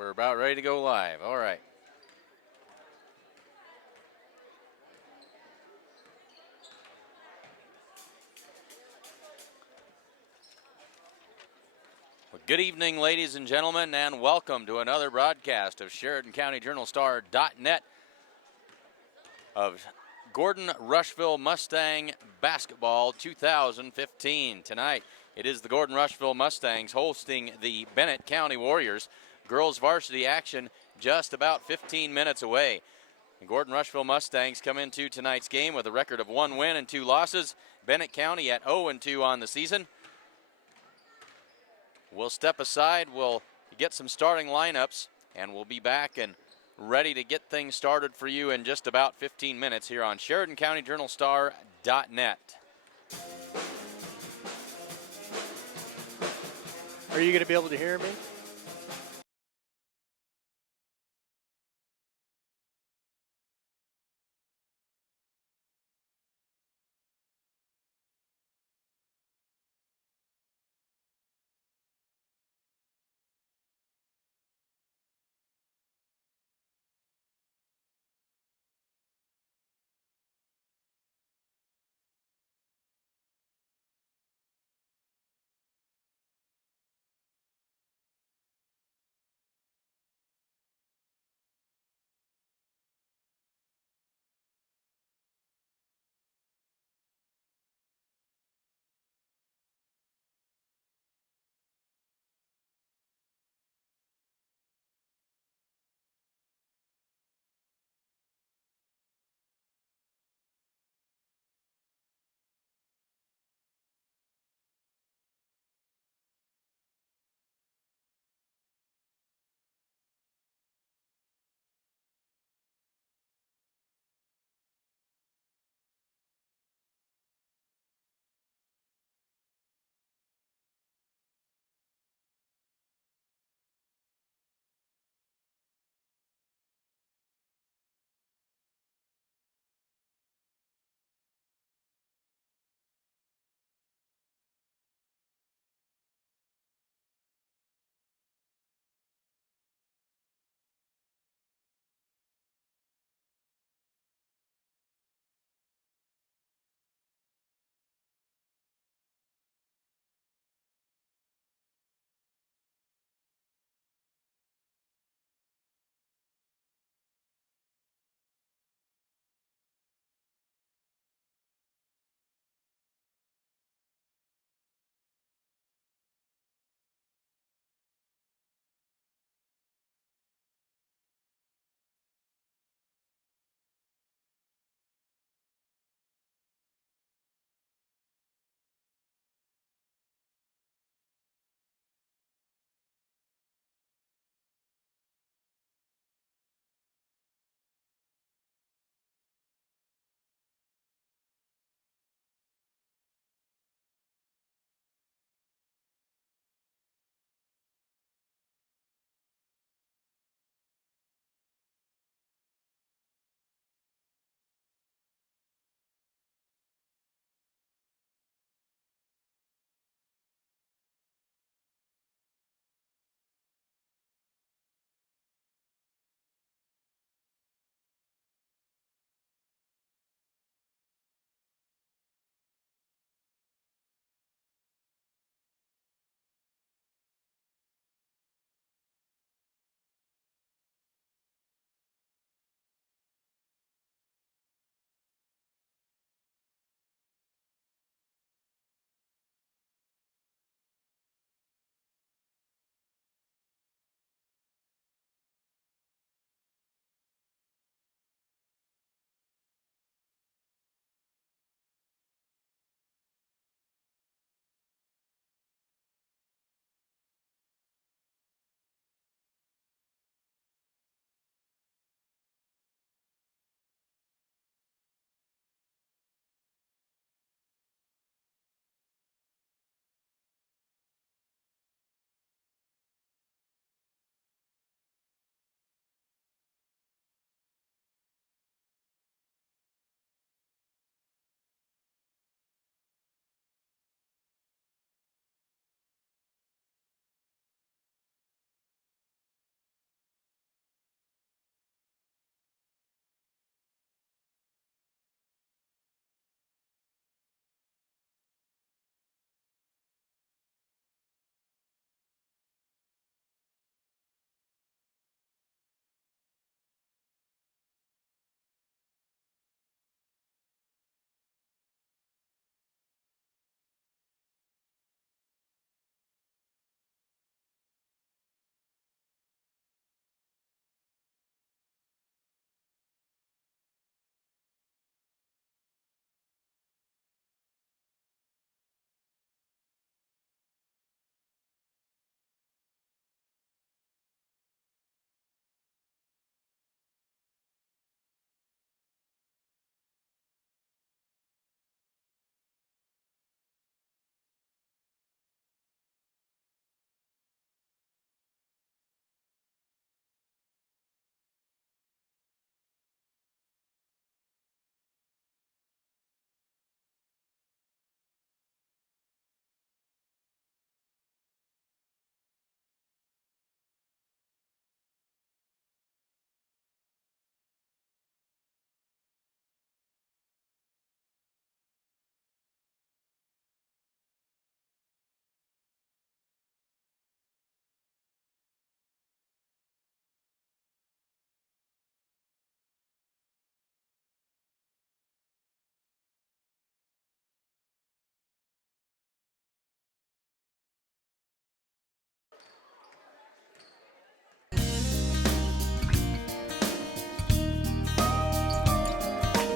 We're about ready to go live. All right. Well, good evening, ladies and gentlemen, and welcome to another broadcast of Sheridan County Journal Star.net of Gordon-Rushville Mustang Basketball 2015. Tonight, it is the Gordon-Rushville Mustangs hosting the Bennett County Warriors. Girls varsity action just about 15 minutes away. The Gordon-Rushville Mustangs come into tonight's game with a record of 1 win and 2 losses. Bennett County at 0-2 on the season. We'll step aside, we'll get some starting lineups, and we'll be back and ready to get things started for you in just about 15 minutes here on Sheridan County Journal Star.net. Are you going to be able to hear me?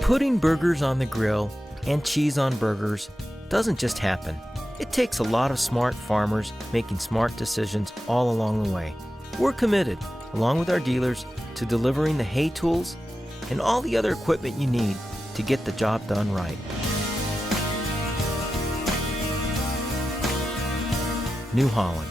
Putting burgers on the grill and cheese on burgers doesn't just happen. It takes a lot of smart farmers making smart decisions all along the way. We're committed, along with our dealers, to delivering the hay tools and all the other equipment you need to get the job done right. New Holland.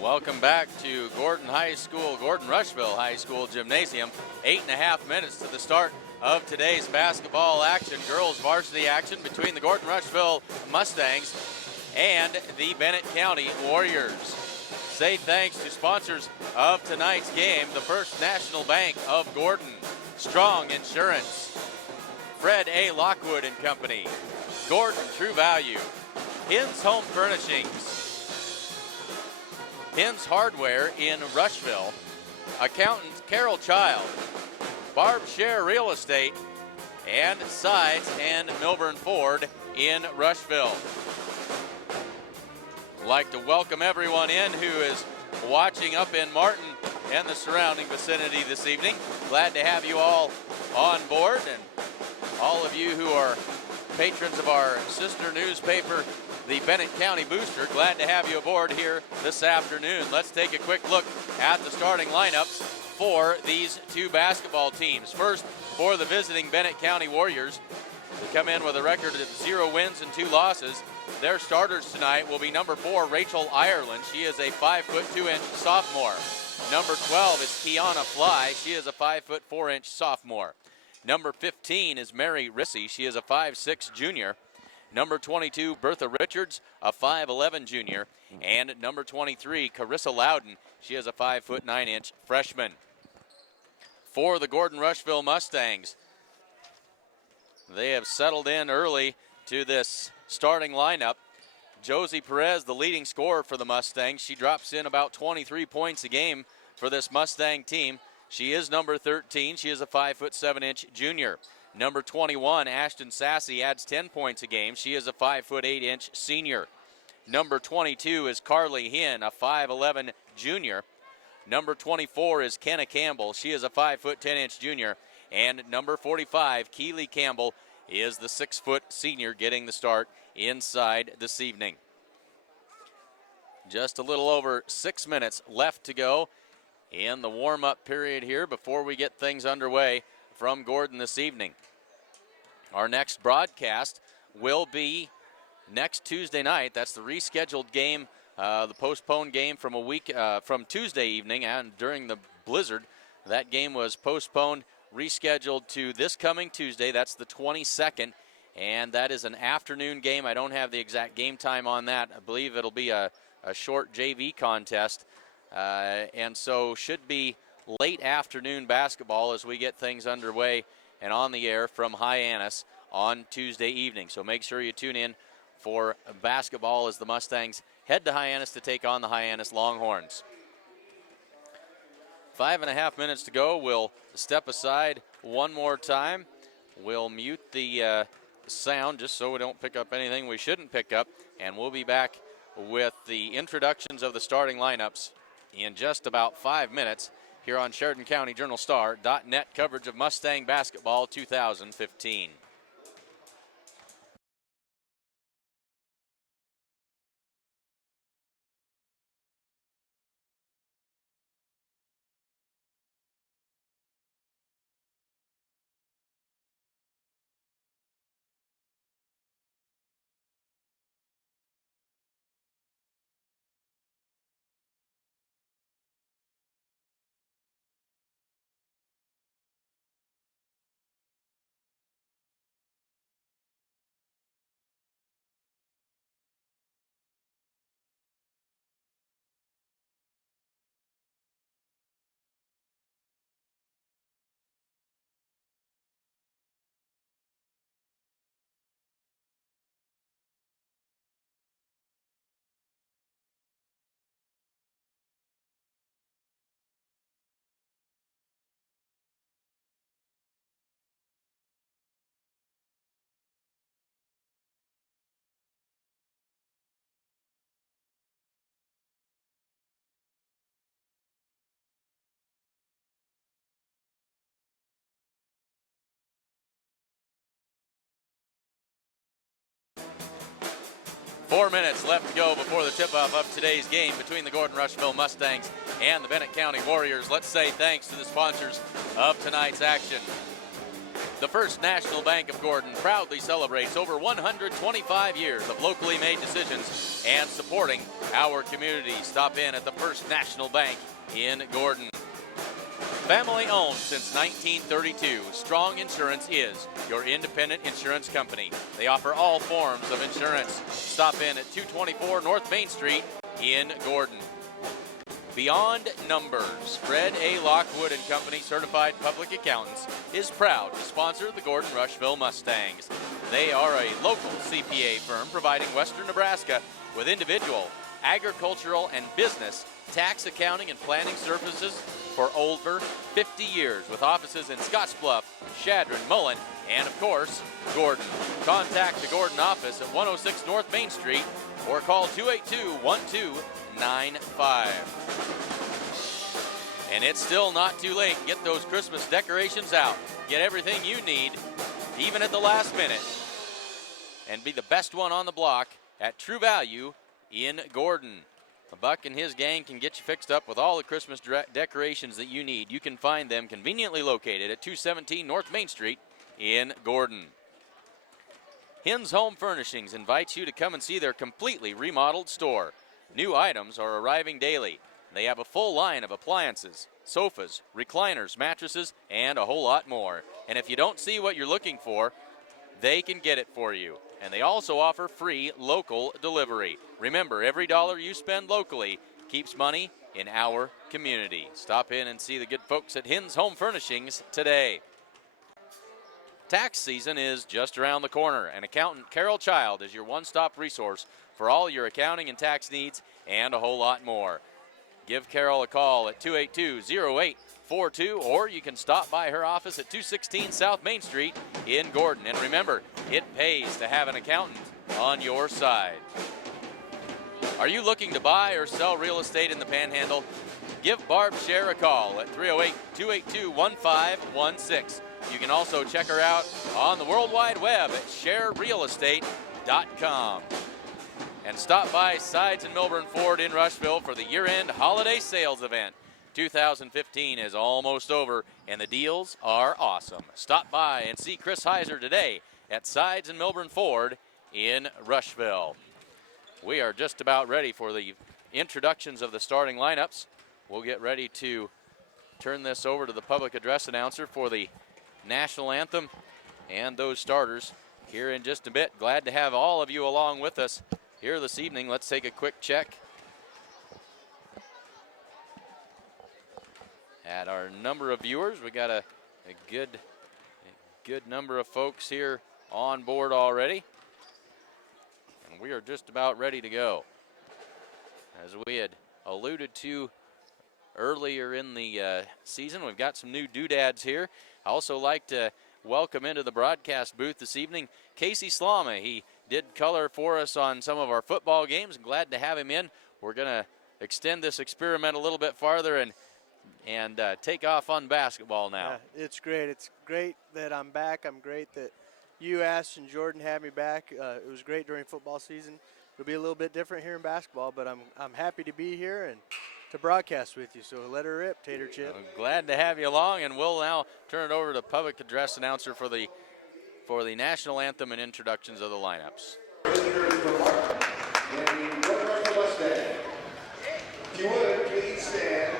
Welcome back to Gordon-Rushville High School Gymnasium. 8.5 minutes to the start of today's basketball action, girls varsity action between the Gordon-Rushville Mustangs and the Bennett County Warriors. Say thanks to sponsors of tonight's game, the First National Bank of Gordon, Strong Insurance, Fred A. Lockwood and Company, Gordon True Value, Hins Home Furnishings, Hins Hardware in Rushville, Accountant Carol Child, Barb Share Real Estate, and Sides and Milburn Ford in Rushville. I'd like to welcome everyone in who is watching up in Martin and the surrounding vicinity this evening. Glad to have you all on board, and all of you who are patrons of our sister newspaper, the Bennett County Booster, glad to have you aboard here this afternoon. Let's take a quick look at the starting lineups for these two basketball teams. First, for the visiting Bennett County Warriors, they come in with a record of 0 wins and 2 losses. Their starters tonight will be number 4, Rachel Ireland. She is a 5'2" sophomore. Number 12 is Kiana Fly. She is a 5'4" sophomore. Number 15 is Mary Rissy. She is a 5'6" junior. Number 22, Bertha Richards, a 5'11" junior. And number 23, Carissa Loudon. She is a 5'9" freshman. For the Gordon-Rushville Mustangs, they have settled in early to this starting lineup. Josie Perez, the leading scorer for the Mustangs. She drops in about 23 points a game for this Mustang team. She is number 13. She is a 5'7" junior. Number 21, Ashton Sassy, adds 10 points a game. She is a 5'8" senior. Number 22 is Carly Hinn, a 5'11" junior. Number 24 is Kenna Campbell. She is a 5'10" junior. And number 45, Keely Campbell, is the 6' senior getting the start inside this evening. Just a little over 6 minutes left to go in the warm-up period here before we get things underway from Gordon this evening. Our next broadcast will be next Tuesday night. That's the rescheduled game, the postponed game from from Tuesday evening, and during the blizzard, that game was postponed, rescheduled to this coming Tuesday. That's the 22nd, and that is an afternoon game. I don't have the exact game time on that. I believe it'll be a short JV contest, and so should be late afternoon basketball as we get things underway and on the air from Hyannis on Tuesday evening. So make sure you tune in for basketball as the Mustangs head to Hyannis to take on the Hyannis Longhorns. 5.5 minutes to go. We'll step aside one more time. We'll mute the sound just so we don't pick up anything we shouldn't pick up, and we'll be back with the introductions of the starting lineups in just about 5 minutes here on Sheridan County Journal Star.net coverage of Mustang basketball 2015. 4 minutes left to go before the tip-off of today's game between the Gordon-Rushville Mustangs and the Bennett County Warriors. Let's say thanks to the sponsors of tonight's action. The First National Bank of Gordon proudly celebrates over 125 years of locally made decisions and supporting our community. Stop in at the First National Bank in Gordon. Family owned since 1932, Strong Insurance is your independent insurance company. They offer all forms of insurance. Stop in at 224 North Main Street in Gordon. Beyond Numbers, Fred A. Lockwood and Company Certified Public Accountants is proud to sponsor the Gordon-Rushville Mustangs. They are a local CPA firm providing Western Nebraska with individual, agricultural, and business tax accounting and planning services for over 50 years, with offices in Scottsbluff, Sheridan, Mullen, and of course, Gordon. Contact the Gordon office at 106 North Main Street or call 282-1295. And it's still not too late. Get those Christmas decorations out. Get everything you need, even at the last minute, and be the best one on the block at True Value in Gordon. Buck and his gang can get you fixed up with all the Christmas decorations that you need. You can find them conveniently located at 217 North Main Street in Gordon. Hins Home Furnishings invites you to come and see their completely remodeled store. New items are arriving daily. They have a full line of appliances, sofas, recliners, mattresses, and a whole lot more. And if you don't see what you're looking for, they can get it for you. And they also offer free local delivery. Remember, every dollar you spend locally keeps money in our community. Stop in and see the good folks at Hins Home Furnishings today. Tax season is just around the corner, and accountant Carol Child is your one-stop resource for all your accounting and tax needs and a whole lot more. Give Carol a call at 282-0842, or you can stop by her office at 216 South Main Street in Gordon. And remember, it pays to have an accountant on your side. Are you looking to buy or sell real estate in the Panhandle? Give Barb Scher a call at 308-282-1516. You can also check her out on the World Wide Web at scherrealestate.com. And stop by Sides and Milburn Ford in Rushville for the year-end holiday sales event. 2015 is almost over, and the deals are awesome. Stop by and see Chris Heiser today at Sides and Milburn Ford in Rushville. We are just about ready for the introductions of the starting lineups. We'll get ready to turn this over to the public address announcer for the national anthem and those starters here in just a bit. Glad to have all of you along with us here this evening. Let's take a quick check at our number of viewers. We got a good number of folks here on board already, and we are just about ready to go. As we had alluded to earlier in the season, we've got some new doodads here. I also like to welcome into the broadcast booth this evening Casey Slama. He did color for us on some of our football games. Glad to have him in. We're going to extend this experiment a little bit farther and take off on basketball now. Yeah, it's great. It's great that I'm back. I'm great that you, Ash, and Jordan had me back. It was great during football season. It'll be a little bit different here in basketball, but I'm happy to be here and to broadcast with you. So let her rip, Tater Chip. I'm glad to have you along, and we'll now turn it over to public address announcer for the national anthem and introductions of the lineups. If you would, please stand.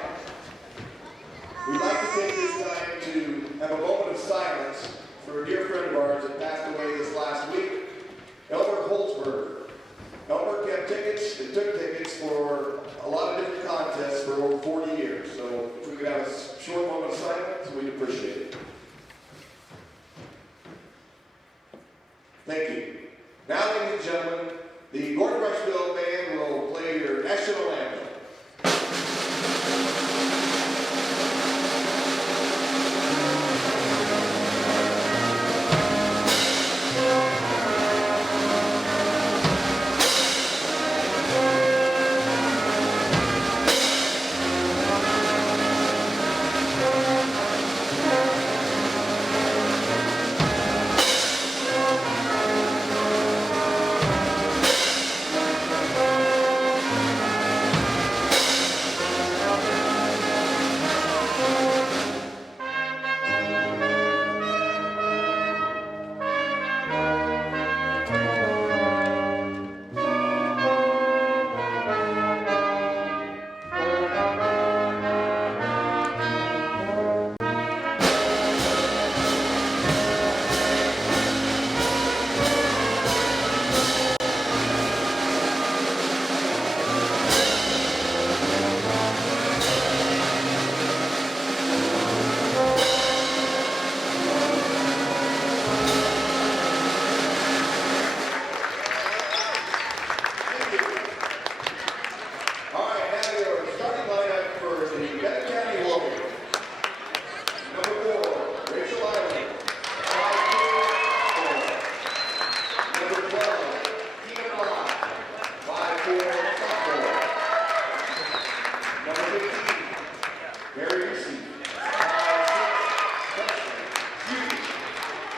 We'd like to take this time to have a moment of silence for a dear friend of ours that passed away this last week, Elmer Holtzberg. Elmer kept tickets and took tickets for a lot of different contests for over 40 years. So if we could have a short moment of silence, we'd appreciate it. Thank you. Now, ladies and gentlemen, the Gordon-Rushville Band will play your national anthem.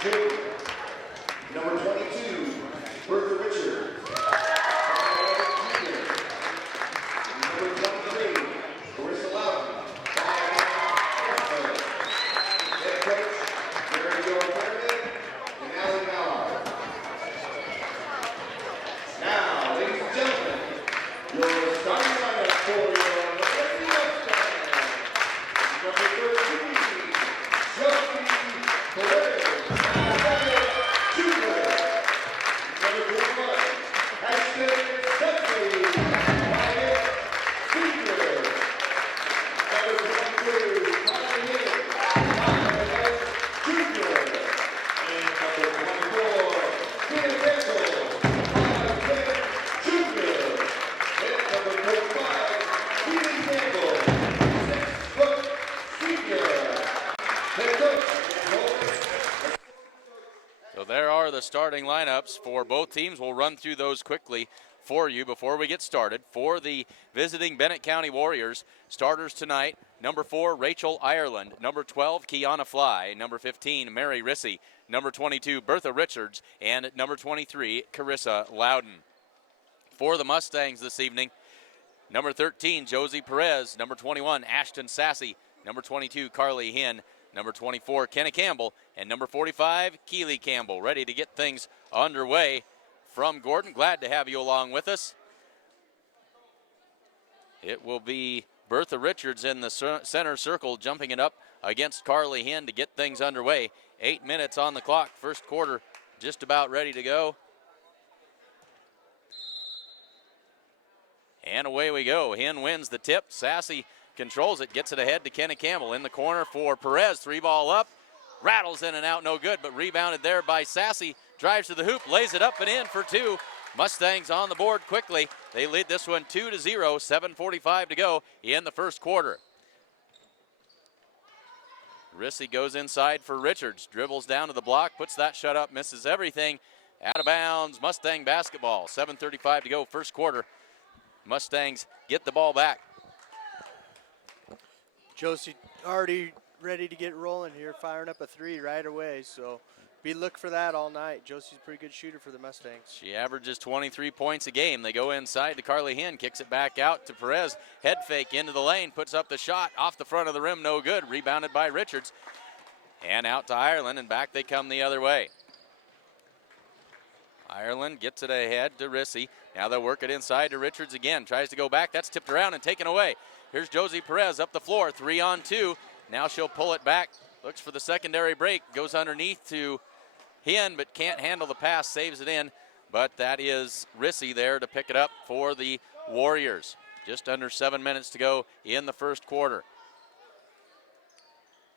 2. Number 22, Bertha Richard. Number 23, Carissa Loudon. Head coach, Mary Jo Fairman and Allie Mallard. Now, ladies and gentlemen, your starting lineup for your Lady Mustangs. Number 13, Josie Perez. Number 21, Ashton Sedley. Senior. Number 22, Connie Hill. Junior. And number 24, Peter Campbell. Junior. And number 45, Keely Campbell. 6-foot senior. Head coach, So there are the starting lineups for both teams. We'll run through those quickly for you before we get started. For the visiting Bennett County Warriors, starters tonight, number 4, Rachel Ireland, number 12, Kiana Fly, number 15, Mary Rissy, number 22, Bertha Richards, and number 23, Carissa Loudon. For the Mustangs this evening, number 13, Josie Perez, number 21, Ashton Sassy, number 22, Carly Hinn, number 24, Kenna Campbell, and number 45, Keely Campbell, ready to get things underway from Gordon. Glad to have you along with us. It will be Bertha Richards in the center circle, jumping it up against Carly Hinn to get things underway. 8 minutes on the clock, first quarter just about ready to go. And away we go. Hinn wins the tip. Sassy controls it, gets it ahead to Kenna Campbell. In the corner for Perez, 3-ball up. Rattles in and out, no good, but rebounded there by Sassy. Drives to the hoop, lays it up and in for 2. Mustangs on the board quickly. They lead this one 2-0, 7:45 to go in the first quarter. Rissy goes inside for Richards, dribbles down to the block, puts that shot up, misses everything. Out of bounds, Mustang basketball. 7:35 to go, first quarter. Mustangs get the ball back. Josie already ready to get rolling here, firing up a 3 right away. So be look for that all night. Josie's a pretty good shooter for the Mustangs. She averages 23 points a game. They go inside to Carly Hinn, kicks it back out to Perez. Head fake into the lane, puts up the shot off the front of the rim, no good. Rebounded by Richards. And out to Ireland, and back they come the other way. Ireland gets it ahead to Rissy. Now they'll work it inside to Richards again. Tries to go back. That's tipped around and taken away. Here's Josie Perez up the floor, 3-on-2. Now she'll pull it back. Looks for the secondary break. Goes underneath to Hinn, but can't handle the pass. Saves it in. But that is Rissy there to pick it up for the Warriors. Just under 7 minutes to go in the first quarter.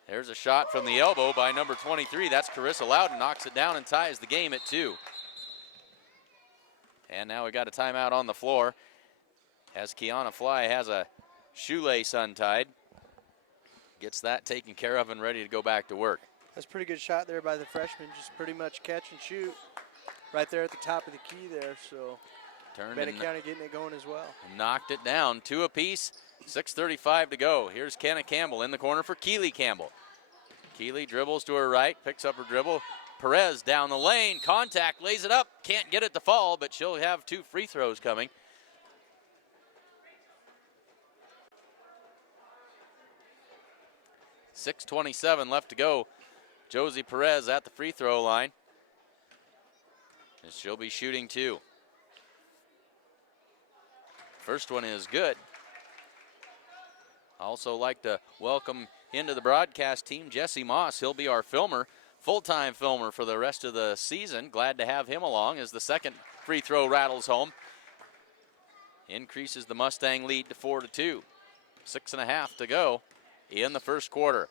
There's a shot from the elbow by number 23. That's Carissa Loudon. Knocks it down and ties the game at 2. And now we got a timeout on the floor as Kiana Fly has a shoelace untied. Gets that taken care of and ready to go back to work. That's a pretty good shot there by the freshman. Just pretty much catch and shoot right there at the top of the key there. So Bennett County getting it going as well. Knocked it down, 2 apiece, 6:35 to go. Here's Kenna Campbell in the corner for Keely Campbell. Keely dribbles to her right, picks up her dribble. Perez down the lane, contact, lays it up. Can't get it to fall, but she'll have 2 free throws coming. .6:27 left to go. Josie Perez at the free throw line. And she'll be shooting 2. First one is good. Also like to welcome into the broadcast team Jesse Moss. He'll be our filmer, full-time filmer for the rest of the season. Glad to have him along as the second free throw rattles home. Increases the Mustang lead to 4-2. 6.5 to go in the first quarter.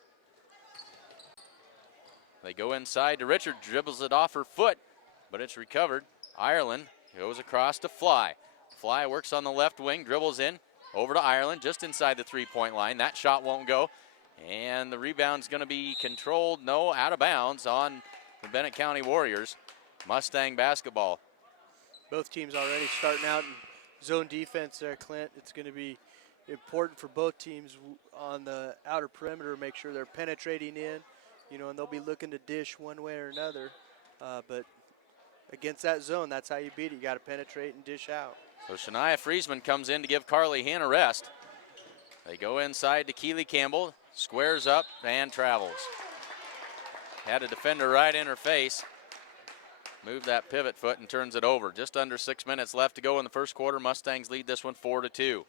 They go inside to Richard, dribbles it off her foot, but it's recovered. Ireland goes across to Fly. Fly works on the left wing, dribbles in, over to Ireland, just inside the three-point line. That shot won't go, and the rebound's going to be controlled, no, out of bounds on the Bennett County Warriors. Mustang basketball. Both teams already starting out in zone defense there, Clint. It's going to be important for both teams on the outer perimeter, make sure they're penetrating in and they'll be looking to dish one way or another. But against that zone, that's how you beat it. You got to penetrate and dish out. So Shania Friesman comes in to give Carly Hinn a rest. They go inside to Keely Campbell, squares up and travels. Had a defender right in her face. Moved that pivot foot and turns it over. Just under 6 minutes left to go in the first quarter. Mustangs lead this one 4-2.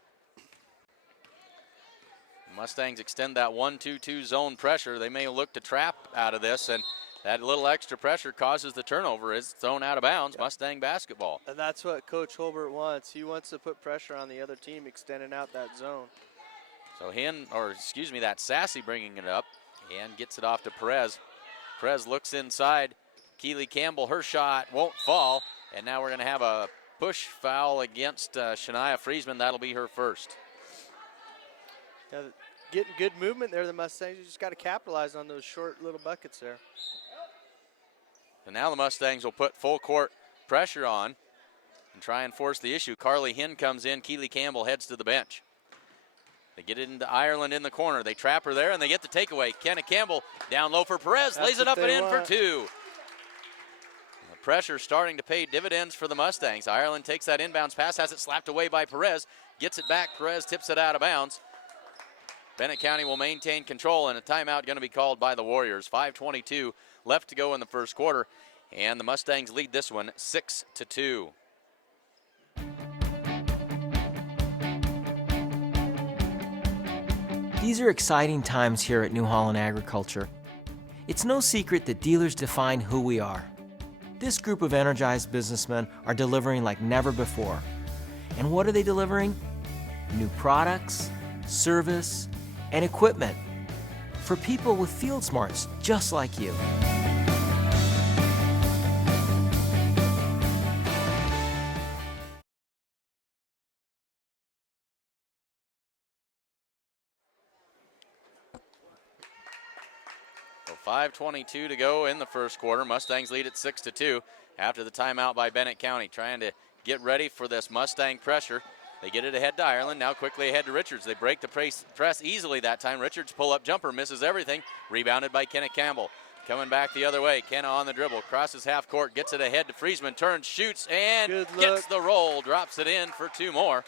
Mustangs extend that 1-2-2 zone pressure. They may look to trap out of this, and that little extra pressure causes the turnover. It's thrown out of bounds. Yep. Mustang basketball. And that's what Coach Holbert wants. He wants to put pressure on the other team, extending out that zone. So that Sassy bringing it up and gets it off to Perez. Perez looks inside. Keely Campbell, her shot won't fall. And now we're going to have a push foul against Shania Friesman. That'll be her first. Getting good movement there, the Mustangs. You just got to capitalize on those short little buckets there. And now the Mustangs will put full court pressure on and try and force the issue. Carly Hinn comes in. Keely Campbell heads to the bench. They get it into Ireland in the corner. They trap her there, and they get the takeaway. Kenna Campbell down low for Perez. Lays it up and in for two. The pressure starting to pay dividends for the Mustangs. Ireland takes that inbounds pass, has it slapped away by Perez. Gets it back. Perez tips it out of bounds. Bennett County will maintain control, and a timeout going to be called by the Warriors. 5:22 left to go in the first quarter, and the Mustangs lead this one 6-2. These are exciting times here at New Holland Agriculture. It's no secret that dealers define who we are. This group of energized businessmen are delivering like never before. And what are they delivering? New products, service, and equipment for people with field smarts just like you. So 5:22 to go in the first quarter. Mustangs lead at 6-2 after the timeout by Bennett County, trying to get ready for this Mustang pressure. They get it ahead to Ireland, now quickly ahead to Richards. They break the press easily that time. Richards pull-up jumper, misses everything. Rebounded by Kenna Campbell. Coming back the other way, Kenna on the dribble, crosses half court, gets it ahead to Friesman, turns, shoots, and gets the roll, drops it in for two more.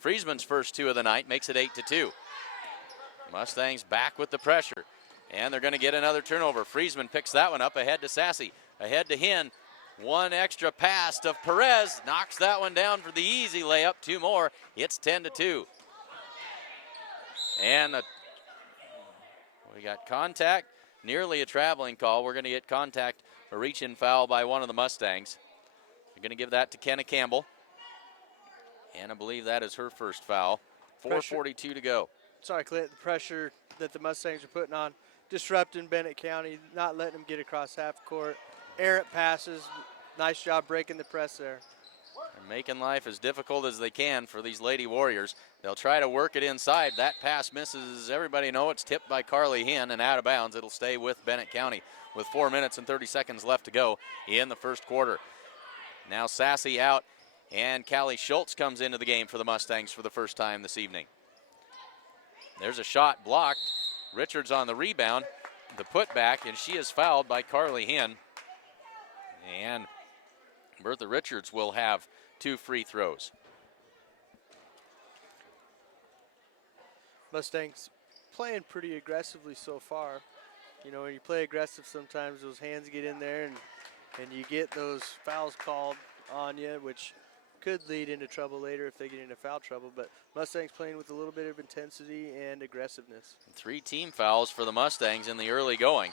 Friesman's first two of the night makes it 8-2. Mustangs back with the pressure, and they're going to get another turnover. Friesman picks that one up ahead to Sassy, ahead to Hinn. One extra pass to Perez, knocks that one down for the easy layup. Two more, it's 10-2. And we got contact, nearly a traveling call. We're going to get contact, a reach-in foul by one of the Mustangs. We're going to give that to Kenna Campbell. And I believe that is her first foul. 4:42 to go. Sorry, Clint, the pressure that the Mustangs are putting on, disrupting Bennett County, not letting them get across half court. Errant passes, nice job breaking the press there. They're making life as difficult as they can for these Lady Warriors. They'll try to work it inside. That pass misses. Everybody know it's tipped by Carly Hinn and out of bounds. It'll stay with Bennett County with 4 minutes and 30 seconds left to go in the first quarter. Now Sassy out, and Callie Schultz comes into the game for the Mustangs for the first time this evening. There's a shot blocked. Richards on the rebound, the putback, and she is fouled by Carly Hinn. And Bertha Richards will have 2 free throws. Mustangs playing pretty aggressively so far. You know, when you play aggressive, sometimes those hands get in there and you get those fouls called on you, which could lead into trouble later if they get into foul trouble. But Mustangs playing with a little bit of intensity and aggressiveness. 3 team fouls for the Mustangs in the early going.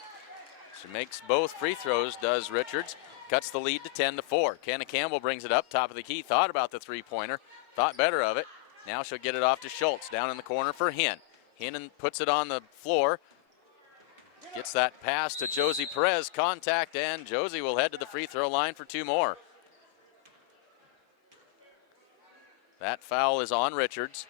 She makes both free throws, does Richards. Cuts the lead to 10-4. Kenna Campbell brings it up, top of the key. Thought about the three-pointer, thought better of it. Now she'll get it off to Schultz, down in the corner for Hinn. Hinn puts it on the floor. Gets that pass to Josie Perez, contact, and Josie will head to the free throw line for 2 more. That foul is on Richards.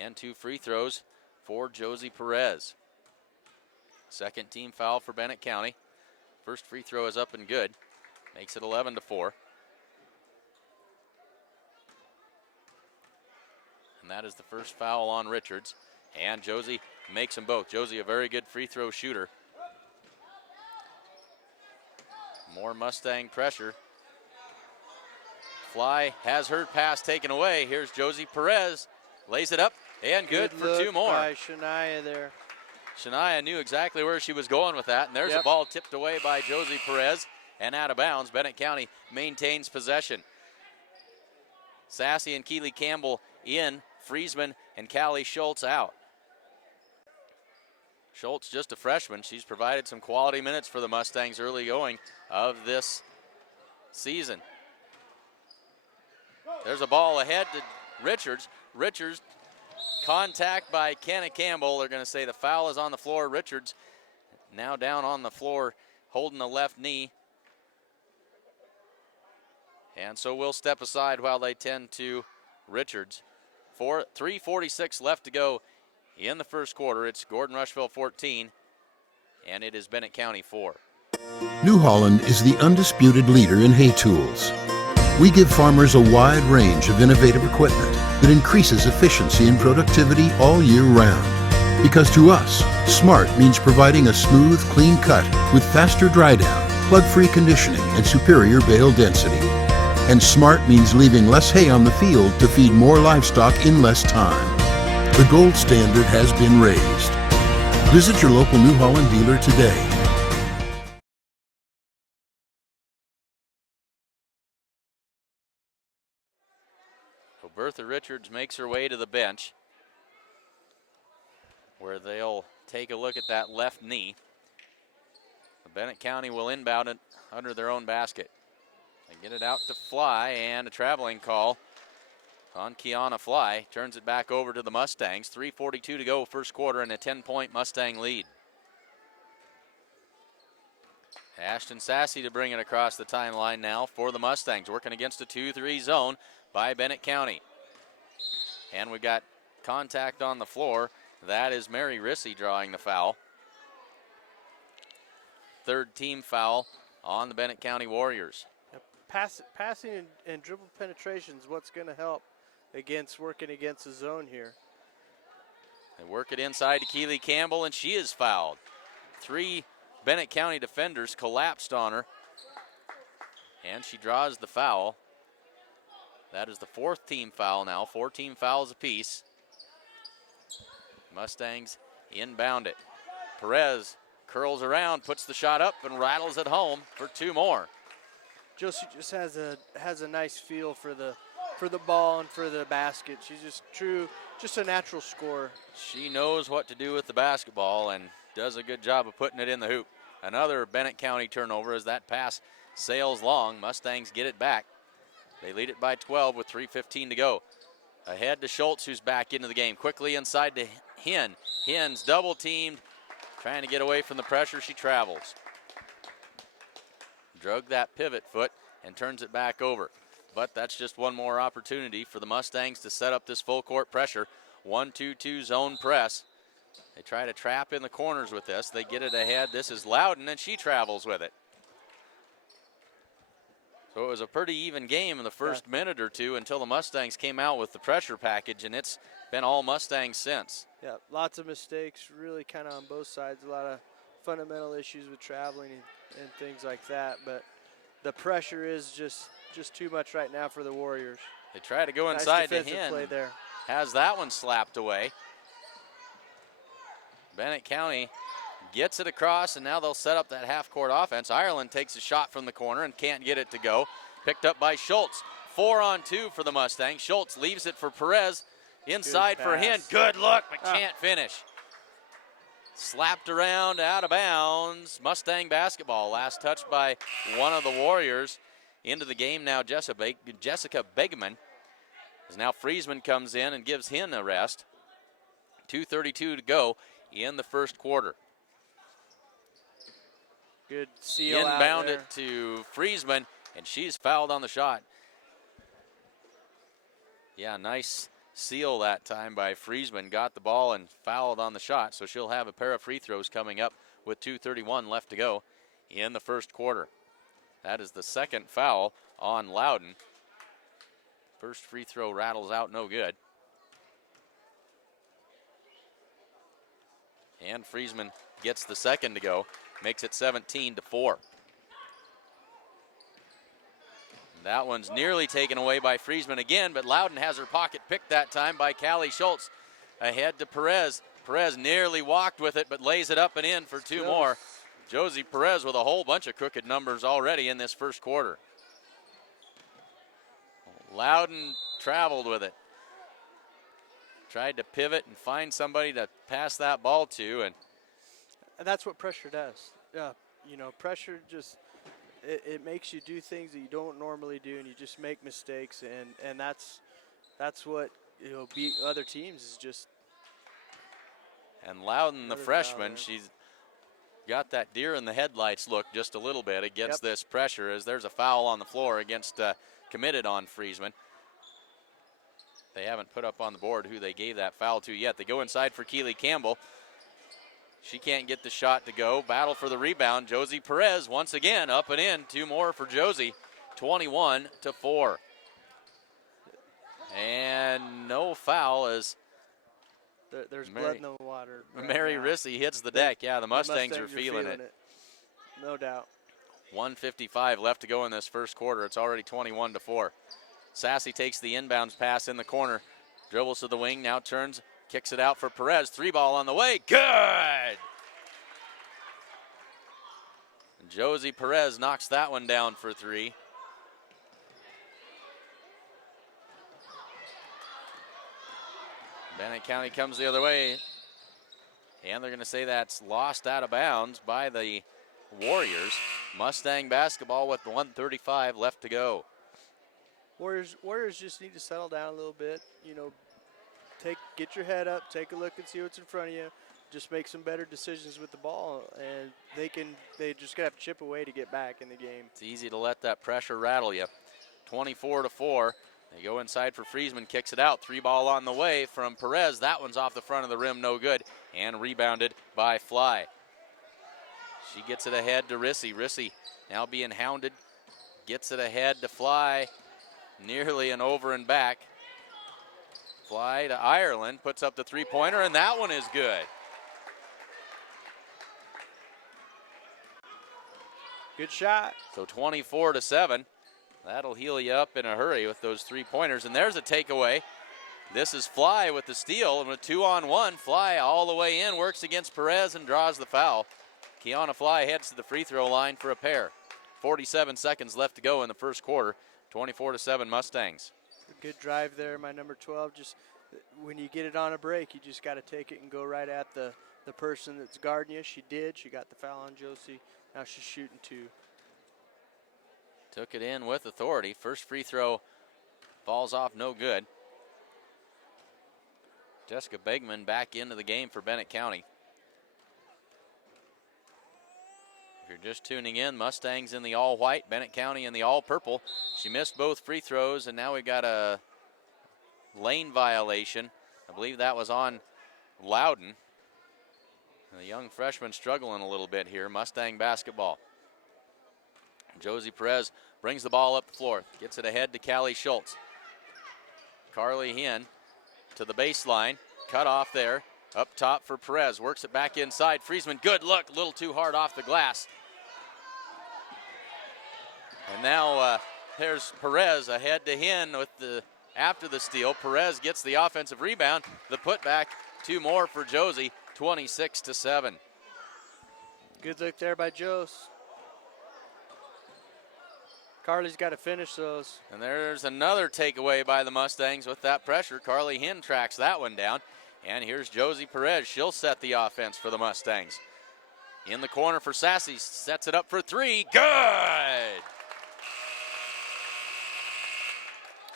And 2 free throws for Josie Perez. Second team foul for Bennett County. First free throw is up and good. Makes it 11-4. And And that is the first foul on Richards. And Josie makes them both. Josie, a very good free throw shooter. More Mustang pressure. Fly has her pass taken away. Here's Josie Perez. Lays it up and good for two more. By Shania there. Shania knew exactly where she was going with that. And there's a ball tipped away by Josie Perez and out of bounds. Bennett County maintains possession. Sassy and Keely Campbell in. Friesman and Callie Schultz out. Schultz, just a freshman. She's provided some quality minutes for the Mustangs early going of this season. There's a ball ahead to Richards. Richards, contact by Kenna Campbell. They're going to say the foul is on the floor. Richards now down on the floor, holding the left knee. And so we'll step aside while they tend to Richards. 3:46 left to go in the first quarter. It's Gordon-Rushville 14, and it is Bennett County 4. New Holland is the undisputed leader in hay tools. We give farmers a wide range of innovative equipment that increases efficiency and productivity all year round. Because to us, smart means providing a smooth, clean cut with faster dry down, plug-free conditioning, and superior bale density. And smart means leaving less hay on the field to feed more livestock in less time. The gold standard has been raised. Visit your local New Holland dealer today. So Bertha Richards makes her way to the bench, where they'll take a look at that left knee. Bennett County will inbound it under their own basket. They get it out to Fly, and a traveling call on Kiana Fly. Turns it back over to the Mustangs. 3:42 to go first quarter, and a 10-point Mustang lead. Ashton Sassy to bring it across the timeline now for the Mustangs, working against a 2-3 zone by Bennett County. And we got contact on the floor. That is Mary Rissy drawing the foul. Third team foul on the Bennett County Warriors. Passing and dribble penetration is what's going to help working against the zone here. They work it inside to Keely Campbell, and she is fouled. 3 Bennett County defenders collapsed on her, and she draws the foul. That is the 4th team foul now. 4 team fouls apiece. Mustangs inbound it. Perez curls around, puts the shot up, and rattles it home for 2 more. Josie just has a nice feel for the ball and for the basket. She's just a natural scorer. She knows what to do with the basketball and does a good job of putting it in the hoop. Another Bennett County turnover as that pass sails long. Mustangs get it back. They lead it by 12 with 3:15 to go. Ahead to Schultz, who's back into the game. Quickly inside to Hinn. Hinn's double teamed, trying to get away from the pressure. She travels. Drug that pivot foot and turns it back over. But that's just one more opportunity for the Mustangs to set up this full court pressure. 1-2-2 zone press. They try to trap in the corners with this. They get it ahead. This is Loudon, and she travels with it. So it was a pretty even game in the first minute or two until the Mustangs came out with the pressure package, and it's been all Mustangs since. Yeah, lots of mistakes, really kind of on both sides. A lot of fundamental issues with traveling and things like that. But the pressure is just too much right now for the Warriors. They try to go inside to Hinn. Play there. Has that one slapped away. Bennett County gets it across, and now they'll set up that half-court offense. Ireland takes a shot from the corner and can't get it to go. Picked up by Schultz. 4-on-2 for the Mustangs. Schultz leaves it for Perez. Inside for Hinn. Good look, but can't finish. Slapped around, out of bounds. Mustang basketball. Last touch by one of the Warriors. Into the game now, Jessica Begman. As now Friesman comes in and gives Hinn a rest. 2:32 to go in the first quarter. Good seal Inbound out there. it to Friesman, and she's fouled on the shot. Yeah, nice seal that time by Friesman. Got the ball and fouled on the shot, so she'll have a pair of free throws coming up with 2:31 left to go in the first quarter. That is the second foul on Loudon. First free throw rattles out, no good. And Friesman gets the second to go, makes it 17-4. That one's nearly taken away by Friesman again, but Loudon has her pocket picked that time by Callie Schultz. Ahead to Perez. Perez nearly walked with it, but lays it up and in for two more. Josie Perez with a whole bunch of crooked numbers already in this first quarter. Loudon traveled with it. Tried to pivot and find somebody to pass that ball to, and that's what pressure does. You know, pressure just it makes you do things that you don't normally do, and you just make mistakes, and that's what beat other teams is just. And Loudon, the freshman, she's got that deer in the headlights look just a little bit against this pressure, as there's a foul on the floor against committed on Friesman. They haven't put up on the board who they gave that foul to yet. They go inside for Keely Campbell. She can't get the shot to go. Battle for the rebound. Josie Perez once again up and in. Two more for Josie. 21-4. And no foul as there's blood in the water. Mary Rissy hits the deck. Yeah, the Mustangs are feeling it. No doubt. 1:55 left to go in this first quarter. It's already 21-4. Sassy takes the inbounds pass in the corner. Dribbles to the wing, now turns, kicks it out for Perez. Three ball on the way. Good! And Josie Perez knocks that one down for three. Bennett County comes the other way. And they're going to say that's lost out of bounds by the Warriors. Mustang basketball with 1:35 left to go. Warriors just need to settle down a little bit. You know, get your head up, take a look and see what's in front of you. Just make some better decisions with the ball, and they just gotta have to chip away to get back in the game. It's easy to let that pressure rattle you. 24-4. They go inside for Friesman, kicks it out. Three ball on the way from Perez. That one's off the front of the rim, no good, and rebounded by Fly. She gets it ahead to Rissy. Rissy now being hounded, gets it ahead to Fly. Nearly an over and back. Fly to Ireland, puts up the three-pointer, and that one is good. Good shot. So 24-7. That'll heal you up in a hurry with those three-pointers. And there's a takeaway. This is Fly with the steal, and with 2-on-1, Fly all the way in, works against Perez and draws the foul. Kiana Fly heads to the free throw line for a pair. 47 seconds left to go in the first quarter. 24-7 Mustangs. Good drive there, my number 12. Just when you get it on a break, you just got to take it and go right at the person that's guarding you. She did. She got the foul on Josie. Now she's shooting two. Took it in with authority. First free throw falls off, no good. Jessica Begman back into the game for Bennett County. If you're just tuning in, Mustangs in the all-white, Bennett County in the all-purple. She missed both free throws, and now we got a lane violation. I believe that was on Loudon. The young freshman struggling a little bit here. Mustang basketball. Josie Perez brings the ball up the floor, gets it ahead to Callie Schultz. Carly Hinn to the baseline, cut off there. Up top for Perez, works it back inside. Friesman, good look, a little too hard off the glass. And now there's Perez ahead to Hinn with after the steal. Perez gets the offensive rebound. The putback, two more for Josie, 26-7. Good look there by Jose. Carly's got to finish those. And there's another takeaway by the Mustangs with that pressure. Carly Hinn tracks that one down. And here's Josie Perez. She'll set the offense for the Mustangs. In the corner for Sassy, sets it up for three. Good!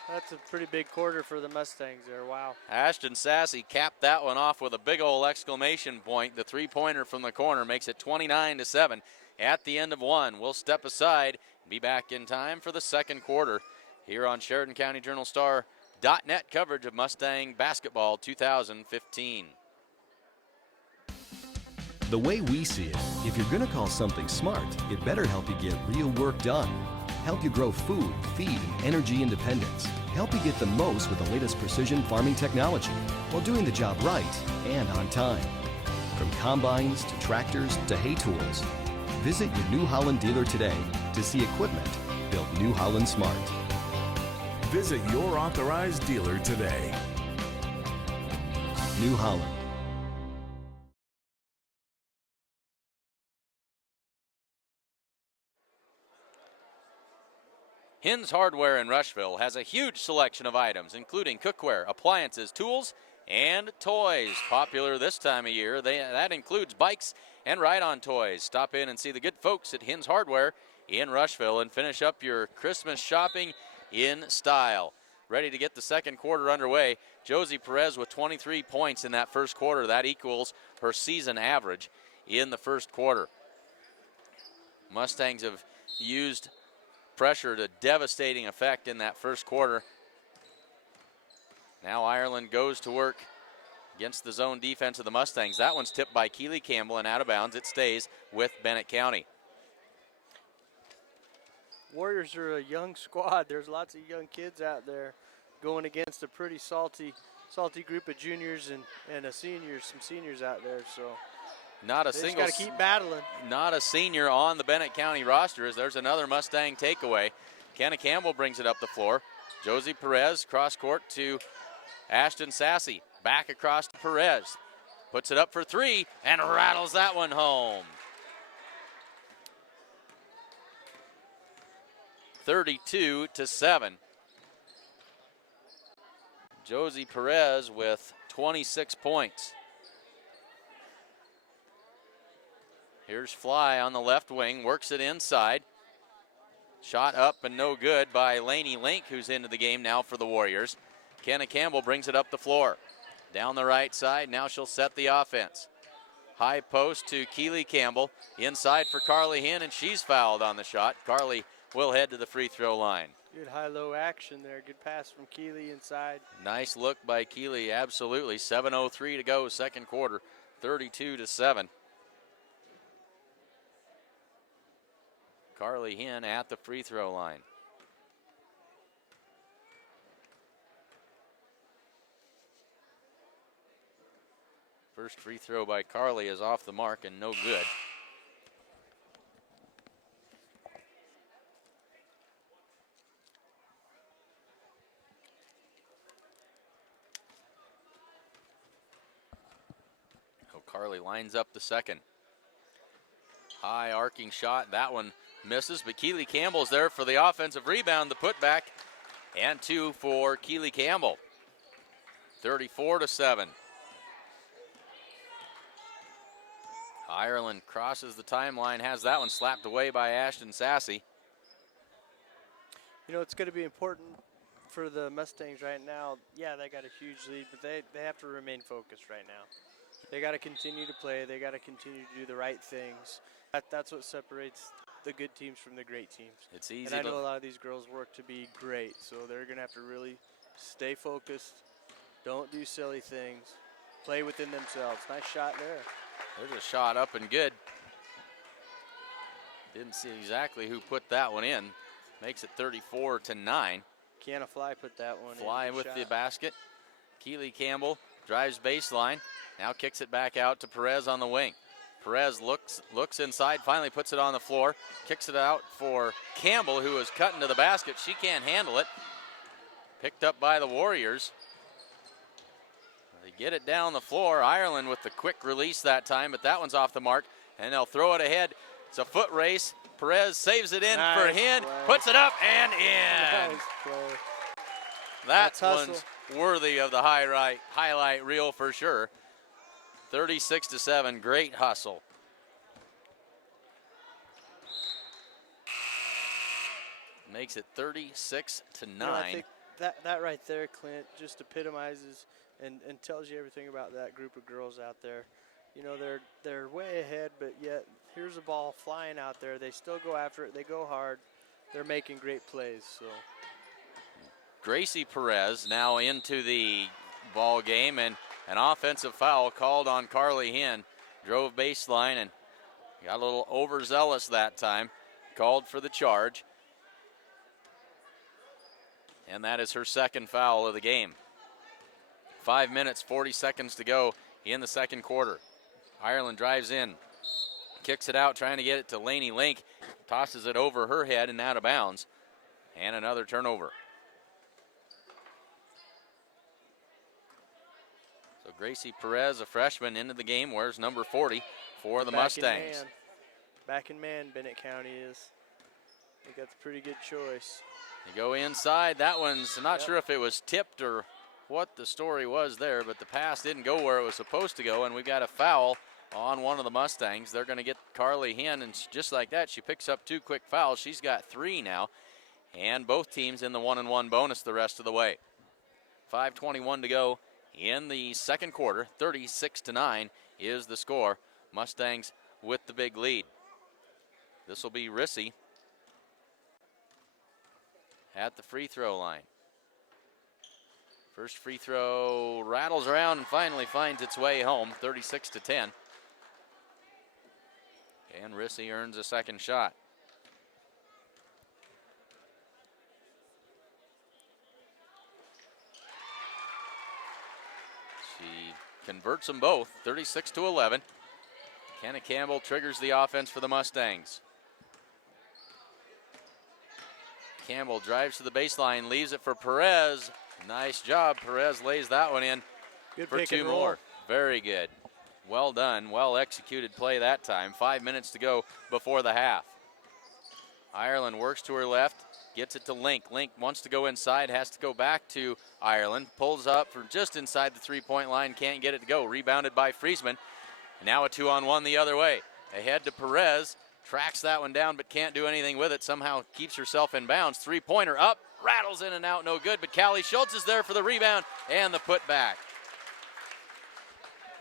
That's a pretty big quarter for the Mustangs there, wow. Ashton Sassy capped that one off with a big old exclamation point. The three-pointer from the corner makes it 29-7 at the end of one. We'll step aside and be back in time for the second quarter here on Sheridan County Journal Star.net coverage of Mustang basketball 2015. The way we see it, if you're going to call something smart, it better help you get real work done. Help you grow food, feed, and energy independence. Help you get the most with the latest precision farming technology while doing the job right and on time. From combines to tractors to hay tools. Visit your New Holland dealer today to see equipment built New Holland smart. Visit your authorized dealer today. New Holland. Hins Hardware in Rushville has a huge selection of items, including cookware, appliances, tools, and toys. Popular this time of year, that includes bikes and ride-on toys. Stop in and see the good folks at Hins Hardware in Rushville and finish up your Christmas shopping in style. Ready to get the second quarter underway. Josie Perez with 23 points in that first quarter. That equals her season average in the first quarter. Mustangs have used pressure to devastating effect in that first quarter. Now Ireland goes to work against the zone defense of the Mustangs. That one's tipped by Keely Campbell and out of bounds. It stays with Bennett County. Warriors are a young squad. There's lots of young kids out there going against a pretty salty group of juniors and some seniors out there. So not a they single. just got to keep battling. Not a senior on the Bennett County roster as there's another Mustang takeaway. Kenna Campbell brings it up the floor. Josie Perez cross court to Ashton Sassy. Back across to Perez. Puts it up for three and rattles that one home. 32-7. Josie Perez with 26 points. Here's Fly on the left wing, works it inside. Shot up and no good by Lainey Link, who's into the game now for the Warriors. Kenna Campbell brings it up the floor. Down the right side, now she'll set the offense. High post to Keely Campbell. Inside for Carly Hinn, and she's fouled on the shot. Carly will head to the free throw line. Good high-low action there. Good pass from Keely inside. Nice look by Keely, absolutely. 7:03 to go, second quarter, 32-7. Carly Hinn at the free throw line. First free throw by Carly is off the mark and no good. Carly lines up the second. High arcing shot, that one misses, but Keely Campbell's there for the offensive rebound, the putback, and two for Keely Campbell. 34-7. Ireland crosses the timeline, has that one slapped away by Ashton Sassy. You know, it's going to be important for the Mustangs right now. Yeah, they got a huge lead, but they have to remain focused right now. They got to continue to play. They got to continue to do the right things. That's what separates the good teams from the great teams. It's easy. And I know a lot of these girls work to be great, so they're going to have to really stay focused. Don't do silly things. Play within themselves. Nice shot there. There's a shot up and good. Didn't see exactly who put that one in. Makes it 34-9. Kiana Fly put that one in. Fly with the basket. Keely Campbell drives baseline. Now kicks it back out to Perez on the wing. Perez looks inside, finally puts it on the floor. Kicks it out for Campbell, who is cutting to the basket. She can't handle it. Picked up by the Warriors. They get it down the floor. Ireland with the quick release that time, but that one's off the mark. And they'll throw it ahead. It's a foot race. Perez saves it in for Hinn. Puts it up and in. Nice play. That one's worthy of the highlight reel for sure. 36-7, great hustle. Makes it 36-9. You know, I think that right there, Clint, just epitomizes and tells you everything about that group of girls out there. You know, they're way ahead, but yet here's a ball flying out there. They still go after it. They go hard. They're making great plays. So Gracie Perez now into the ball game, and an offensive foul called on Carly Hinn. Drove baseline and got a little overzealous that time. Called for the charge. And that is her second foul of the game. 5 minutes, 40 seconds to go in the second quarter. Ireland drives in, kicks it out, trying to get it to Laney Link, tosses it over her head and out of bounds, and another turnover. So Gracie Perez, a freshman, into the game, wears number 40 for the Mustangs. Back in man, Bennett County is. I think that's a pretty good choice. They go inside. That one's not sure if it was tipped or what the story was there, but the pass didn't go where it was supposed to go, and we've got a foul on one of the Mustangs. They're going to get Carly Hinn, and just like that, she picks up 2 quick fouls. She's got 3 now, and both teams in the 1-and-1 bonus the rest of the way. 5:21 to go in the second quarter. 36-9 is the score. Mustangs with the big lead. This will be Rissy at the free throw line. First free throw rattles around and finally finds its way home, 36-10. And Rissy earns a second shot. She converts them both, 36-11. Kenna Campbell triggers the offense for the Mustangs. Campbell drives to the baseline, leaves it for Perez. Nice job. Perez lays that one in for 2 more. Very good. Well done. Well executed play that time. 5 minutes to go before the half. Ireland works to her left, gets it to Link. Link wants to go inside, has to go back to Ireland. Pulls up from just inside the three-point line, can't get it to go. Rebounded by Friesman. Now a 2-on-1 the other way. Ahead to Perez. Tracks that one down but can't do anything with it. Somehow keeps herself in bounds. Three-pointer up. Rattles in and out, no good, but Callie Schultz is there for the rebound and the putback.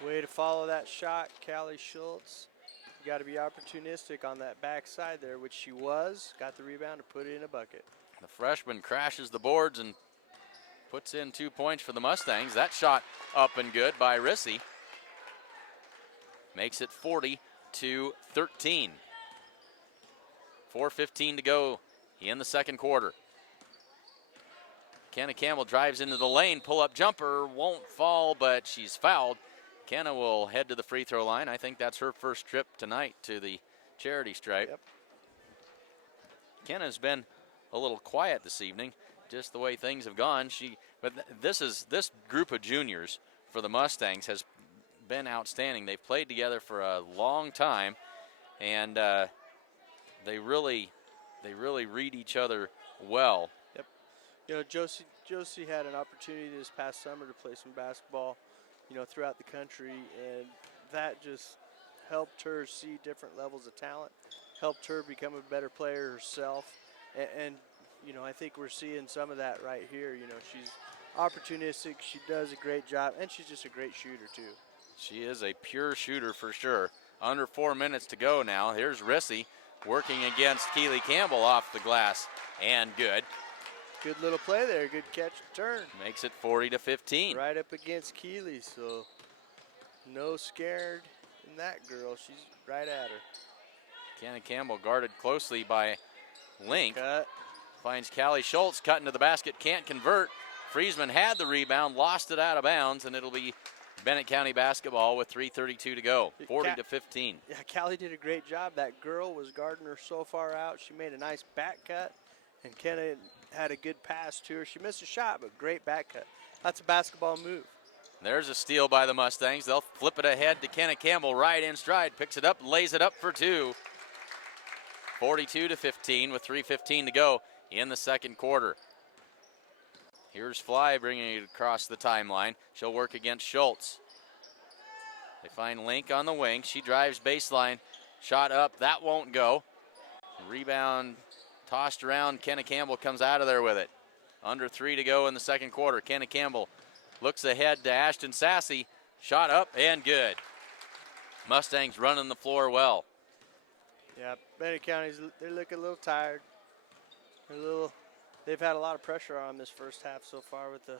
Way to follow that shot, Callie Schultz. You got to be opportunistic on that backside there, which she was. Got the rebound to put it in a bucket. The freshman crashes the boards and puts in 2 points for the Mustangs. That shot up and good by Rissy. Makes it 40-13. 4:15 to go in the second quarter. Kenna Campbell drives into the lane, pull-up jumper, won't fall, but she's fouled. Kenna will head to the free throw line. I think that's her first trip tonight to the charity stripe. Yep. Kenna's been a little quiet this evening, just the way things have gone. But this group of juniors for the Mustangs has been outstanding. They've played together for a long time, and they really read each other well. Yep. You know, Josie had an opportunity this past summer to play some basketball, you know, throughout the country, and that just helped her see different levels of talent, helped her become a better player herself, and you know, I think we're seeing some of that right here. You know, she's opportunistic, she does a great job, and she's just a great shooter too. She is a pure shooter for sure. Under 4 minutes to go now. Here's Rissy working against Keely Campbell off the glass, and good. Good little play there, good catch and turn. Makes it 40-15. Right up against Keely, so no scared in that girl. She's right at her. Kenna Campbell guarded closely by Link. Cut. Finds Callie Schultz cutting to the basket, can't convert. Friesman had the rebound, lost it out of bounds, and it'll be Bennett County basketball with 3:32 to go, 40-15. Yeah, Callie did a great job. That girl was guarding her so far out. She made a nice back cut, and Kenna had a good pass to her. She missed a shot, but great back cut. That's a basketball move. There's a steal by the Mustangs. They'll flip it ahead to Kenna Campbell, right in stride, picks it up, lays it up for 2. 42-15 with 3:15 to go in the second quarter. Here's Fly bringing it across the timeline. She'll work against Schultz. They find Link on the wing. She drives baseline. Shot up. That won't go. Rebound tossed around. Kenna Campbell comes out of there with it. Under 3 to go in the second quarter. Kenna Campbell looks ahead to Ashton Sassy. Shot up and good. Mustangs running the floor well. Yeah, Bennett County's, they're looking a little tired. They've had a lot of pressure on them this first half so far with the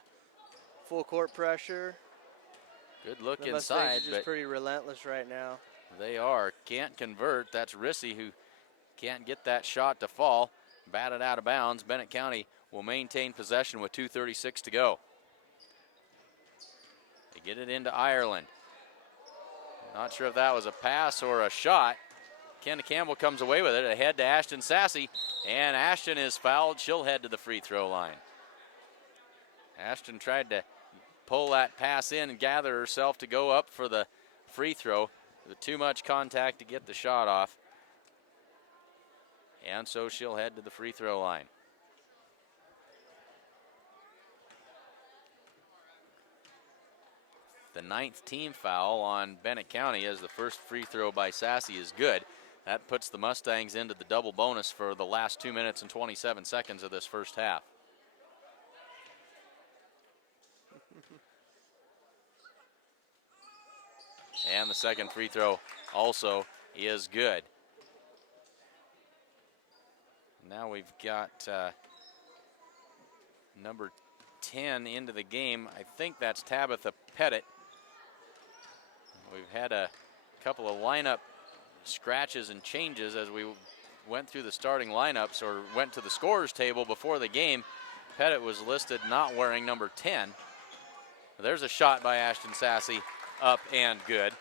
full court pressure. Good look the inside, Mustangs are but just pretty relentless right now. they are. Can't convert. That's Rissy who can't get that shot to fall. Batted out of bounds. Bennett County will maintain possession with 2:36 to go. They get it into Ireland. Not sure if that was a pass or a shot. Kenna Campbell comes away with it, ahead to Ashton Sassy, and Ashton is fouled. She'll head to the free throw line. Ashton tried to pull that pass in and gather herself to go up for the free throw. With too much contact to get the shot off. And so she'll head to the free throw line. The 9th team foul on Bennett County, as the first free throw by Sassy is good. That puts the Mustangs into the double bonus for the last 2 minutes and 27 seconds of this first half. And the second free throw also is good. Now we've got number 10 into the game. I think that's Tabitha Pettit. We've had a couple of lineup scratches and changes as we went through the starting lineups or went to the scorers table before the game. Pettit was listed not wearing number 10. There's a shot by Ashton Sassy, up and good.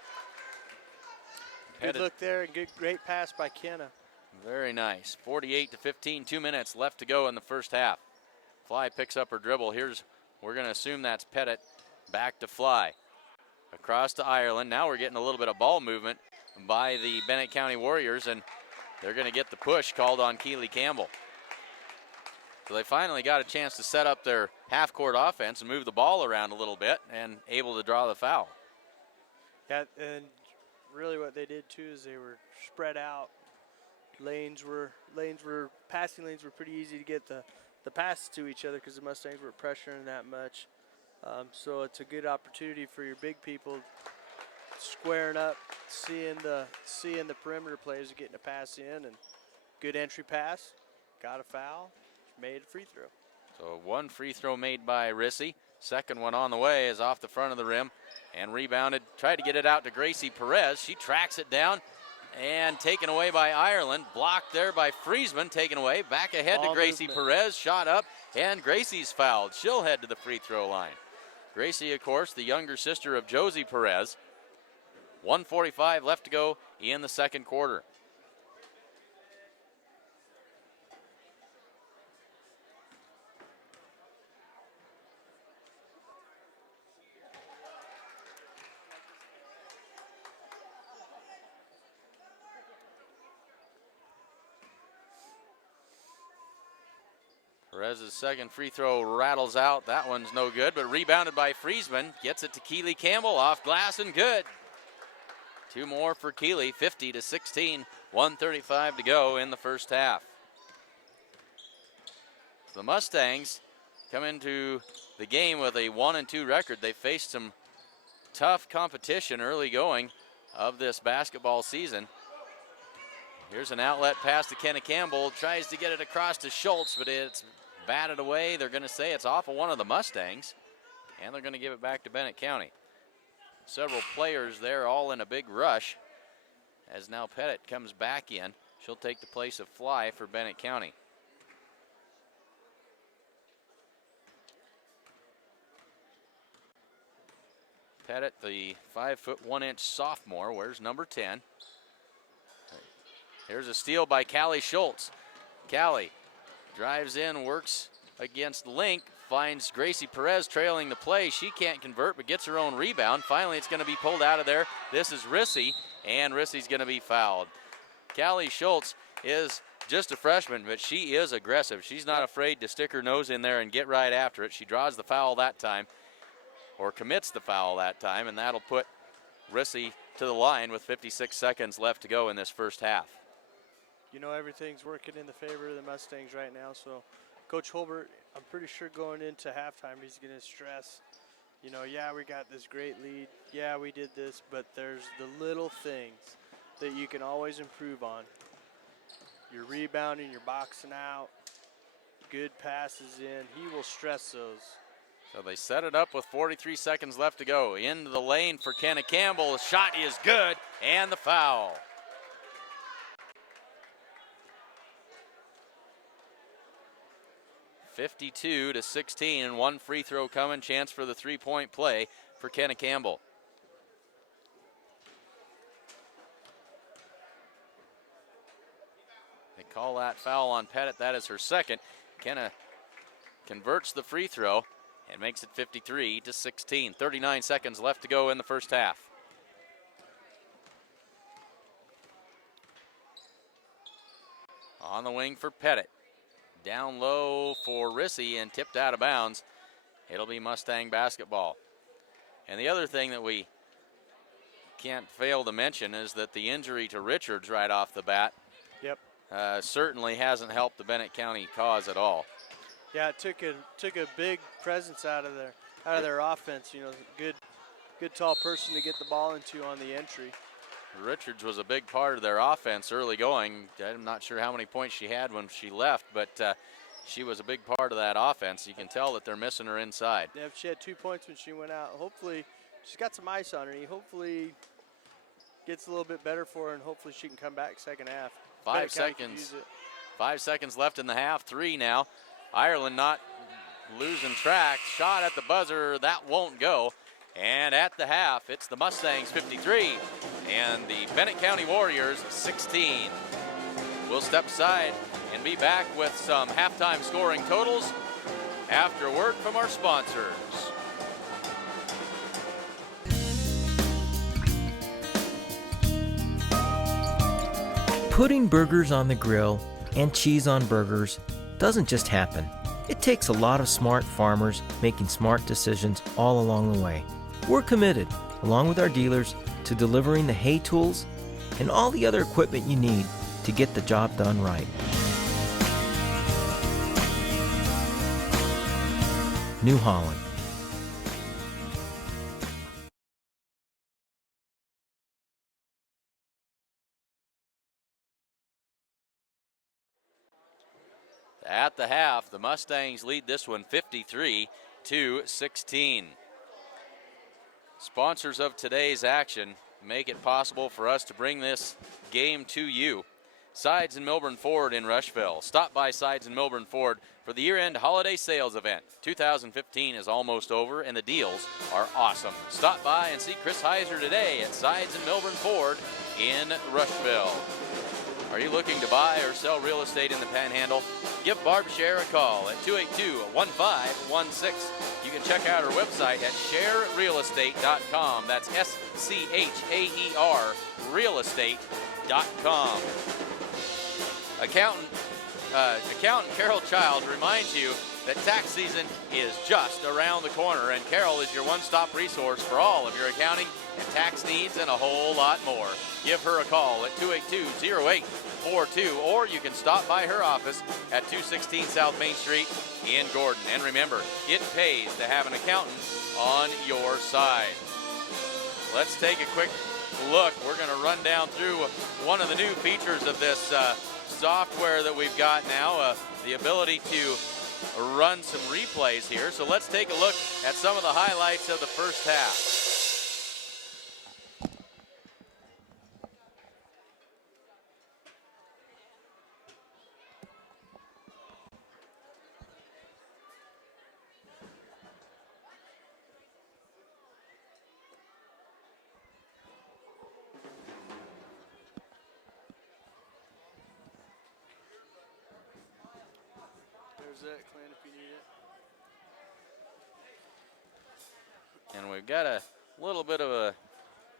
Good look there, and great pass by Kenna. Very nice. 48-15, 2 minutes left to go in the first half. Fly picks up her dribble. We're going to assume that's Pettit. Back to Fly. Across to Ireland. Now we're getting a little bit of ball movement by the Bennett County Warriors, and they're going to get the push called on Keely Campbell. So they finally got a chance to set up their half-court offense and move the ball around a little bit and able to draw the foul. Yeah, and really what they did too is they were spread out. Passing lanes were pretty easy to get the passes to each other because the Mustangs were pressuring that much. So it's a good opportunity for your big people squaring up, seeing the perimeter players getting a pass in, and good entry pass, got a foul, made a free throw. So one free throw made by Rissy. Second one on the way is off the front of the rim and rebounded. Tried to get it out to Gracie Perez. She tracks it down and taken away by Ireland. Blocked there by Friesman. Taken away. Back ahead to Gracie Perez. Shot up, and Gracie's fouled. She'll head to the free throw line. Gracie, of course, the younger sister of Josie Perez. 1:45 left to go in the second quarter. Perez's second free throw rattles out. That one's no good, but rebounded by Friesman. Gets it to Keely Campbell, off glass and good. Two more for Keely, 50-16, 1:35 to go in the first half. The Mustangs come into the game with a 1-2 record. They faced some tough competition early going of this basketball season. Here's an outlet pass to Kenna Campbell. Tries to get it across to Schultz, but it's batted away. They're going to say it's off of one of the Mustangs, and they're going to give it back to Bennett County. Several players there all in a big rush as now Pettit comes back in. She'll take the place of Fly for Bennett County. Pettit, the 5'1" sophomore, wears number 10. Here's a steal by Callie Schultz. Callie drives in, works against Link, finds Gracie Perez trailing the play. She can't convert, but gets her own rebound. Finally, it's going to be pulled out of there. This is Rissy, and Rissy's going to be fouled. Callie Schultz is just a freshman, but she is aggressive. She's not afraid to stick her nose in there and get right after it. She draws the foul that time, or commits the foul that time, and that'll put Rissy to the line with 56 seconds left to go in this first half. You know, everything's working in the favor of the Mustangs right now, so Coach Holbert, I'm pretty sure going into halftime he's going to stress, you know, yeah, we got this great lead, yeah, we did this, but there's the little things that you can always improve on. You're rebounding, you're boxing out, good passes in. He will stress those. So they set it up with 43 seconds left to go. Into the lane for Kenna Campbell. The shot is good, and the foul. (52-16) and one free throw coming. Chance for the three-point play for Kenna Campbell. They call that foul on Pettit. That is her second. Kenna converts the free throw and makes it 53-16. 39 seconds left to go in the first half. On the wing for Pettit. Down low for Rissy and tipped out of bounds. It'll be Mustang basketball. And the other thing that we can't fail to mention is that the injury to Richards right off the bat certainly hasn't helped the Bennett County cause at all. Yeah, it took a big presence out of their offense. You know, good tall person to get the ball into on the entry. Richards was a big part of their offense early going. I'm not sure how many points she had when she left, but she was a big part of that offense. You can tell that they're missing her inside. Yeah, she had 2 points when she went out. Hopefully, she's got some ice on her. Hopefully, gets a little bit better for her, and hopefully she can come back second half. 5 seconds. 5 seconds left in the half. 3 now. Ireland not losing track. Shot at the buzzer. That won't go. And at the half, it's the Mustangs 53 and the Bennett County Warriors 16. We'll step aside and be back with some halftime scoring totals after a word from our sponsors. Putting burgers on the grill and cheese on burgers doesn't just happen. It takes a lot of smart farmers making smart decisions all along the way. We're committed, along with our dealers, to delivering the hay tools and all the other equipment you need to get the job done right. New Holland. At the half, the Mustangs lead this one 53-16. Sponsors of today's action make it possible for us to bring this game to you. Sides and Milburn Ford in Rushville. Stop by Sides and Milburn Ford for the year-end holiday sales event. 2015 is almost over and the deals are awesome. Stop by and see Chris Heiser today at Sides and Milburn Ford in Rushville. Are you looking to buy or sell real estate in the Panhandle? Give Barb Scher a call at 282-1516. You can check out our website at scherrealestate.com. That's SCHAER realestate.com. Accountant Carol Childs reminds you that tax season is just around the corner, and Carol is your one-stop resource for all of your accounting and tax needs and a whole lot more. Give her a call at 282-0842, or you can stop by her office at 216 South Main Street in Gordon. And remember, it pays to have an accountant on your side. Let's take a quick look. We're going to run down through one of the new features of this software that we've got now, the ability to run some replays here. So let's take a look at some of the highlights of the first half. There's that, Clint, if you need it. And we've got a little bit of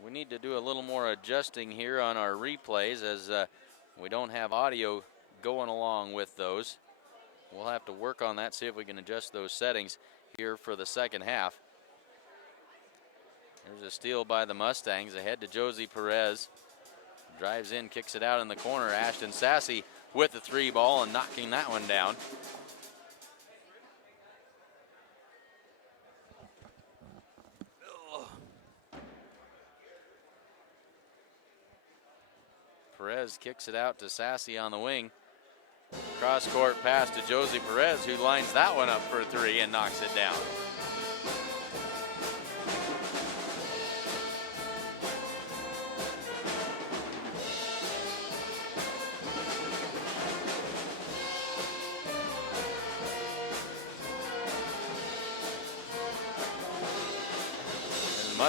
we need to do a little more adjusting here on our replays, as we don't have audio going along with those. We'll have to work on that, see if we can adjust those settings here for the second half. There's a steal by the Mustangs, ahead to Josie Perez. Drives in, kicks it out in the corner. Ashton Sassy with the three ball and knocking that one down. Perez kicks it out to Sassy on the wing. Cross court pass to Josie Perez, who lines that one up for a three and knocks it down.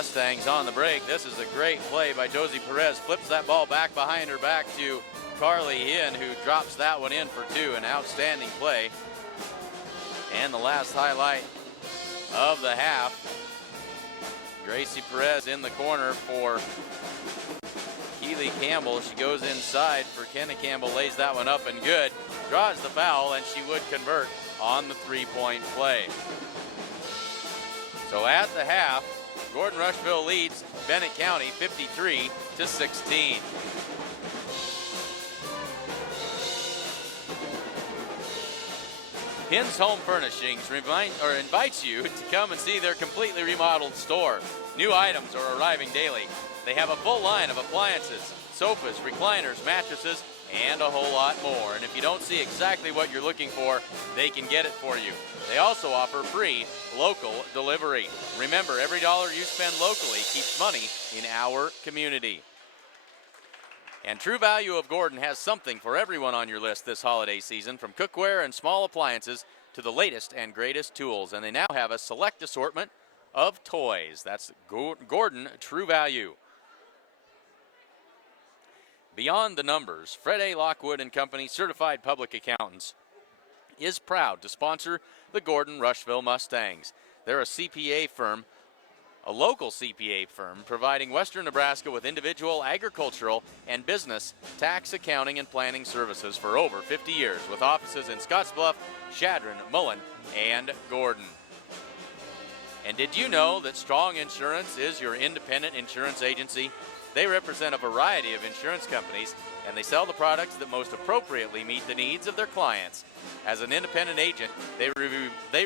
Mustangs on the break. This is a great play by Josie Perez. Flips that ball back behind her back to Carly Hinn, who drops that one in for two. An outstanding play. And the last highlight of the half, Gracie Perez in the corner for Keely Campbell. She goes inside for Kenna Campbell, lays that one up and good. Draws the foul, and she would convert on the three-point play. So at the half, Gordon-Rushville leads Bennett County 53-16. Hinn's Home Furnishings invites you to come and see their completely remodeled store. New items are arriving daily. They have a full line of appliances, sofas, recliners, mattresses, and a whole lot more. And if you don't see exactly what you're looking for, they can get it for you. They also offer free local delivery. Remember, every dollar you spend locally keeps money in our community. And True Value of Gordon has something for everyone on your list this holiday season, from cookware and small appliances to the latest and greatest tools. And they now have a select assortment of toys. That's Gordon True Value. Beyond the numbers, Fred A. Lockwood and Company, certified public accountants, is proud to sponsor the Gordon-Rushville Mustangs. They're a CPA firm, a local CPA firm, providing Western Nebraska with individual, agricultural, and business tax, accounting, and planning services for over 50 years, with offices in Scottsbluff, Chadron, Mullen, and Gordon. And did you know that Strong Insurance is your independent insurance agency? They represent a variety of insurance companies, and they sell the products that most appropriately meet the needs of their clients. As an independent agent, they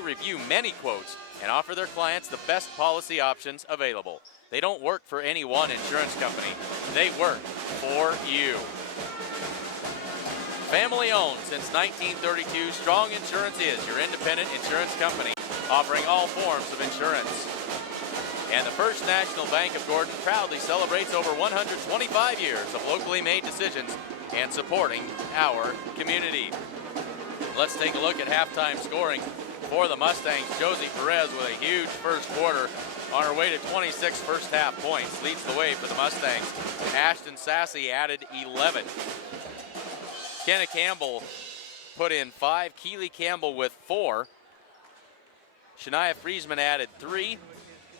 review many quotes and offer their clients the best policy options available. They don't work for any one insurance company. They work for you. Family owned since 1932, Strong Insurance is your independent insurance company, offering all forms of insurance. And the First National Bank of Gordon proudly celebrates over 125 years of locally made decisions and supporting our community. Let's take a look at halftime scoring for the Mustangs. Josie Perez with a huge first quarter, on her way to 26 first half points, leads the way for the Mustangs. Ashton Sassy added 11. Kenna Campbell put in 5. Keely Campbell with 4. Shania Friesman added 3.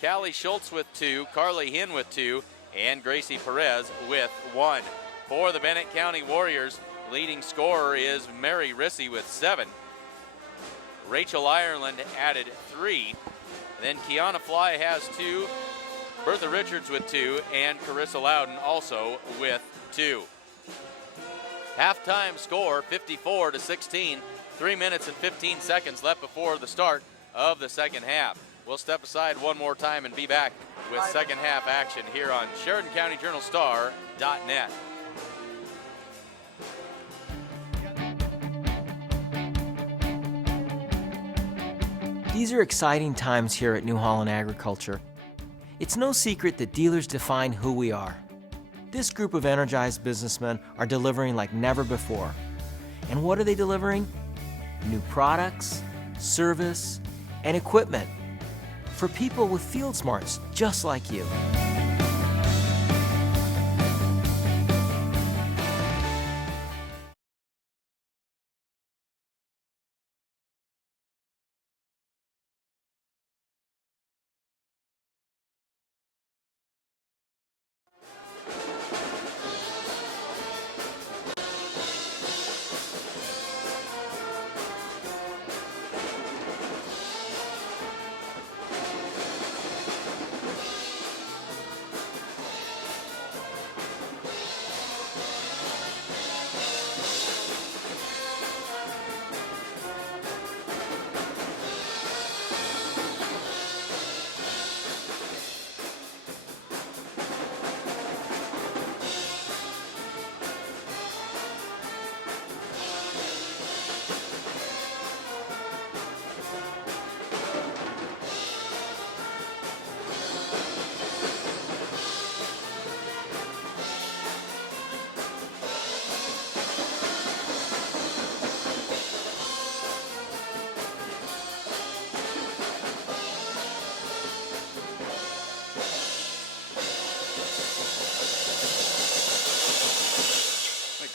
Callie Schultz with 2. Carly Hinn with 2. And Gracie Perez with 1. For the Bennett County Warriors, leading scorer is Mary Rissy with 7. Rachel Ireland added 3. Then Kiana Fly has 2. Bertha Richards with 2. And Carissa Loudon also with 2. Halftime score 54-16. 3 minutes and 15 seconds left before the start of the second half. We'll step aside one more time and be back with second half action here on Sheridan County Journal Star.net. These are exciting times here at New Holland Agriculture. It's no secret that dealers define who we are. This group of energized businessmen are delivering like never before. And what are they delivering? New products, service, and equipment for people with field smarts just like you.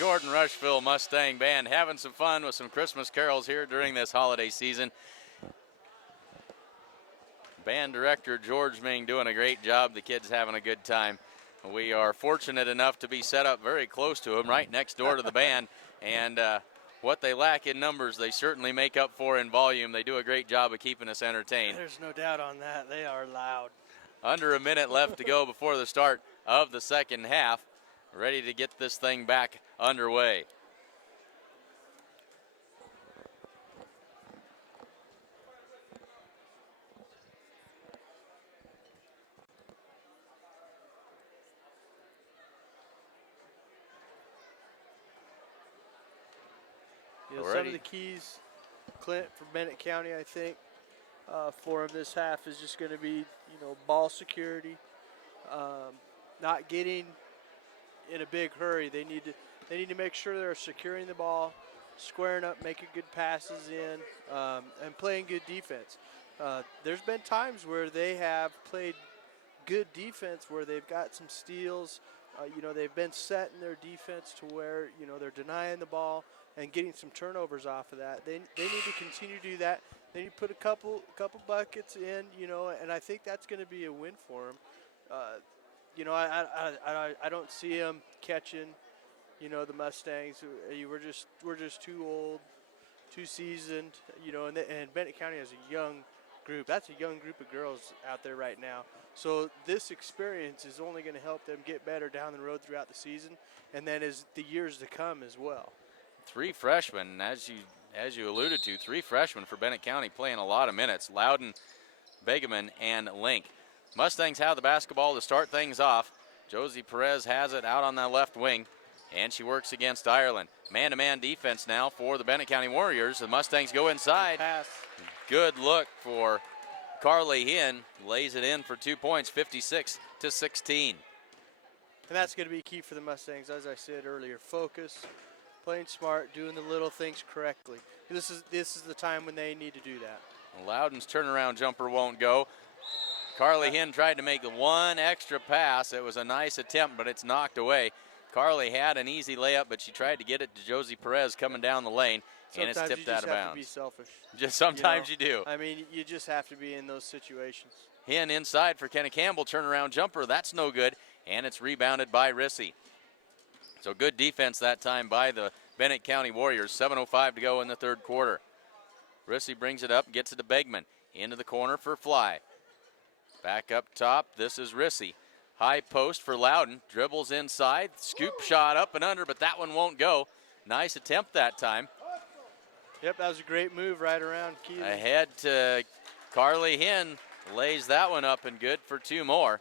Gordon-Rushville Mustang Band having some fun with some Christmas carols here during this holiday season. Band director George Ming doing a great job. The kids having a good time. We are fortunate enough to be set up very close to them, right next door to the band. And what they lack in numbers, they certainly make up for in volume. They do a great job of keeping us entertained. There's no doubt on that. They are loud. Under a minute left to go before the start of the second half. Ready to get this thing back underway. Some of the keys, Clint, for Bennett County, I think, for him this half is just going to be, ball security, not getting in a big hurry. They need to make sure they're securing the ball, squaring up, making good passes in, and playing good defense. There's been times where they have played good defense, where they've got some steals. They've been set in their defense to where they're denying the ball and getting some turnovers off of that. They need to continue to do that. They need to put a couple buckets in, and I think that's going to be a win for them. I don't see them catching, the Mustangs. We're just too old, too seasoned, and Bennett County has a young group. That's a young group of girls out there right now. So this experience is only going to help them get better down the road throughout the season, and then as the years to come as well. Three freshmen, as you alluded to, three freshmen for Bennett County playing a lot of minutes. Loudon, Begeman, and Link. Mustangs have the basketball to start things off. Josie Perez has it out on that left wing, and she works against Ireland. Man-to-man defense now for the Bennett County Warriors. The Mustangs go inside. Good look for Carly Hinn. Lays it in for 2 points, 56-16. And that's going to be key for the Mustangs, as I said earlier. Focus, playing smart, doing the little things correctly. This is the time when they need to do that. Loudon's turnaround jumper won't go. Carly Hinn tried to make the one extra pass. It was a nice attempt, but it's knocked away. Carly had an easy layup, but she tried to get it to Josie Perez coming down the lane, and it's tipped out of bounds. Sometimes you just have to be selfish. Just sometimes you do. I mean, you just have to be in those situations. Hinn inside for Kenna Campbell, turnaround jumper. That's no good, and it's rebounded by Rissy. So good defense that time by the Bennett County Warriors. 7:05 to go in the third quarter. Rissy brings it up, gets it to Begeman. Into the corner for Fly. Back up top, this is Rissy. High post for Loudon, dribbles inside, scoop shot up and under, but that one won't go. Nice attempt that time. Yep, that was a great move right around Keeley. Ahead to Carly Hinn, lays that one up and good for two more.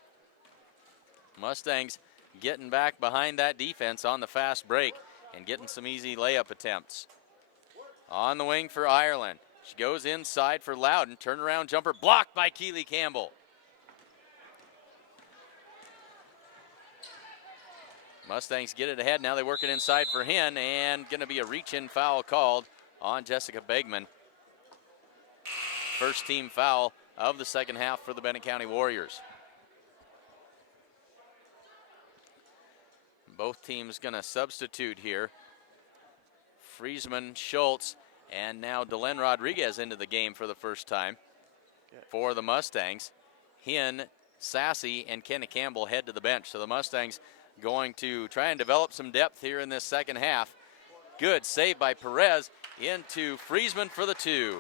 Mustangs getting back behind that defense on the fast break and getting some easy layup attempts. On the wing for Ireland. She goes inside for Loudon, turnaround jumper blocked by Keely Campbell. Mustangs get it ahead. Now they work it inside for Hinn, and going to be a reach-in foul called on Jessica Begeman. First team foul of the second half for the Bennett County Warriors. Both teams going to substitute here. Friesman, Schultz, and now Delenn Rodriguez into the game for the first time for the Mustangs. Hinn, Sassy, and Kenna Campbell head to the bench. So the Mustangs going to try and develop some depth here in this second half. Good save by Perez into Friesman for the two.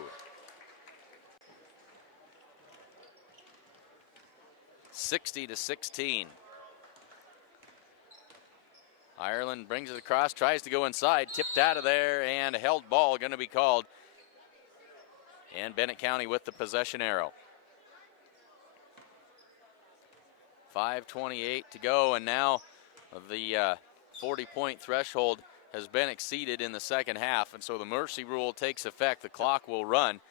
60-16. Ireland brings it across, tries to go inside, tipped out of there, and a held ball going to be called. And Bennett County with the possession arrow. 5:28 to go, and now the 40-point threshold has been exceeded in the second half, and so the mercy rule takes effect. The clock will run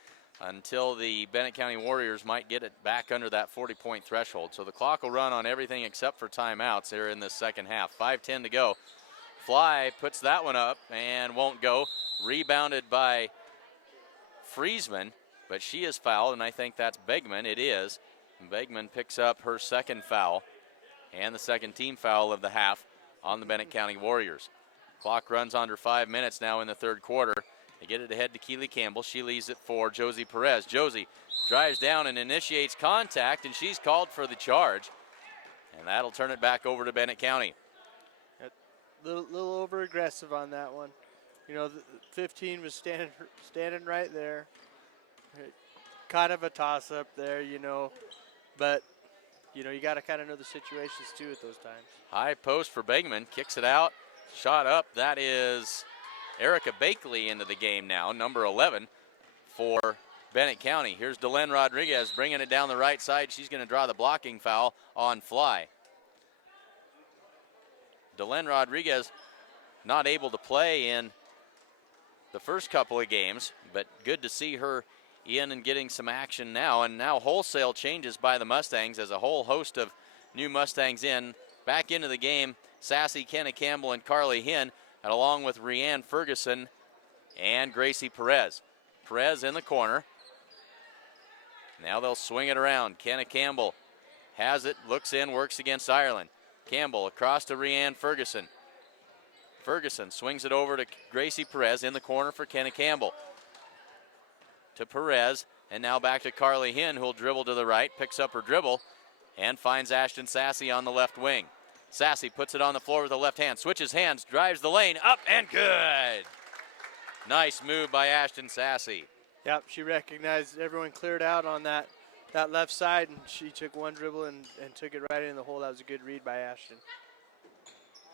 until the Bennett County Warriors might get it back under that 40-point threshold. So the clock will run on everything except for timeouts here in this second half. 5:10 to go. Fly puts that one up and won't go. Rebounded by Friesman, but she is fouled, and I think that's Begeman. It is. Begeman picks up her second foul and the second team foul of the half on the Bennett County Warriors. Clock runs under 5 minutes now in the third quarter. They get it ahead to Keely Campbell. She leaves it for Josie Perez. Josie drives down and initiates contact, and she's called for the charge. And that'll turn it back over to Bennett County. A little over aggressive on that one. You know, 15 was standing right there. Kind of a toss up there, you know, but you know, you got to kind of know the situations too at those times. High post for Begman, kicks it out, shot up. That is Erica Bakley into the game now, number 11 for Bennett County. Here's Delenn Rodriguez bringing it down the right side. She's going to draw the blocking foul on Fly. Delenn Rodriguez not able to play in the first couple of games, but good to see her in and getting some action now. And now wholesale changes by the Mustangs as a whole host of new Mustangs in. Back into the game, Sassy, Kenna Campbell, and Carly Hinn, and along with Rianne Ferguson and Gracie Perez. Perez in the corner. Now they'll swing it around. Kenna Campbell has it, looks in, works against Ireland. Campbell across to Rianne Ferguson. Ferguson swings it over to Gracie Perez in the corner for Kenna Campbell. To Perez, and now back to Carly Hinn, who'll dribble to the right, picks up her dribble, and finds Ashton Sassy on the left wing. Sassy puts it on the floor with the left hand, switches hands, drives the lane, up and good. Nice move by Ashton Sassy. Yep, she recognized everyone cleared out on that left side, and she took one dribble and took it right in the hole. That was a good read by Ashton.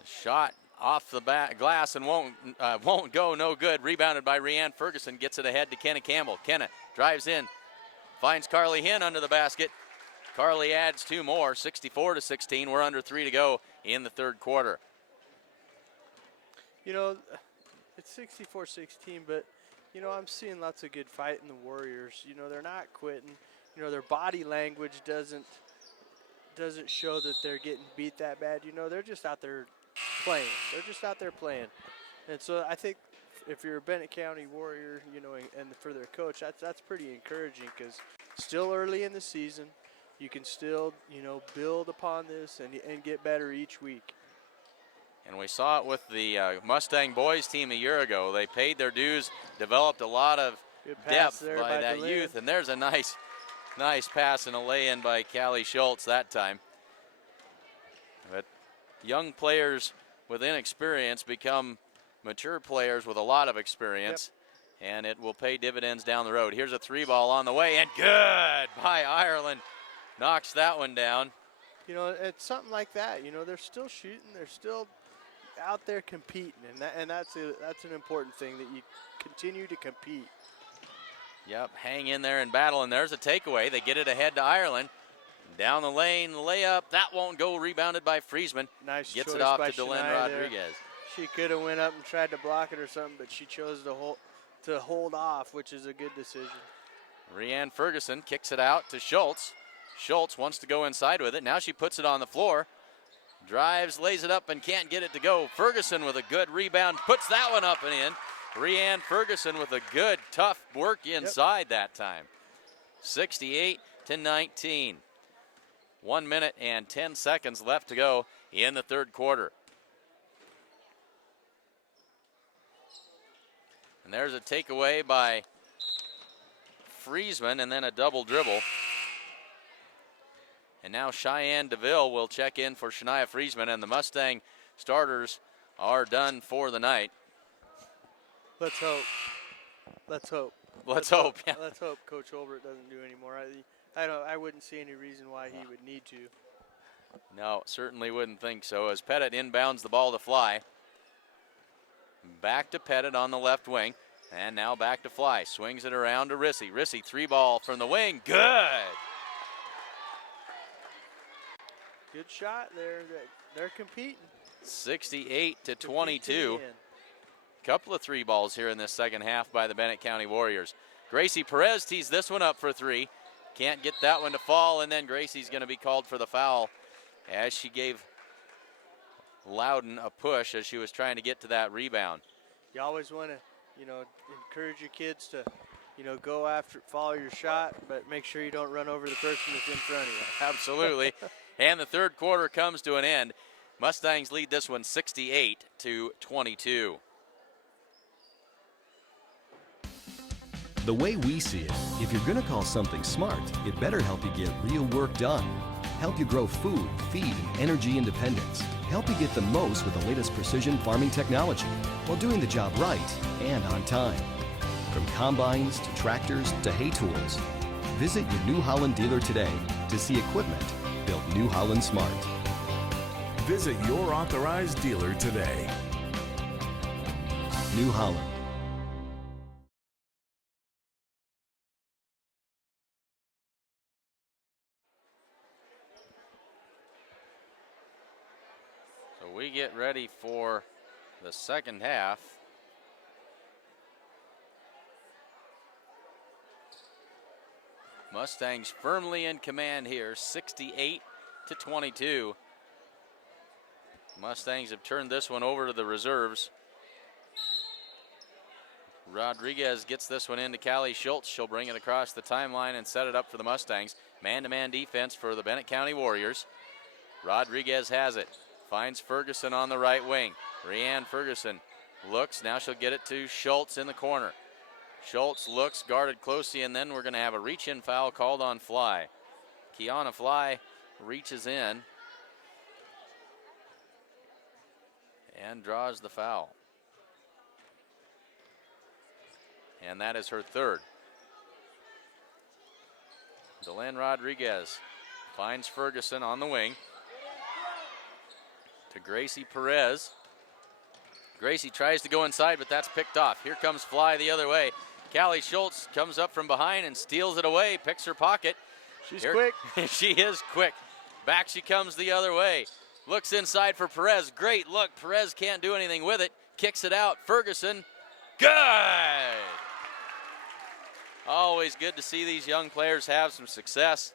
Shot off the glass and won't go, no good. Rebounded by Rianne Ferguson, gets it ahead to Kenna Campbell. Kenna drives in, finds Carly Hinn under the basket. Carly adds two more, 64-16. We're under 3 to go in the third quarter. You know, it's 64-16, but, you know, I'm seeing lots of good fight in the Warriors. You know, they're not quitting. You know, their body language doesn't show that they're getting beat that bad. You know, they're just out there playing. They're just out there playing. And so I think if you're a Bennett County Warrior, you know, and for their coach, that's pretty encouraging, because still early in the season, you can still, you know, build upon this and get better each week. And we saw it with the Mustang boys team a year ago. They paid their dues, developed a lot of depth by that youth, and there's a nice pass and a lay-in by Callie Schultz that time. But young players with inexperience become mature players with a lot of experience, and it will pay dividends down the road. Here's a 3-ball on the way, and good by Ireland. Knocks that one down. You know, it's something like that. You know, they're still shooting. They're still out there competing, and that's an important thing, that you continue to compete. Yep, hang in there and battle, and there's a takeaway. They get it ahead to Ireland. Down the lane, layup. That won't go. Rebounded by Friesman. Nice Gets choice it off by to Delenn Shania Rodriguez. there. She could have went up and tried to block it or something, but she chose to hold off, which is a good decision. Rianne Ferguson kicks it out to Schultz. Schultz wants to go inside with it. Now she puts it on the floor. Drives, lays it up, and can't get it to go. Ferguson with a good rebound, puts that one up and in. Rianne Ferguson with a good, tough work inside that time. 68-19. 1 minute and 10 seconds left to go in the third quarter. And there's a takeaway by Friesman, and then a double dribble. And now Cheyenne DeVille will check in for Shania Friesman, and the Mustang starters are done for the night. Let's hope. Let's hope. Let's hope. Yeah. Let's hope Coach Holbert doesn't do any more. I wouldn't see any reason why he would need to. No, certainly wouldn't think so. As Pettit inbounds the ball to Fly. Back to Pettit on the left wing. And now back to Fly. Swings it around to Rissy. Rissy, 3-ball from the wing. Good. Good shot there. They're competing. 68-22. Couple of 3-balls here in this second half by the Bennett County Warriors. Gracie Perez tees this one up for 3. Can't get that one to fall, and then Gracie's going to be called for the foul as she gave Loudon a push as she was trying to get to that rebound. You always want to, you know, encourage your kids to, you know, go after, follow your shot, but make sure you don't run over the person that's in front of you. Absolutely. And the third quarter comes to an end. Mustangs lead this one 68-22. The way we see it, if you're going to call something smart, it better help you get real work done. Help you grow food, feed, and energy independence. Help you get the most with the latest precision farming technology while doing the job right and on time. From combines to tractors to hay tools, visit your New Holland dealer today to see equipment built New Holland smart. Visit your authorized dealer today. New Holland. So we get ready for the second half. Mustangs firmly in command here, 68-22. Mustangs have turned this one over to the reserves. Rodriguez gets this one into Callie Schultz. She'll bring it across the timeline and set it up for the Mustangs. Man-to-man defense for the Bennett County Warriors. Rodriguez has it. Finds Ferguson on the right wing. Rianne Ferguson looks. Now she'll get it to Schultz in the corner. Schultz looks, guarded closely, and then we're going to have a reach-in foul called on Fly. Kiana Fly reaches in and draws the foul. And that is her third. Delenn Rodriguez finds Ferguson on the wing to Gracie Perez. Gracie tries to go inside, but that's picked off. Here comes Fly the other way. Callie Schultz comes up from behind and steals it away, picks her pocket. She's quick. She is quick. Back she comes the other way. Looks inside for Perez. Great look. Perez can't do anything with it. Kicks it out. Ferguson. Good! Always good to see these young players have some success.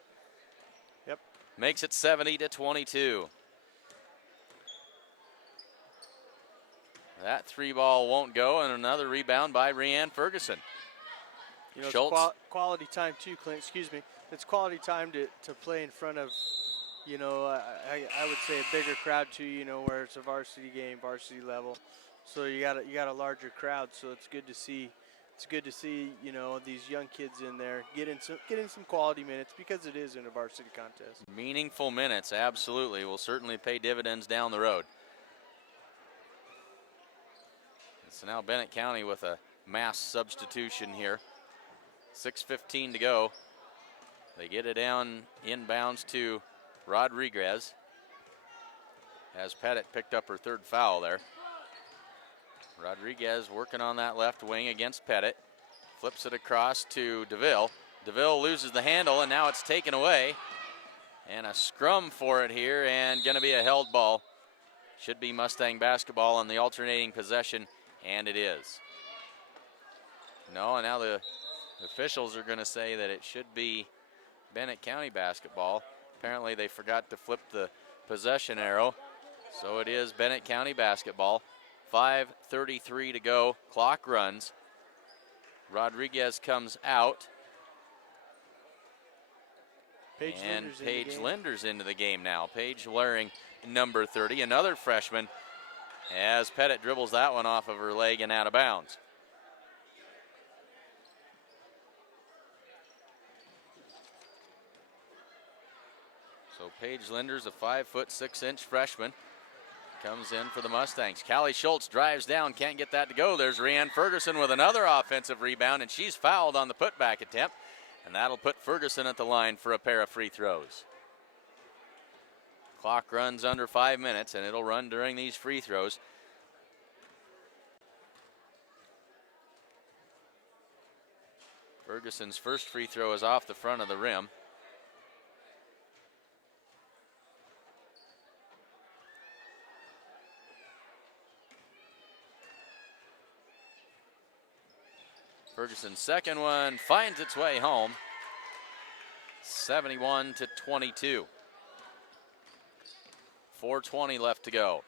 Yep. Makes it 70-22. That three ball won't go, and another rebound by Rianne Ferguson. You know, Schultz. it's quality time too, Clint. Excuse me. It's quality time to play in front of, you know, I would say a bigger crowd too. You know, where it's a varsity game, varsity level. So you got a larger crowd. So it's good to see. It's good to see, you know, these young kids in there getting some quality minutes because it is in a varsity contest. Meaningful minutes, absolutely, will certainly pay dividends down the road. So now Bennett County with a mass substitution here. 6:15 to go. They get it down inbounds to Rodriguez. As Pettit picked up her third foul there. Rodriguez working on that left wing against Pettit. Flips it across to DeVille. DeVille loses the handle, and now it's taken away. And a scrum for it here, and going to be a held ball. Should be Mustang basketball on the alternating possession, and it is. No, and now the officials are going to say that it should be Bennett County basketball. Apparently they forgot to flip the possession arrow, so it is Bennett County basketball. 5:33 to go, clock runs. Rodriguez comes out. Paige Linder's into the game now. Paige wearing number 30, another freshman, as Pettit dribbles that one off of her leg and out of bounds. So Paige Linder's a 5'6" freshman. Comes in for the Mustangs. Callie Schultz drives down, can't get that to go. There's Rianne Ferguson with another offensive rebound, and she's fouled on the putback attempt. And that'll put Ferguson at the line for a pair of free throws. Clock runs under 5 minutes, and it'll run during these free throws. Ferguson's first free throw is off the front of the rim. Ferguson's second one finds its way home. 71-22. 4:20 left to go.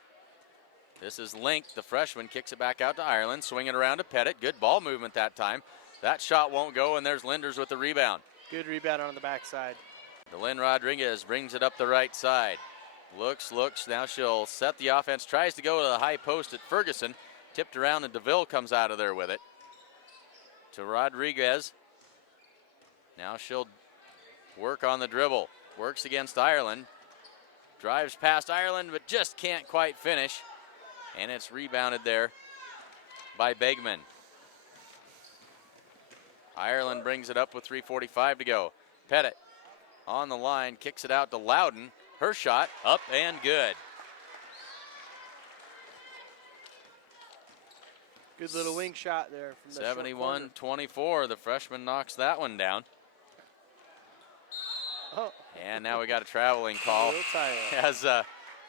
This is Link, the freshman, kicks it back out to Ireland, swinging around to Pettit. Good ball movement that time. That shot won't go, and there's Linders with the rebound. Good rebound on the backside. Delenn Rodriguez brings it up the right side. Looks. Now she'll set the offense. Tries to go to the high post at Ferguson. Tipped around and DeVille comes out of there with it. To Rodriguez. Now she'll work on the dribble. Works against Ireland. Drives past Ireland, but just can't quite finish. And it's rebounded there by Begman. Ireland brings it up with 3:45 to go. Pettit on the line, kicks it out to Loudon. Her shot up and good. Good little wing shot there from the 71-24. The freshman knocks that one down. Oh. And now we got a traveling call.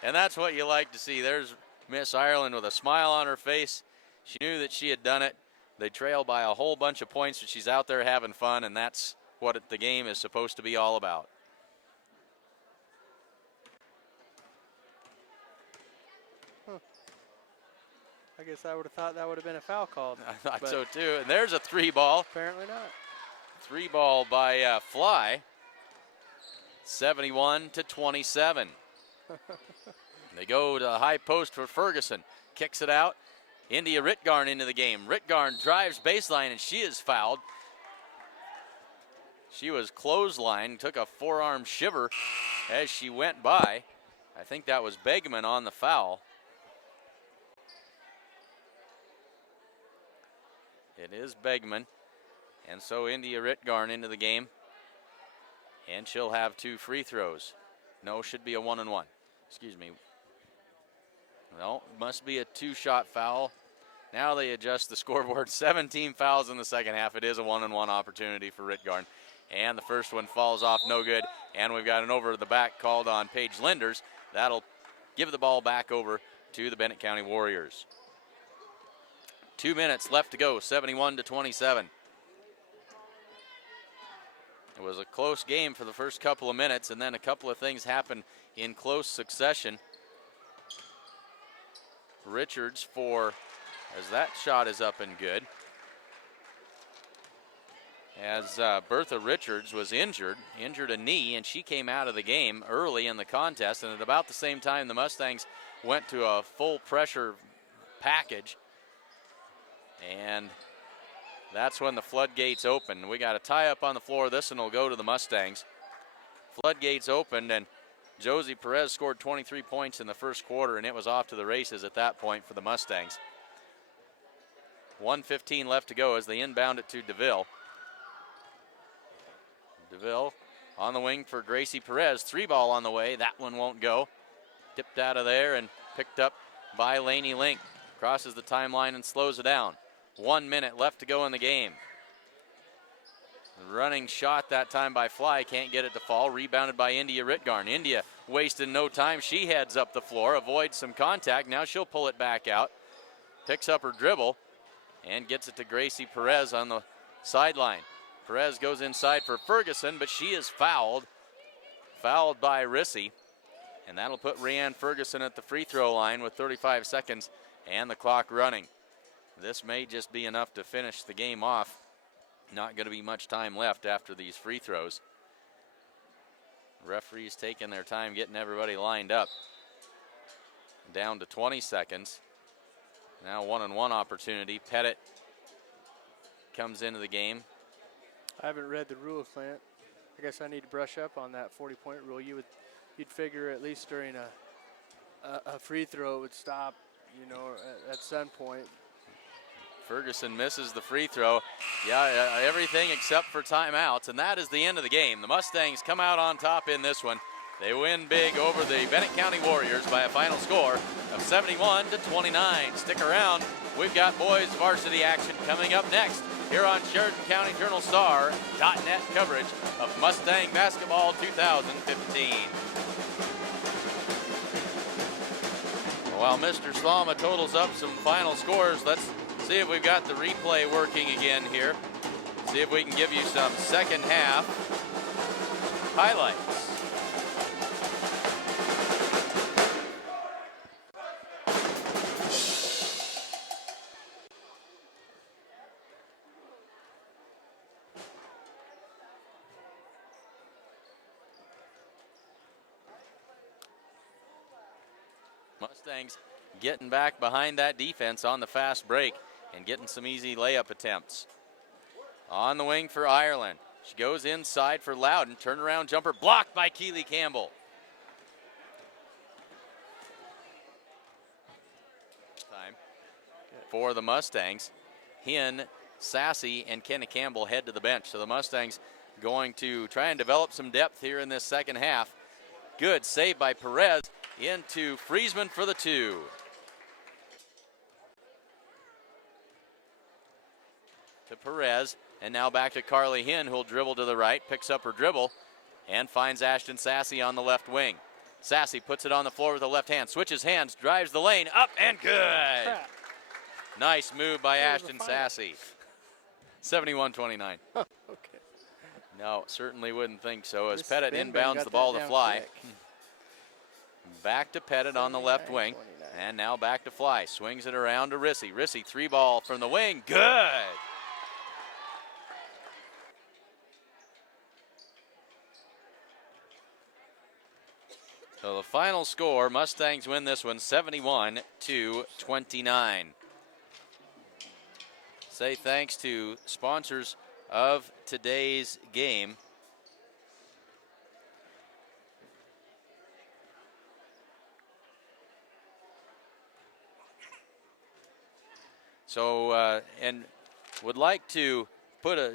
And that's what you like to see. There's Miss Ireland with a smile on her face. She knew that she had done it. They trail by a whole bunch of points, but she's out there having fun, and that's what the game is supposed to be all about. I guess I would have thought that would have been a foul call. I thought so too. And there's a 3-ball. Apparently not. 3-ball by Fly. 71-27. They go to the high post for Ferguson. Kicks it out. India Ritgarn into the game. Ritgarn drives baseline, and she is fouled. She was clotheslined, took a forearm shiver as she went by. I think that was Begman on the foul. It is Begman. And so India Ritgarn into the game. And she'll have 2 free throws. No, should be a 1-and-1. Excuse me. No, must be a 2-shot foul. Now they adjust the scoreboard. 17 fouls in the second half. It is a 1-and-1 opportunity for Ritgarn. And the first one falls off, no good. And we've got an over the back called on Paige Linders. That'll give the ball back over to the Bennett County Warriors. 2 minutes left to go, 71-27. It was a close game for the first couple of minutes, and then a couple of things happened in close succession. Richards as that shot is up and good. As Bertha Richards was injured a knee, and she came out of the game early in the contest, and at about the same time the Mustangs went to a full pressure package. And that's when the floodgates opened. We got a tie up on the floor. This one will go to the Mustangs. Floodgates opened, and Josie Perez scored 23 points in the first quarter, and it was off to the races at that point for the Mustangs. 1:15 left to go as they inbound it to DeVille. DeVille on the wing for Gracie Perez. 3-ball on the way. That one won't go. Tipped out of there and picked up by Lainey Link. Crosses the timeline and slows it down. 1 minute left to go in the game. Running shot that time by Fly. Can't get it to fall. Rebounded by India Ritgarn. India wasted no time. She heads up the floor. Avoids some contact. Now she'll pull it back out. Picks up her dribble and gets it to Gracie Perez on the sideline. Perez goes inside for Ferguson, but she is fouled. Fouled by Rissy. And that'll put Rayanne Ferguson at the free throw line with 35 seconds and the clock running. This may just be enough to finish the game off. Not going to be much time left after these free throws. Referees taking their time getting everybody lined up. Down to 20 seconds. Now 1-on-1 opportunity. Pettit comes into the game. I haven't read the rules, Clint. I guess I need to brush up on that 40-point rule. You'd figure at least during a free throw it would stop, at some point. Ferguson misses the free throw. Yeah, everything except for timeouts, and that is the end of the game. The Mustangs come out on top in this one. They win big over the Bennett County Warriors by a final score of 71-29. Stick around. We've got boys varsity action coming up next here on Sheridan County Journal Star.net coverage of Mustang Basketball 2015. While Mr. Slama totals up some final scores, let's see if we've got the replay working again here. See if we can give you some second half highlights. Mustangs getting back behind that defense on the fast break and getting some easy layup attempts. On the wing for Ireland. She goes inside for Loudon. Turnaround jumper blocked by Keely Campbell. Time for the Mustangs. Hinn, Sassy, and Kenna Campbell head to the bench. So the Mustangs going to try and develop some depth here in this second half. Good save by Perez into Friesman for the 2. To Perez, and now back to Carly Hinn, who'll dribble to the right, picks up her dribble, and finds Ashton Sassy on the left wing. Sassy puts it on the floor with the left hand, switches hands, drives the lane, up and good. Nice move by Ashton Sassy. 71-29. Okay. No, certainly wouldn't think so, as Miss Pettit Benben inbounds got the ball that to down Fly. quick. Back to Pettit on the left wing, 79-29. and now back to Fly. Swings it around to Rissy. Rissy, 3-ball from the wing, good. So the final score, Mustangs win this one 71-29. Say thanks to sponsors of today's game. So, and would like to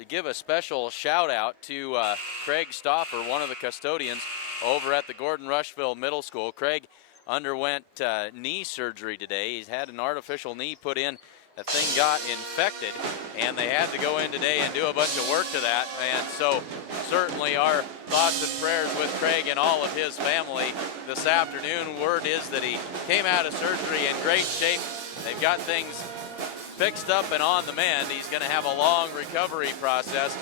give a special shout out to Craig Stoffer, one of the custodians over at the Gordon-Rushville Middle School. Craig underwent knee surgery today. He's had an artificial knee put in. The thing got infected, and they had to go in today and do a bunch of work to that. And so certainly our thoughts and prayers with Craig and all of his family this afternoon. Word is that he came out of surgery in great shape. They've got things fixed up and on the mend. He's going to have a long recovery process.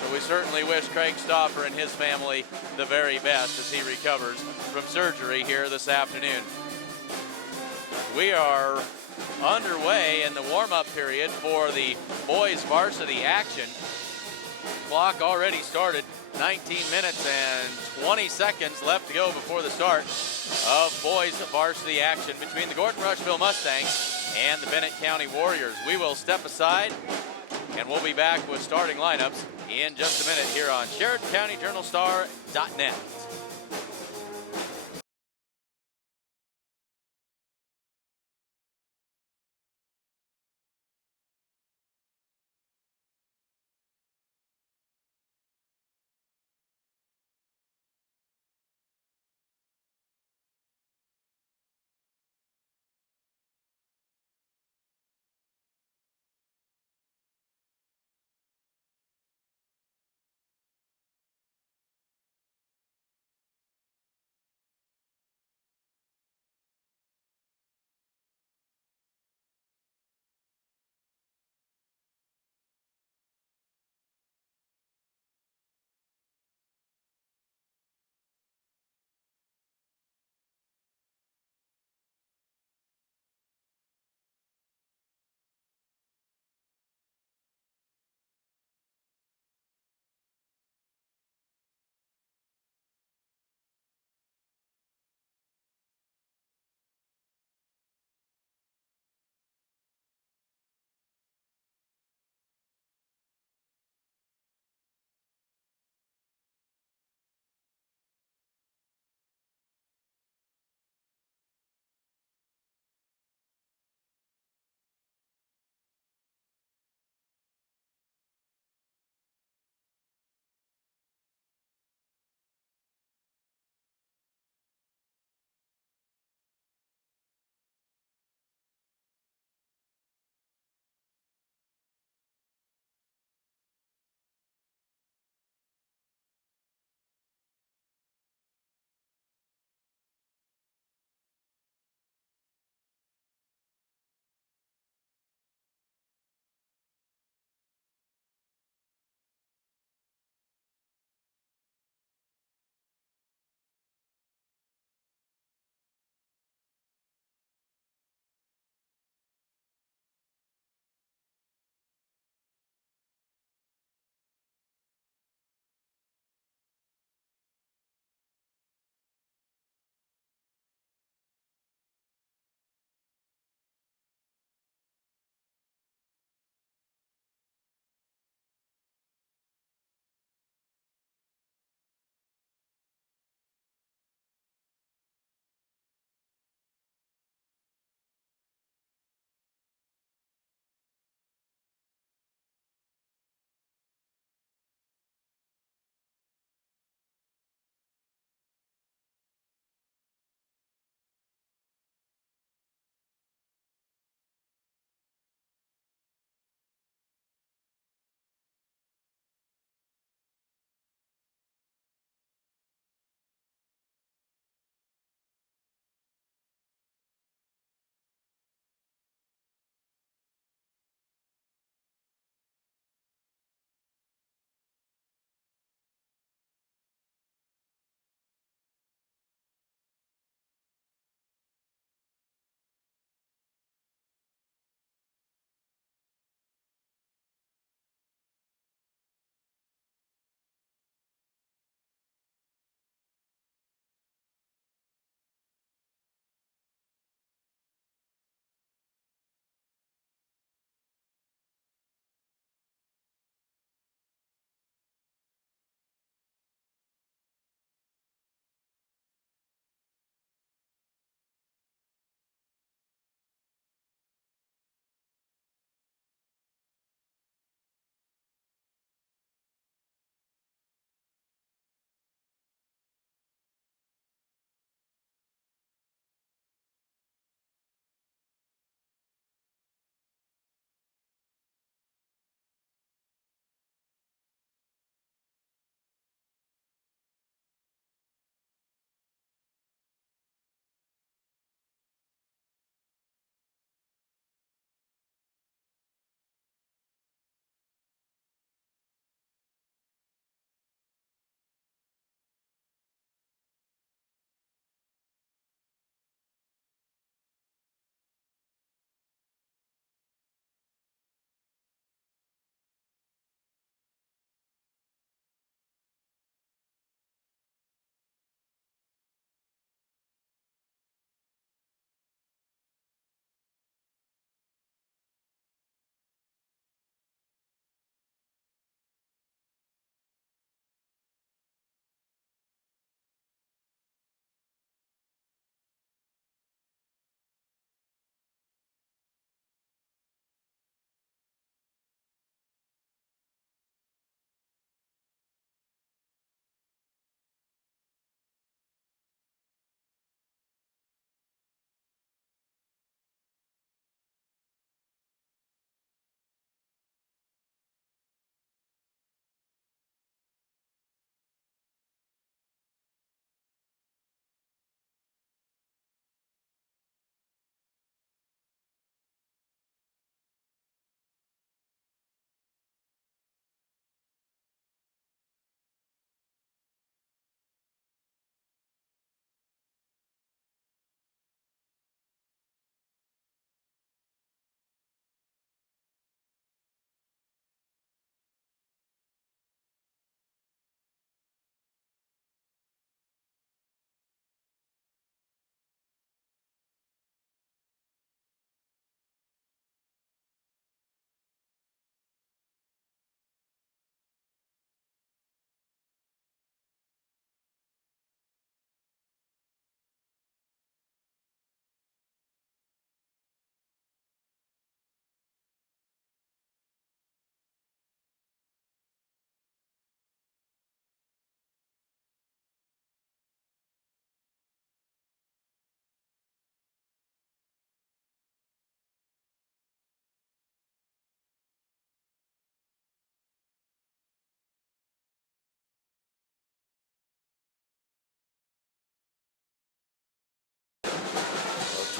So we certainly wish Craig Stoffer and his family the very best as he recovers from surgery here this afternoon. We are underway in the warm-up period for the boys varsity action. Clock already started. 19 minutes and 20 seconds left to go before the start of boys varsity action between the Gordon-Rushville Mustangs and the Bennett County Warriors. We will step aside and we'll be back with starting lineups in just a minute here on SheridanCountyJournalStar.net.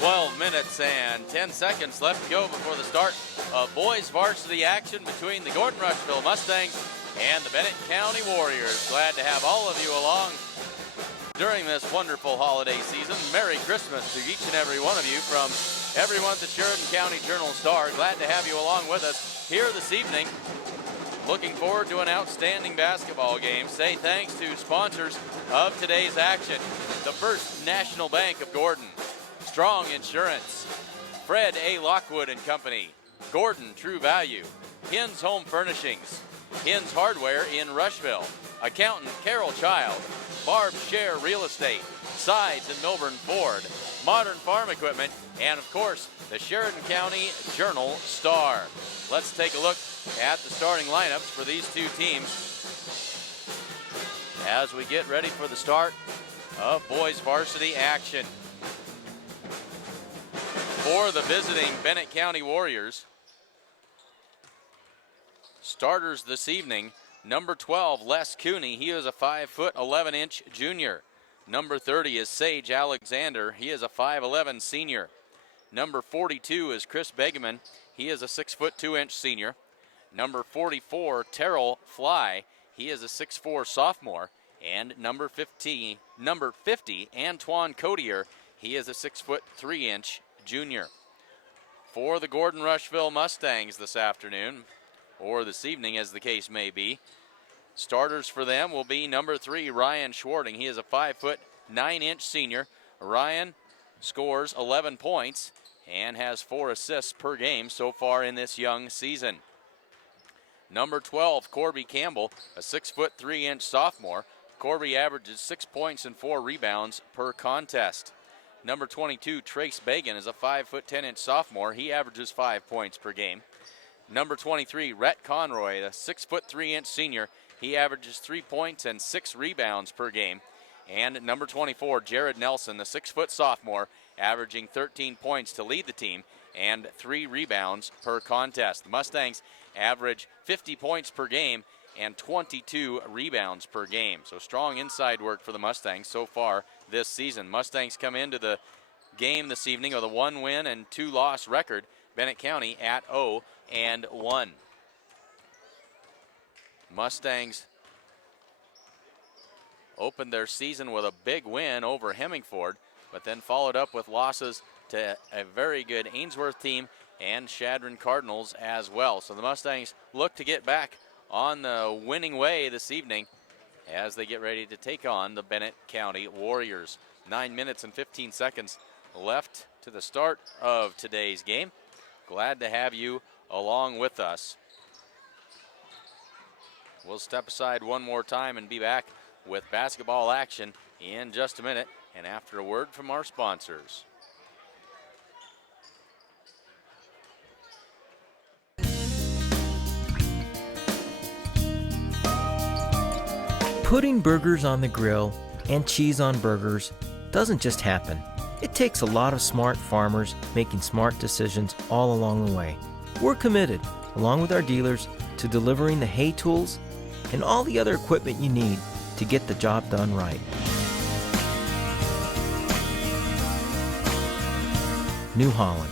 12 minutes and 10 seconds left to go before the start of boys varsity action between the Gordon-Rushville Mustangs and the Bennett County Warriors. Glad to have all of you along during this wonderful holiday season. Merry Christmas to each and every one of you from everyone at the Sheridan County Journal Star. Glad to have you along with us here this evening. Looking forward to an outstanding basketball game. Say thanks to sponsors of today's action. The First National Bank of Gordon, Strong Insurance, Fred A. Lockwood and Company, Gordon True Value, Hins Home Furnishings, Hins Hardware in Rushville, Accountant Carol Child, Barb Share Real Estate, Sides and Milburn Ford, Modern Farm Equipment, and of course, the Sheridan County Journal Star. Let's take a look at the starting lineups for these two teams as we get ready for the start of boys varsity action. For the visiting Bennett County Warriors, starters this evening, number 12, Les Cooney. He is a 5'11" junior. Number 30 is Sage Alexander. He is a 5'11" senior. Number 42 is Chris Begeman. He is a 6'2" senior. Number 44, Terrell Fly. He is a 6'4" sophomore. And number 50, Antoine Codier. He is a 6'3" junior. For the Gordon-Rushville Mustangs this afternoon, or this evening as the case may be, starters for them will be number 3, Ryan Schwarting. He is a 5'9" senior. Ryan scores 11 points and has 4 assists per game so far in this young season. Number 12, Corby Campbell, a 6'3" sophomore. Corby averages 6 points and 4 rebounds per contest. Number 22, Trace Bagan, is a 5'10" sophomore. He averages 5 points per game. Number 23, Rhett Conroy, a 6'3" senior. He averages 3 points and 6 rebounds per game. And number 24, Jared Nelson, the 6' sophomore, averaging 13 points to lead the team and 3 rebounds per contest. The Mustangs average 50 points per game and 22 rebounds per game. So strong inside work for the Mustangs so far this season. Mustangs come into the game this evening with a 1-win and 2-loss record. Bennett County at 0-1. Mustangs opened their season with a big win over Hemmingford, but then followed up with losses to a very good Ainsworth team and Shadron Cardinals as well. So the Mustangs look to get back on the winning way this evening as they get ready to take on the Bennett County Warriors. 9 minutes and 15 seconds left to the start of today's game. Glad to have you along with us. We'll step aside one more time and be back with basketball action in just a minute, and after a word from our sponsors. Putting burgers on the grill and cheese on burgers doesn't just happen. It takes a lot of smart farmers making smart decisions all along the way. We're committed, along with our dealers, to delivering the hay tools and all the other equipment you need to get the job done right. New Holland.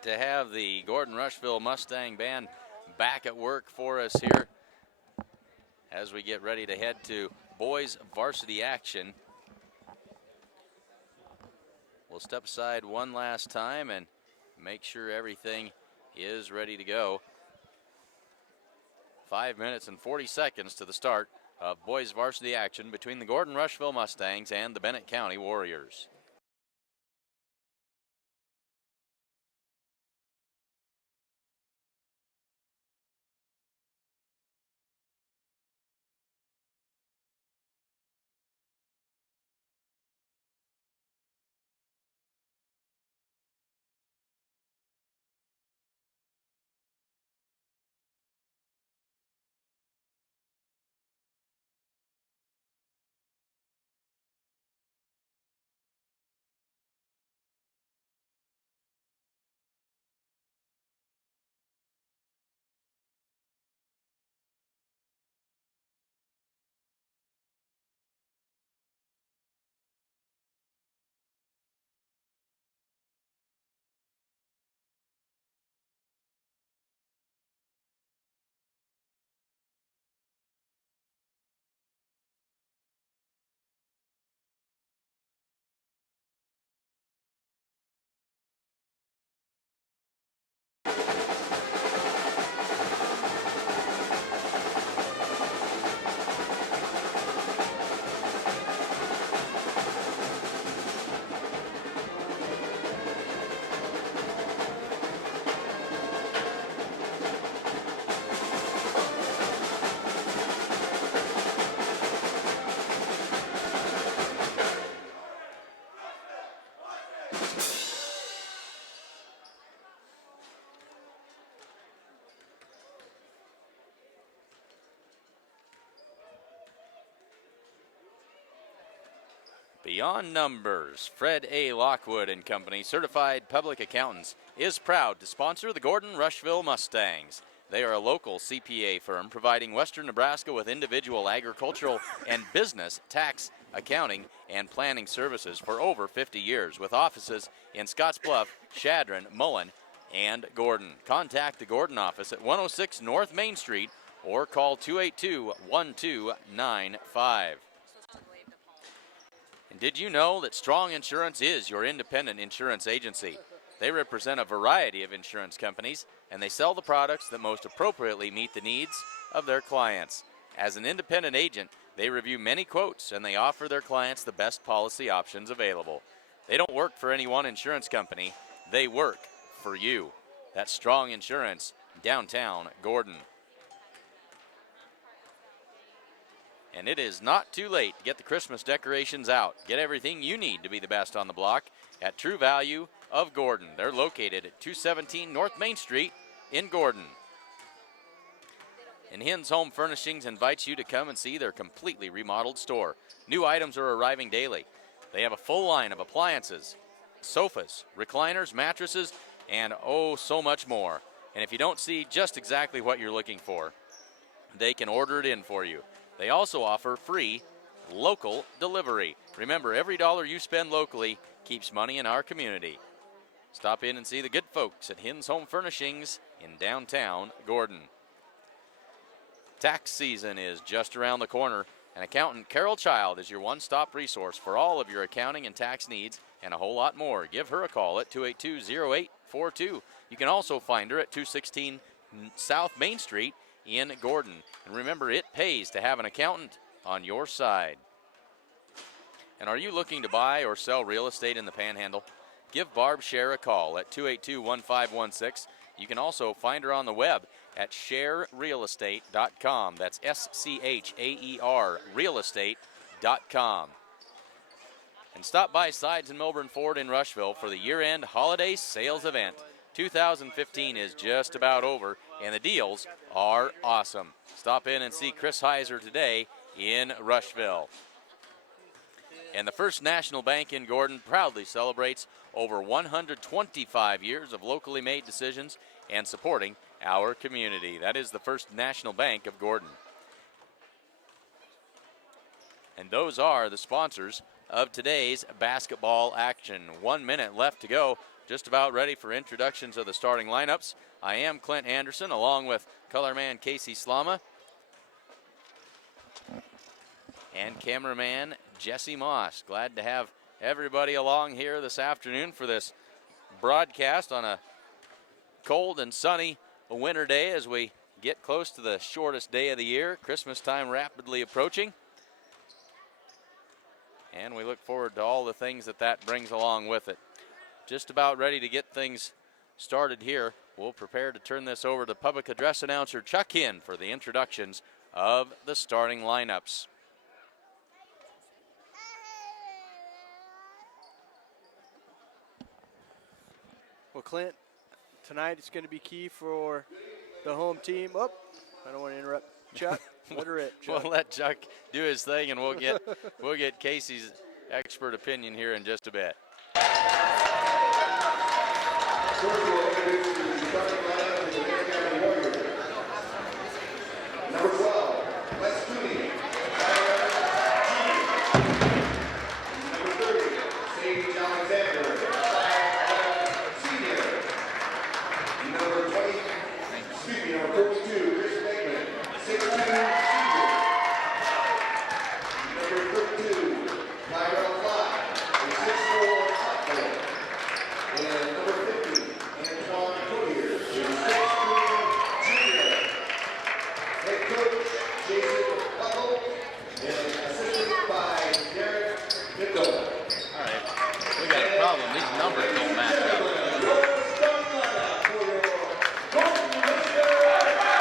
great to have the Gordon-Rushville Mustang Band back at work for us here as we get ready to head to boys varsity action. We'll step aside one last time and make sure everything is ready to go. 5 minutes and 40 seconds to the start of boys varsity action between the Gordon-Rushville Mustangs and the Bennett County Warriors. Beyond Numbers, Fred A. Lockwood and Company, Certified Public Accountants, is proud to sponsor the Gordon-Rushville Mustangs. They are a local CPA firm providing Western Nebraska with individual agricultural and business tax, accounting, and planning services for over 50 years, with offices in Scottsbluff, Chadron, Mullen, and Gordon. Contact the Gordon office at 106 North Main Street or call 282-1295. And did you know that Strong Insurance is your independent insurance agency? They represent a variety of insurance companies, and they sell the products that most appropriately meet the needs of their clients. As an independent agent, they review many quotes, and they offer their clients the best policy options available. They don't work for any one insurance company. They work for you. That's Strong Insurance, downtown Gordon. And it is not too late to get the Christmas decorations out. Get everything you need to be the best on the block at True Value of Gordon. They're located at 217 North Main Street in Gordon. And Hins Home Furnishings invites you to come and see their completely remodeled store. New items are arriving daily. They have a full line of appliances, sofas, recliners, mattresses, and oh, so much more. And if you don't see just exactly what you're looking for, they can order it in for you. They also offer free local delivery. Remember, every dollar you spend locally keeps money in our community. Stop in and see the good folks at Hins Home Furnishings in downtown Gordon. Tax season is just around the corner, and accountant Carol Child is your one-stop resource for all of your accounting and tax needs and a whole lot more. Give her a call at 282-0842. You can also find her at 216 South Main Street in Gordon. And remember, it pays to have an accountant on your side. And are you looking to buy or sell real estate in the Panhandle? Give Barb Scher a call at 282-1516. You can also find her on the web at scherrealestate.com. That's S-C-H-A-E-R realestate.com. And stop by Sides and Milburn Ford in Rushville for the year-end holiday sales event. 2015 is just about over, and the deals are awesome. Stop in and see Chris Heiser today in Rushville. And the First National Bank in Gordon proudly celebrates over 125 years of locally made decisions and supporting our community. That is the First National Bank of Gordon. And those are the sponsors of today's basketball action. 1 minute left to go. just about ready for introductions of the starting lineups. I am Clint Anderson, along with color man Casey Slama and cameraman Jesse Moss. Glad to have everybody along here this afternoon for this broadcast on a cold and sunny winter day as we get close to the shortest day of the year. Christmas time rapidly approaching. And we look forward to all the things that brings along with it. Just about ready to get things started here. We'll prepare to turn this over to public address announcer Chuck Hinn for the introductions of the starting lineups. Well, Clint, tonight it's going to be key for the home team. Oh, I don't want to interrupt Chuck. Let her rip, Chuck. We'll let Chuck do his thing, and we'll get Casey's expert opinion here in just a bit. First, we'll introduce the starting lineup of the Bennett County Warriors. Number 12, Les Cooney. Number 30, Sage Alexander. Senior. Number 32, Chris Beckman. 6'2", senior. Number 32, Tyrell Fly. 6'4", sophomore. And number 50, Antoine Cotier, 6'3", junior. Head coach, Jason Buckle, and assisted by Derek Nichol. All right, we got a problem. These numbers don't match up. Your starting lineup for your Gordon-Rushville Mustangs.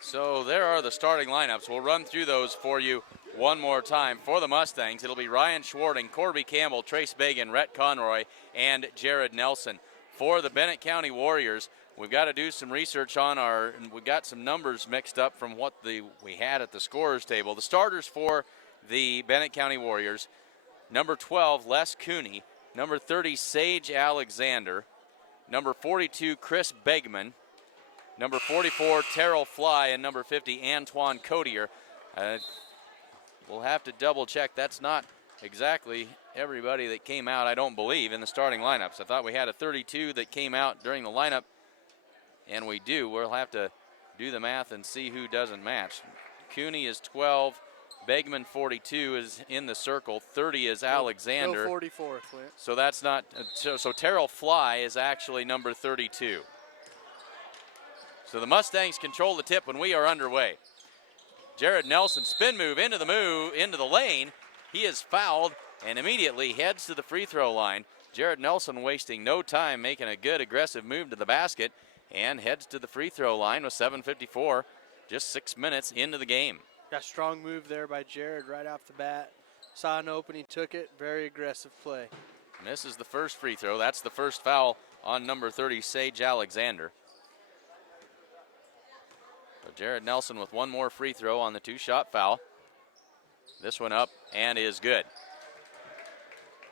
So there are the starting lineups. We'll run through those for you one more time. For the Mustangs, it'll be Ryan Schwarting, Corby Campbell, Trace Bagan, Rhett Conroy, and Jared Nelson. For the Bennett County Warriors, we've got to do some research on we got some numbers mixed up from what we had at the scorers table. The starters for the Bennett County Warriors, number 12, Les Cooney, number 30, Sage Alexander, number 42, Chris Begman, number 44, Terrell Fly, and number 50, Antoine Cotier. We'll have to double check. That's not exactly everybody that came out, I don't believe, in the starting lineups. I thought we had a 32 that came out during the lineup, and we do. We'll have to do the math and see who doesn't match. Cooney is 12. Begman 42 is in the circle. 30 is Alexander. No 44, Clint. So that's not, so Terrell Fly is actually number 32. So the Mustangs control the tip when we are underway. Jared Nelson, spin move into the lane. He is fouled and immediately heads to the free throw line. Jared Nelson wasting no time, making a good aggressive move to the basket and heads to the free throw line with 7:54, just 6 minutes into the game. Got a strong move there by Jared right off the bat. Saw an opening, took it. Very aggressive play. Misses the first free throw. That's the first foul on number 30, Sage Alexander. So Jared Nelson with one more free throw on the two-shot foul. This one up and is good.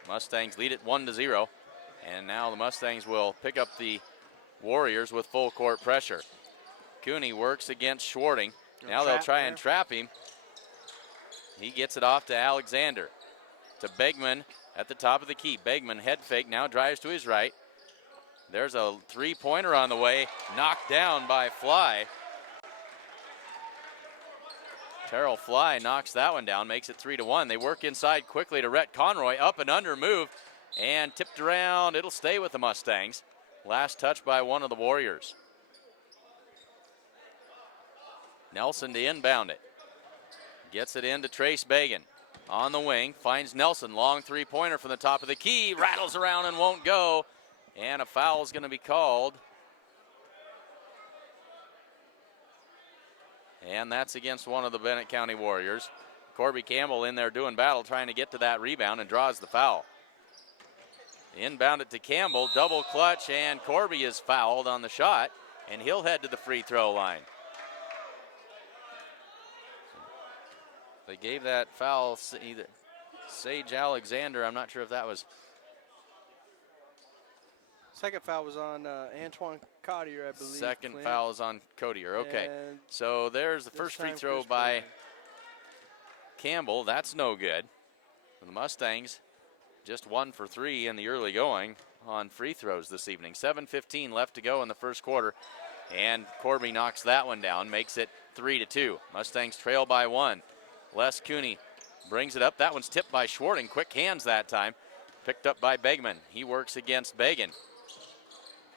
Mustangs lead it 1-0. And now the Mustangs will pick up the Warriors with full court pressure. Cooney works against Schwarting. Now they'll try and trap him. He gets it off to Alexander. To Begman at the top of the key. Begman head fake, now drives to his right. There's a three-pointer on the way, knocked down by Fly. Terrell Fly knocks that one down, makes it 3-1. They work inside quickly to Rhett Conroy, up and under move, and tipped around. It'll stay with the Mustangs. Last touch by one of the Warriors. Nelson to inbound it. Gets it in to Trace Bagan. On the wing, finds Nelson. Long three-pointer from the top of the key. Rattles around and won't go. And a foul is going to be called. And that's against one of the Bennett County Warriors. Corby Campbell in there doing battle, trying to get to that rebound, and draws the foul. Inbound it to Campbell, double clutch, and Corby is fouled on the shot, and he'll head to the free throw line. They gave that foul, either Sage Alexander, I'm not sure if that was. Second foul was on Antoine Cottier, I believe. Second Clint. foul is on Cottier, okay. And So there's the first free throw by Campbell. That's no good. The Mustangs just 1 for 3 in the early going on free throws this evening. 7:15 left to go in the first quarter, and Corby knocks that one down, makes it 3-2. Mustangs trail by 1. Les Cooney brings it up. That one's tipped by Schwarting. Quick hands that time. Picked up by Begman. He works against Bagan.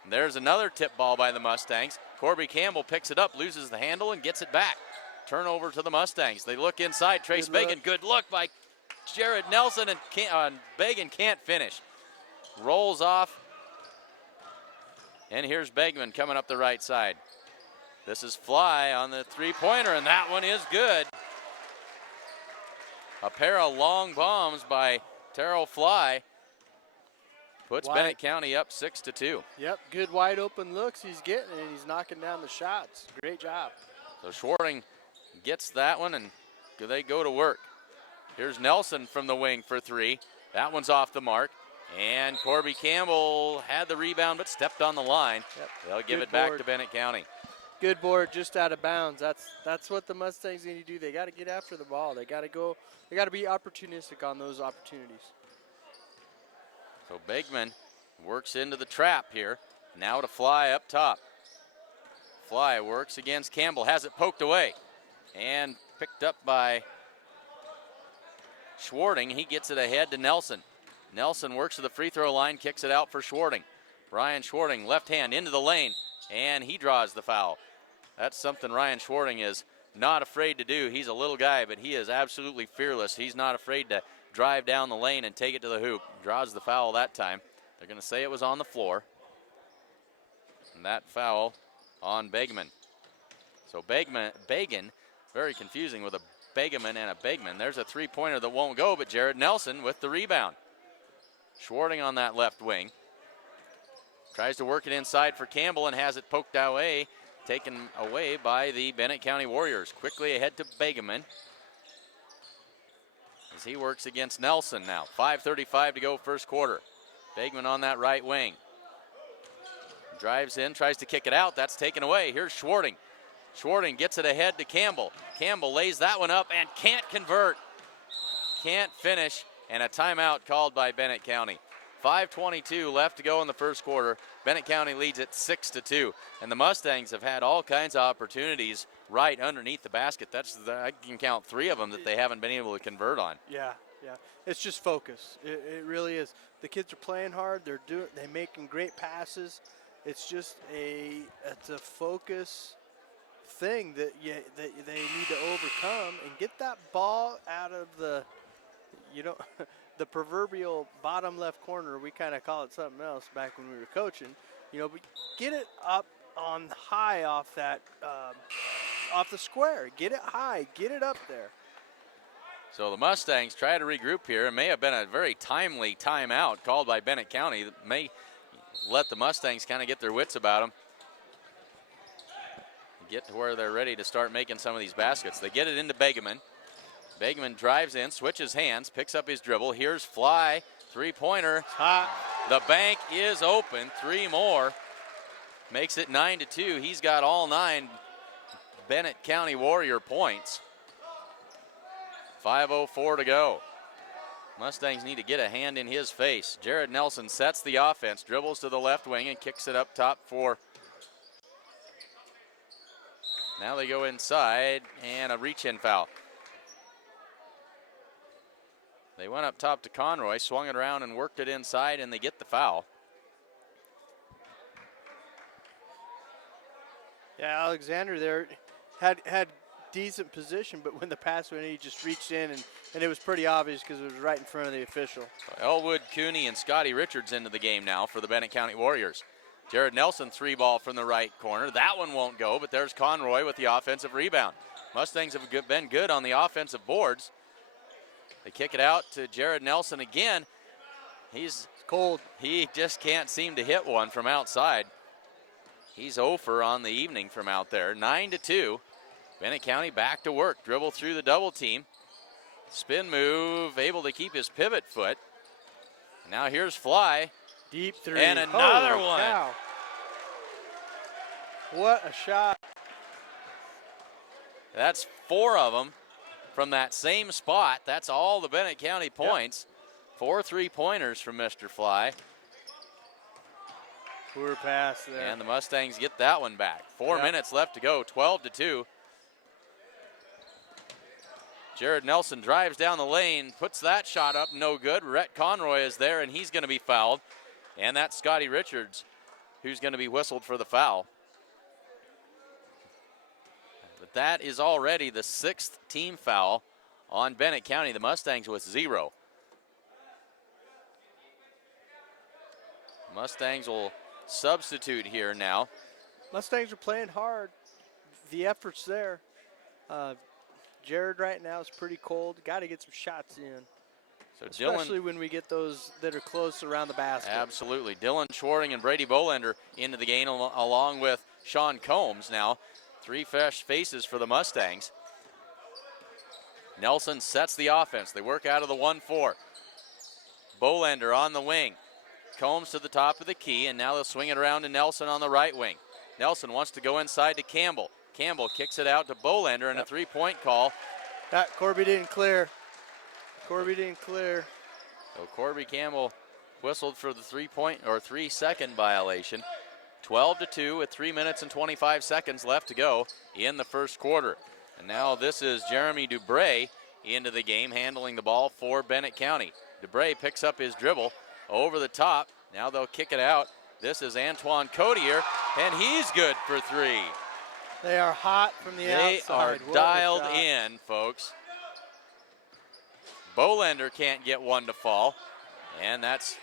There's another tip ball by the Mustangs. Corby Campbell picks it up, loses the handle, and gets it back. Turnover to the Mustangs. They look inside. Trace Bagan. Good look by Jared Nelson, and Bagan can't finish. Rolls off. And here's Begman coming up the right side. This is Fly on the three-pointer, and that one is good. A pair of long bombs by Terrell Fly puts Bennett County up 6-2. Yep, good wide open looks he's getting, and he's knocking down the shots. Great job. So Schwarting gets that one, and they go to work. Here's Nelson from the wing for 3. That one's off the mark. And Corby Campbell had the rebound but stepped on the line. Yep. They'll give Good it back board. to Bennett County. Good board, just out of bounds. That's what the Mustangs need to do. They got to get after the ball. They got to go. They got to be opportunistic on those opportunities. So Begman works into the trap here. Now to Fly up top. Fly works against Campbell, has it poked away and picked up by Schwarting. He gets it ahead to Nelson. Nelson works to the free throw line, kicks it out for Schwarting. Brian Schwarting, left hand into the lane, and he draws the foul. That's something Ryan Schwarting is not afraid to do. He's a little guy, but he is absolutely fearless. He's not afraid to drive down the lane and take it to the hoop. Draws the foul that time. They're going to say it was on the floor. And that foul on Begman. So Bagan, very confusing with a Begeman and a Begman. There's a three-pointer that won't go, but Jared Nelson with the rebound. Schwarting on that left wing. Tries to work it inside for Campbell and has it poked away, taken away by the Bennett County Warriors. Quickly ahead to Begeman as he works against Nelson now. 5:35 to go first quarter. Begeman on that right wing. Drives in, tries to kick it out. That's taken away. Here's Schwarting. Schwarting gets it ahead to Campbell. Campbell lays that one up and can't convert. Can't finish, and a timeout called by Bennett County. 5:22 left to go in the first quarter. Bennett County leads it 6-2. And the Mustangs have had all kinds of opportunities right underneath the basket. I can count 3 of them that they haven't been able to convert on. Yeah. It's just focus. It really is. The kids are playing hard. They're making great passes. It's just a focus thing that they need to overcome and get that ball out of the the proverbial bottom left corner. We kind of call it something else back when we were coaching. But get it up on high off that off the square. Get it high. Get it up there. So the Mustangs try to regroup here. It may have been a very timely timeout called by Bennett County that may let the Mustangs kind of get their wits about them. Get to where they're ready to start making some of these baskets. They get it into Begeman. Begeman drives in, switches hands, picks up his dribble. Here's Fly, three-pointer. Hot. The bank is open, 3 more. Makes it 9-2. He's got all 9 Bennett County Warrior points. 5:04 to go. Mustangs need to get a hand in his face. Jared Nelson sets the offense, dribbles to the left wing and kicks it up top for. Now they go inside and a reach-in foul. They went up top to Conroy, swung it around and worked it inside, and they get the foul. Yeah, Alexander there had decent position, but when the pass went in, he just reached in, and it was pretty obvious because it was right in front of the official. Elwood, Cooney, and Scotty Richards into the game now for the Bennett County Warriors. Jared Nelson, 3-ball from the right corner. That one won't go, but there's Conroy with the offensive rebound. Mustangs have been good on the offensive boards. They kick it out to Jared Nelson again. He's cold. He just can't seem to hit one from outside. He's 0 for on the evening from out there. 9-2. Bennett County back to work. Dribble through the double team. Spin move, able to keep his pivot foot. Now here's Fly. Deep three. And another Holy one. Cow. What a shot. That's 4 of them from that same spot. That's all the Bennett County points. 4 3-pointers from Mr. Fly. Poor pass there. And the Mustangs get that one back. 4 minutes left to go, 12-2. Jared Nelson drives down the lane, puts that shot up, no good. Rhett Conroy is there, and he's going to be fouled. And that's Scotty Richards, who's going to be whistled for the foul. But that is already the 6th team foul on Bennett County. The Mustangs with 0. Mustangs will substitute here now. Mustangs are playing hard. The effort's there. Jared right now is pretty cold. Got to get some shots in. So Especially when we get those that are close around the basket. Absolutely. Dylan Schwarting and Brady Bolender into the game along with Sean Combs now. 3 fresh faces for the Mustangs. Nelson sets the offense. They work out of the 1-4. Bolender on the wing. Combs to the top of the key, and now they'll swing it around to Nelson on the right wing. Nelson wants to go inside to Campbell. Campbell kicks it out to Bolender, and a 3-point call. That Corby didn't clear. Corby didn't clear. So Corby Campbell whistled for the 3-second violation. 12-2 with 3 minutes and 25 seconds left to go in the first quarter. And now this is Jeremy Dubray into the game, handling the ball for Bennett County. Dubray picks up his dribble over the top. Now they'll kick it out. This is Antoine Codier, and he's good for 3. They are hot from the outside. They are What a dialed shot. in, folks. Bolender can't get one to fall, and that's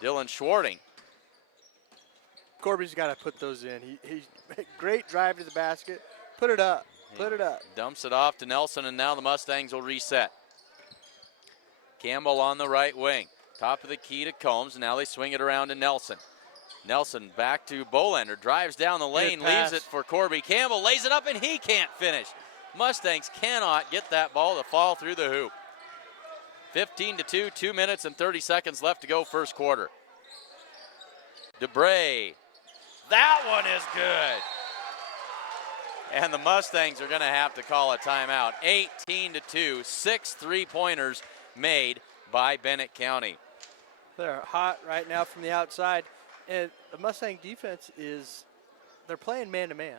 Dylan Schwarting. Corby's got to put those in. He's great drive to the basket. Put it up. Put it up. Dumps it off to Nelson, and now the Mustangs will reset. Campbell on the right wing. Top of the key to Combs, and now they swing it around to Nelson. Nelson back to Bolender, drives down the lane, leaves it for Corby Campbell, lays it up, and he can't finish. Mustangs cannot get that ball to fall through the hoop. 15-2, 2 minutes and 30 seconds left to go first quarter. Dubray, that one is good. And the Mustangs are gonna have to call a timeout. 18-2, 6 3-pointers made by Bennett County. They're hot right now from the outside. And the Mustang defense they're playing man-to-man,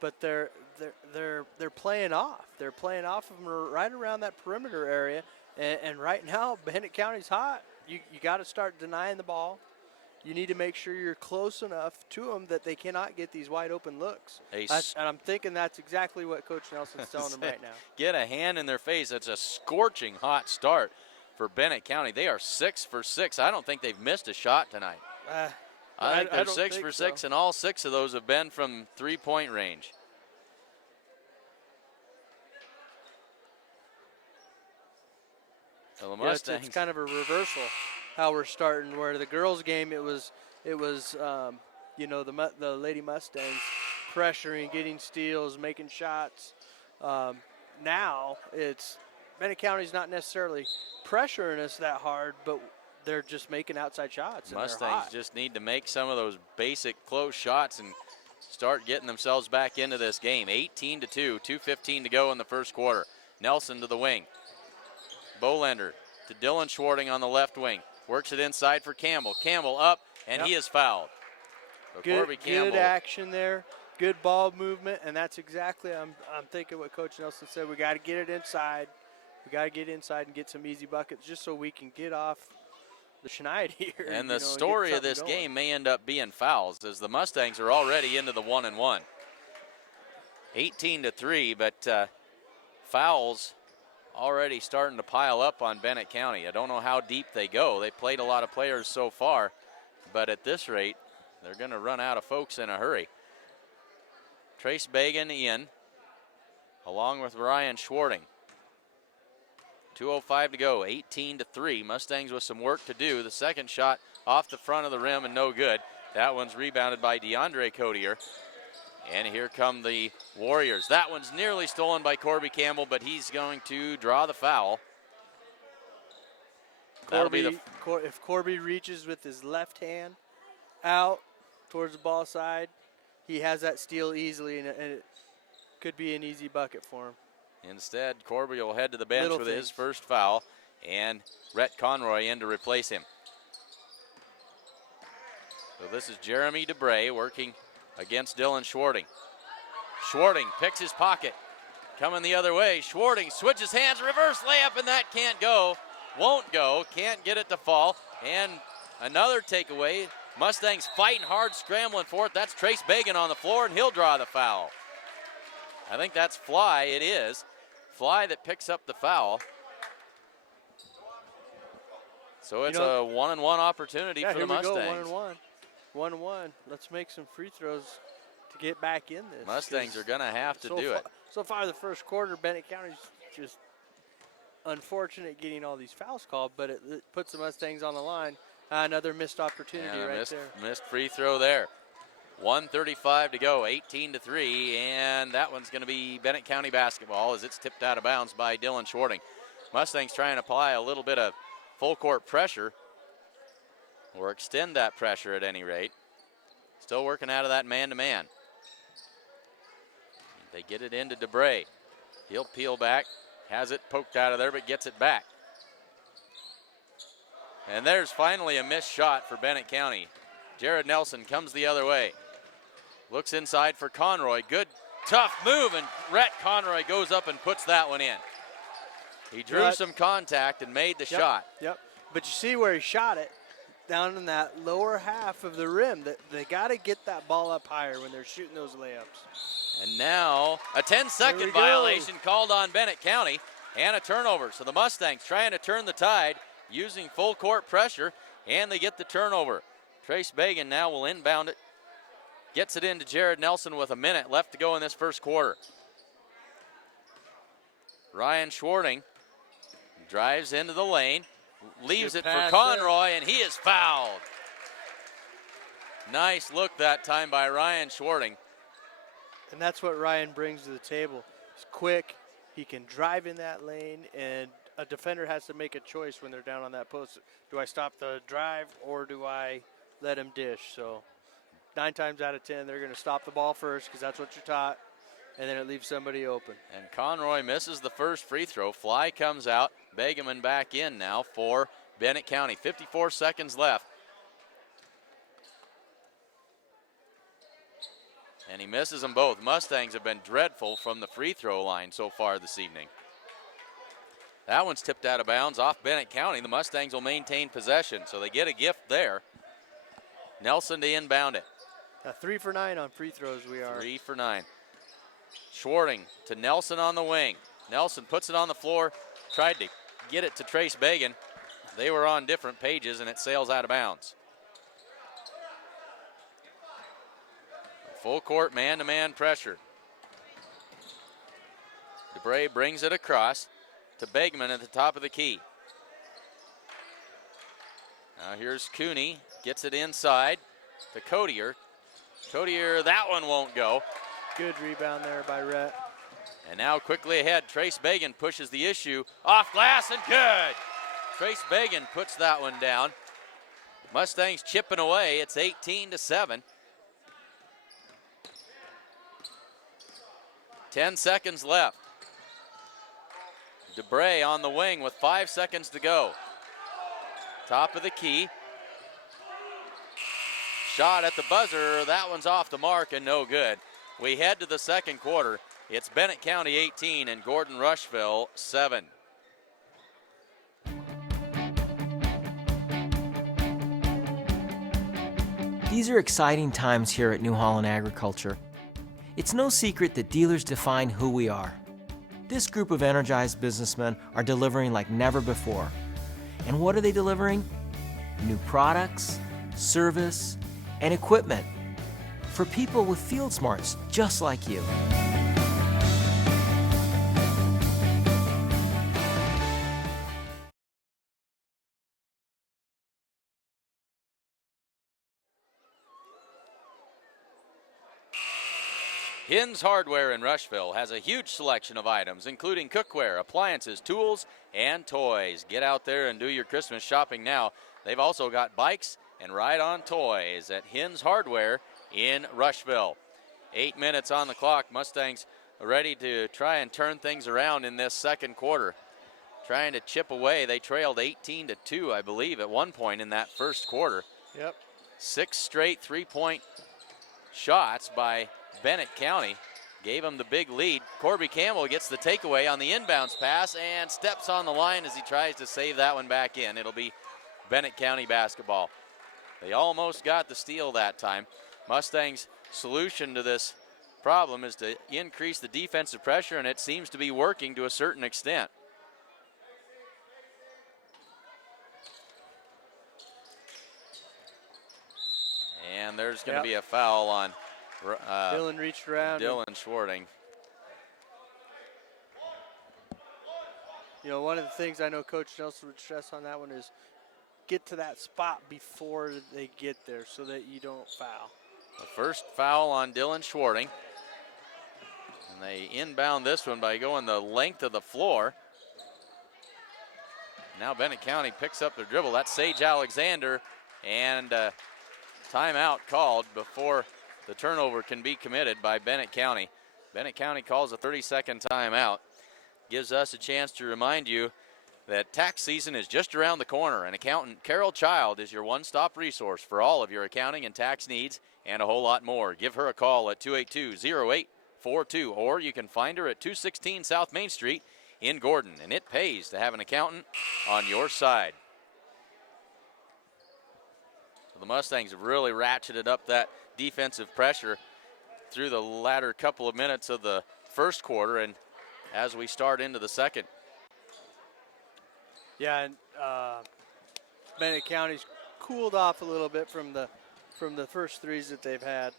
but they're playing off. They're playing off of them right around that perimeter area. And right now, Bennett County's hot. You got to start denying the ball. You need to make sure you're close enough to them that they cannot get these wide open looks. And I'm thinking that's exactly what Coach Nelson's telling them right now. Get a hand in their face. It's a scorching hot start for Bennett County. They are 6 for 6. I don't think they've missed a shot tonight. I think they're 6 for 6, and all 6 of those have been from 3-point range. So the Mustangs. It's kind of a reversal how we're starting. Where the girls' game, it was the Lady Mustangs pressuring, getting steals, making shots. Now it's Bennett County's not necessarily pressuring us that hard, but they're just making outside shots. And Mustangs just need to make some of those basic close shots and start getting themselves back into this game. 18-2, 2:15 to go in the first quarter. Nelson to the wing. Bolender to Dylan Schwarting on the left wing. Works it inside for Campbell. Campbell up, and he is fouled. So Good action there. Good ball movement, and that's exactly I'm thinking what Coach Nelson said. We got to get it inside. We got to get inside and get some easy buckets just so we can get off the schneid here. And the story of this game may end up being fouls, as the Mustangs are already into the 1-1. 18-3, but fouls already starting to pile up on Bennett County. I don't know how deep they go. They played a lot of players so far, but at this rate, they're going to run out of folks in a hurry. Trace Bagan in, along with Ryan Schwarting. 2:05 to go, 18-3. Mustangs with some work to do. The second shot off the front of the rim and no good. That one's rebounded by DeAndre Codier. And here come the Warriors. That one's nearly stolen by Corby Campbell, but he's going to draw the foul. If Corby reaches with his left hand out towards the ball side, he has that steal easily, and it could be an easy bucket for him. Instead, Corby will head to the bench with his first foul, and Rhett Conroy in to replace him. So this is Jeremy DeBray working against Dylan Schwarting. Schwarting picks his pocket. Coming the other way, Schwarting switches hands, reverse layup, and that can't go. Won't go, can't get it to fall. And another takeaway. Mustangs fighting hard, scrambling for it. That's Trace Bagan on the floor, and he'll draw the foul. I think that's Fly. It is Fly that picks up the foul. So it's a 1-and-1 opportunity for the Mustangs. Here we go, 1-1. Let's make some free throws to get back in this. Mustangs are going to have to do it. So far, the first quarter, Bennett County's just unfortunate getting all these fouls called, but it puts the Mustangs on the line. Another missed opportunity there. Missed free throw there. 1:35 to go, 18-3, and that one's going to be Bennett County basketball as it's tipped out of bounds by Dylan Schwarting. Mustangs trying to apply a little bit of full court pressure, or extend that pressure at any rate. Still working out of that man-to-man. They get it into DeBray. He'll peel back, has it poked out of there, but gets it back. And there's finally a missed shot for Bennett County. Jared Nelson comes the other way. Looks inside for Conroy. Good, tough move, and Rhett Conroy goes up and puts that one in. He drew some contact and made the shot. Yep, but you see where he shot it, down in that lower half of the rim. They got to get that ball up higher when they're shooting those layups. And now a 10-second violation called on Bennett County and a turnover. So the Mustangs trying to turn the tide using full court pressure, and they get the turnover. Trace Bagan now will inbound it. Gets it into Jared Nelson with a minute left to go in this first quarter. Ryan Schwarting drives into the lane, leaves it for Conroy, and he is fouled. Nice look that time by Ryan Schwarting. And that's what Ryan brings to the table. He's quick, he can drive in that lane, and a defender has to make a choice when they're down on that post. Do I stop the drive or do I let him dish? So 9 times out of 10, they're going to stop the ball first because that's what you're taught, and then it leaves somebody open. And Conroy misses the first free throw. Fly comes out. Begeman back in now for Bennett County. 54 seconds left. And he misses them both. Mustangs have been dreadful from the free throw line so far this evening. That one's tipped out of bounds off Bennett County. The Mustangs will maintain possession, so they get a gift there. Nelson to inbound it. 3 for 9 on free throws we are. 3 for 9. Schwarting to Nelson on the wing. Nelson puts it on the floor, tried to get it to Trace Bagan. They were on different pages, and it sails out of bounds. Full court man-to-man pressure. DeBray brings it across to Begeman at the top of the key. Now here's Cooney, gets it inside to Codier. Codier, that one won't go. Good rebound there by Rhett. And now quickly ahead, Trace Bagan pushes the issue off glass and good. Trace Bagan puts that one down. Mustangs chipping away. It's 18-7. 10 seconds left. DeBray on the wing with 5 seconds to go. Top of the key. Shot at the buzzer. That one's off the mark and no good. We head to the second quarter. It's Bennett County 18 and Gordon-Rushville 7. These are exciting times here at New Holland Agriculture. It's no secret that dealers define who we are. This group of energized businessmen are delivering like never before. And what are they delivering? New products, service, and equipment for people with field smarts just like you. Hins Hardware in Rushville has a huge selection of items, including cookware, appliances, tools, and toys. Get out there and do your Christmas shopping now. They've also got bikes and ride-on toys at Hins Hardware in Rushville. 8 minutes on the clock. Mustangs are ready to try and turn things around in this second quarter. Trying to chip away. They trailed 18-2, I believe, at one point in that first quarter. Yep. 6 straight three-point shots by Bennett County gave him the big lead. Corby Campbell gets the takeaway on the inbounds pass and steps on the line as he tries to save that one back in. It'll be Bennett County basketball. They almost got the steal that time. Mustangs' solution to this problem is to increase the defensive pressure, and it seems to be working to a certain extent. And there's going to be a foul on Dylan reached around. Dylan Schwarting. You know, one of the things I know Coach Nelson would stress on that one is get to that spot before they get there so that you don't foul. The first foul on Dylan Schwarting. And they inbound this one by going the length of the floor. Now Bennett County picks up their dribble. That's Sage Alexander. And timeout called before the turnover can be committed by Bennett County. Bennett County calls a 30-second timeout. Gives us a chance to remind you that tax season is just around the corner, and accountant Carol Child is your one-stop resource for all of your accounting and tax needs and a whole lot more. Give her a call at 282-0842, or you can find her at 216 South Main Street in Gordon, and it pays to have an accountant on your side. So the Mustangs have really ratcheted up that defensive pressure through the latter couple of minutes of the first quarter, and as we start into the second. Yeah, and Bennett County's cooled off a little bit from the first threes that they've had.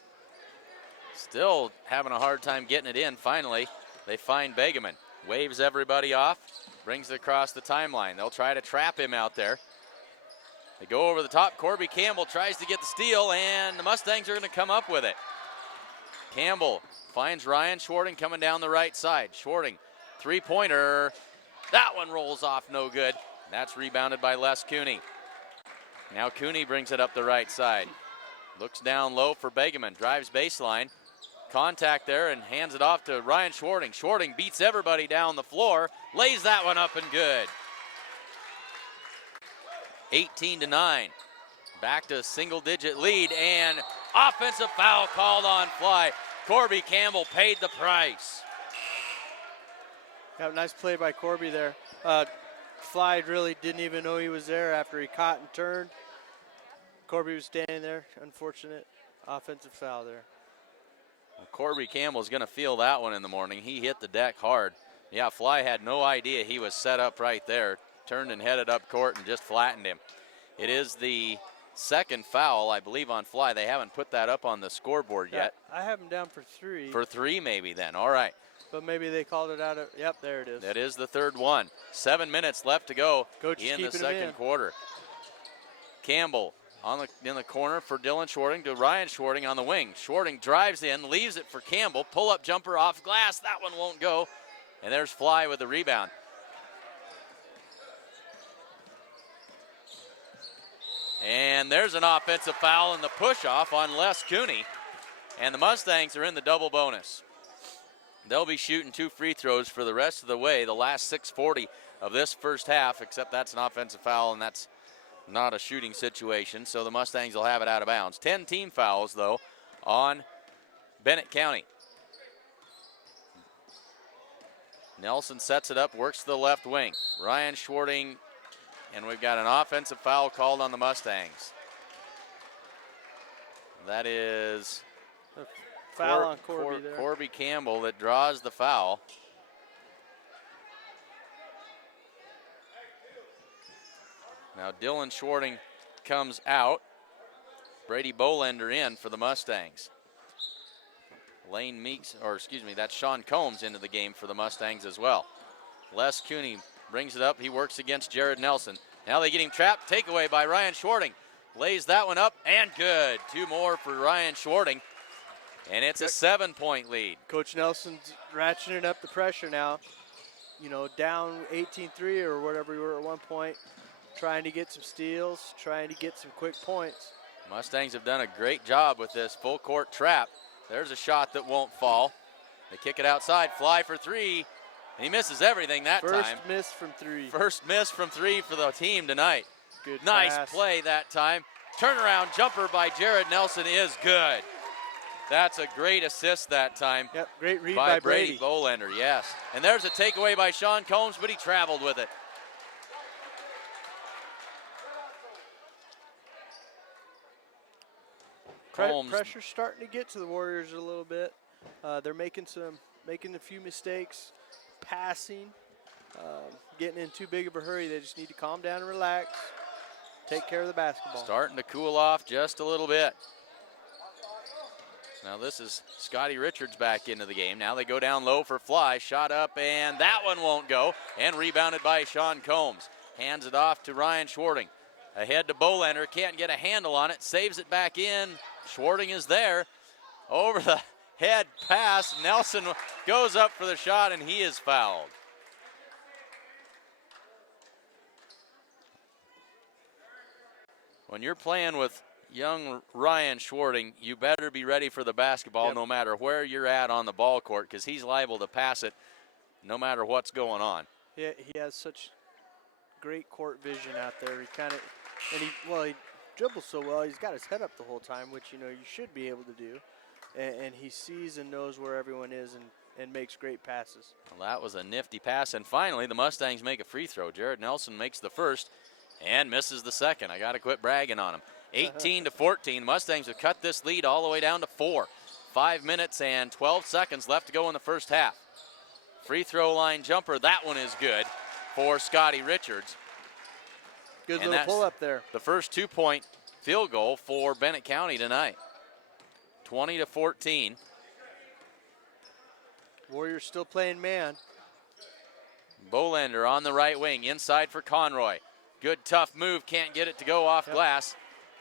Still having a hard time getting it in. Finally, they find Begeman. Waves everybody off, brings it across the timeline. They'll try to trap him out there. They go over the top. Corby Campbell tries to get the steal, and the Mustangs are going to come up with it. Campbell finds Ryan Schwarting coming down the right side. Schwarting, three-pointer. That one rolls off, no good. That's rebounded by Les Cooney. Now Cooney brings it up the right side. Looks down low for Begeman, drives baseline. Contact there and hands it off to Ryan Schwarting. Schwarting beats everybody down the floor, lays that one up and good. 18-9. Back to a single-digit lead, and offensive foul called on Fly. Corby Campbell paid the price. Yeah, nice play by Corby there. Fly really didn't even know he was there after he caught and turned. Corby was standing there. Unfortunate offensive foul there. Well, Corby Campbell's going to feel that one in the morning. He hit the deck hard. Yeah, Fly had no idea he was set up right there. Turned and headed up court and just flattened him. It is the second foul, I believe, on Fly. They haven't put that up on the scoreboard yet. I have him down for 3. For 3 maybe then. All right. But maybe they called it out. Yep, there it is. That is the third one. 7 minutes left to go Coach in the second quarter. Campbell in the corner for Dylan Schwarting to Ryan Schwarting on the wing. Schwarting drives in, leaves it for Campbell. Pull-up jumper off glass. That one won't go. And there's Fly with the rebound. And there's an offensive foul in the push-off on Les Cooney. And the Mustangs are in the double bonus. They'll be shooting 2 free throws for the rest of the way, the last 6:40 of this first half, except that's an offensive foul, and that's not a shooting situation, so the Mustangs will have it out of bounds. 10 team fouls, though, on Bennett County. Nelson sets it up, works to the left wing. Ryan Schwarting, and we've got an offensive foul called on the Mustangs. That is foul on Corby there. Corby Campbell that draws the foul. Now Dylan Schwarting comes out. Brady Bolender in for the Mustangs. Lane Meeks, that's Sean Combs into the game for the Mustangs as well. Les Cooney brings it up. He works against Jared Nelson. Now they get him trapped. Takeaway by Ryan Schwarting. Lays that one up and good. 2 more for Ryan Schwarting. And it's a 7-point lead. Coach Nelson's ratcheting up the pressure now. You know, down 18-3 or whatever we were at one point, trying to get some steals, trying to get some quick points. Mustangs have done a great job with this full court trap. There's a shot that won't fall. They kick it outside, fly for three. And he misses everything that time. First miss from three. First miss from three for the team tonight. Good nice pass. Play that time. Turnaround jumper by Jared Nelson is good. That's a great assist that time. Yep, great read by Brady. Bolander, yes. And there's a takeaway by Sean Combs, but he traveled with it. Pressure's starting to get to the Warriors a little bit. They're making a few mistakes, passing, getting in too big of a hurry. They just need to calm down and relax, take care of the basketball. Starting to cool off just a little bit. Now this is Scotty Richards back into the game. Now they go down low for Fly. Shot up, and that one won't go. And rebounded by Sean Combs. Hands it off to Ryan Schwarting. Ahead to Bolander. Can't get a handle on it. Saves it back in. Schwarting is there. Over the head pass. Nelson goes up for the shot, and he is fouled. When you're playing with young Ryan Schwarting, you better be ready for the basketball no matter where you're at on the ball court, because he's liable to pass it no matter what's going on. Yeah, he has such great court vision out there. He dribbles so well. He's got his head up the whole time, which you should be able to do. And he sees and knows where everyone is and makes great passes. Well, that was a nifty pass. And finally, the Mustangs make a free throw. Jared Nelson makes the first and misses the second. I got to quit bragging on him. 18-14. Mustangs have cut this lead all the way down to 4. 5 minutes and 12 seconds left to go in the first half. Free throw line jumper. That one is good for Scotty Richards. Good little pull up there. The first 2-point field goal for Bennett County tonight. 20-14. Warriors still playing man. Bolander on the right wing, inside for Conroy. Good tough move, can't get it to go off glass.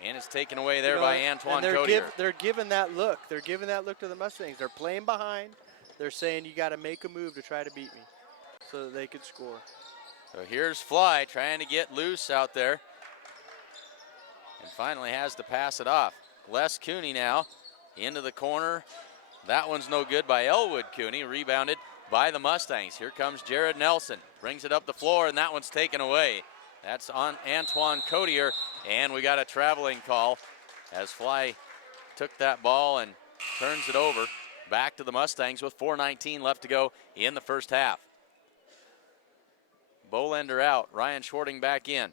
And it's taken away there by Antoine Codier. They're giving that look. They're giving that look to the Mustangs. They're playing behind. They're saying, you got to make a move to try to beat me so that they could score. So here's Fly trying to get loose out there. And finally has to pass it off. Les Cooney now into the corner. That one's no good by Elwood Cooney. Rebounded by the Mustangs. Here comes Jared Nelson. Brings it up the floor, and that one's taken away. That's on Antoine Codier, and we got a traveling call as Fly took that ball and turns it over back to the Mustangs with 4:19 left to go in the first half. Bolander out, Ryan Schwarting back in.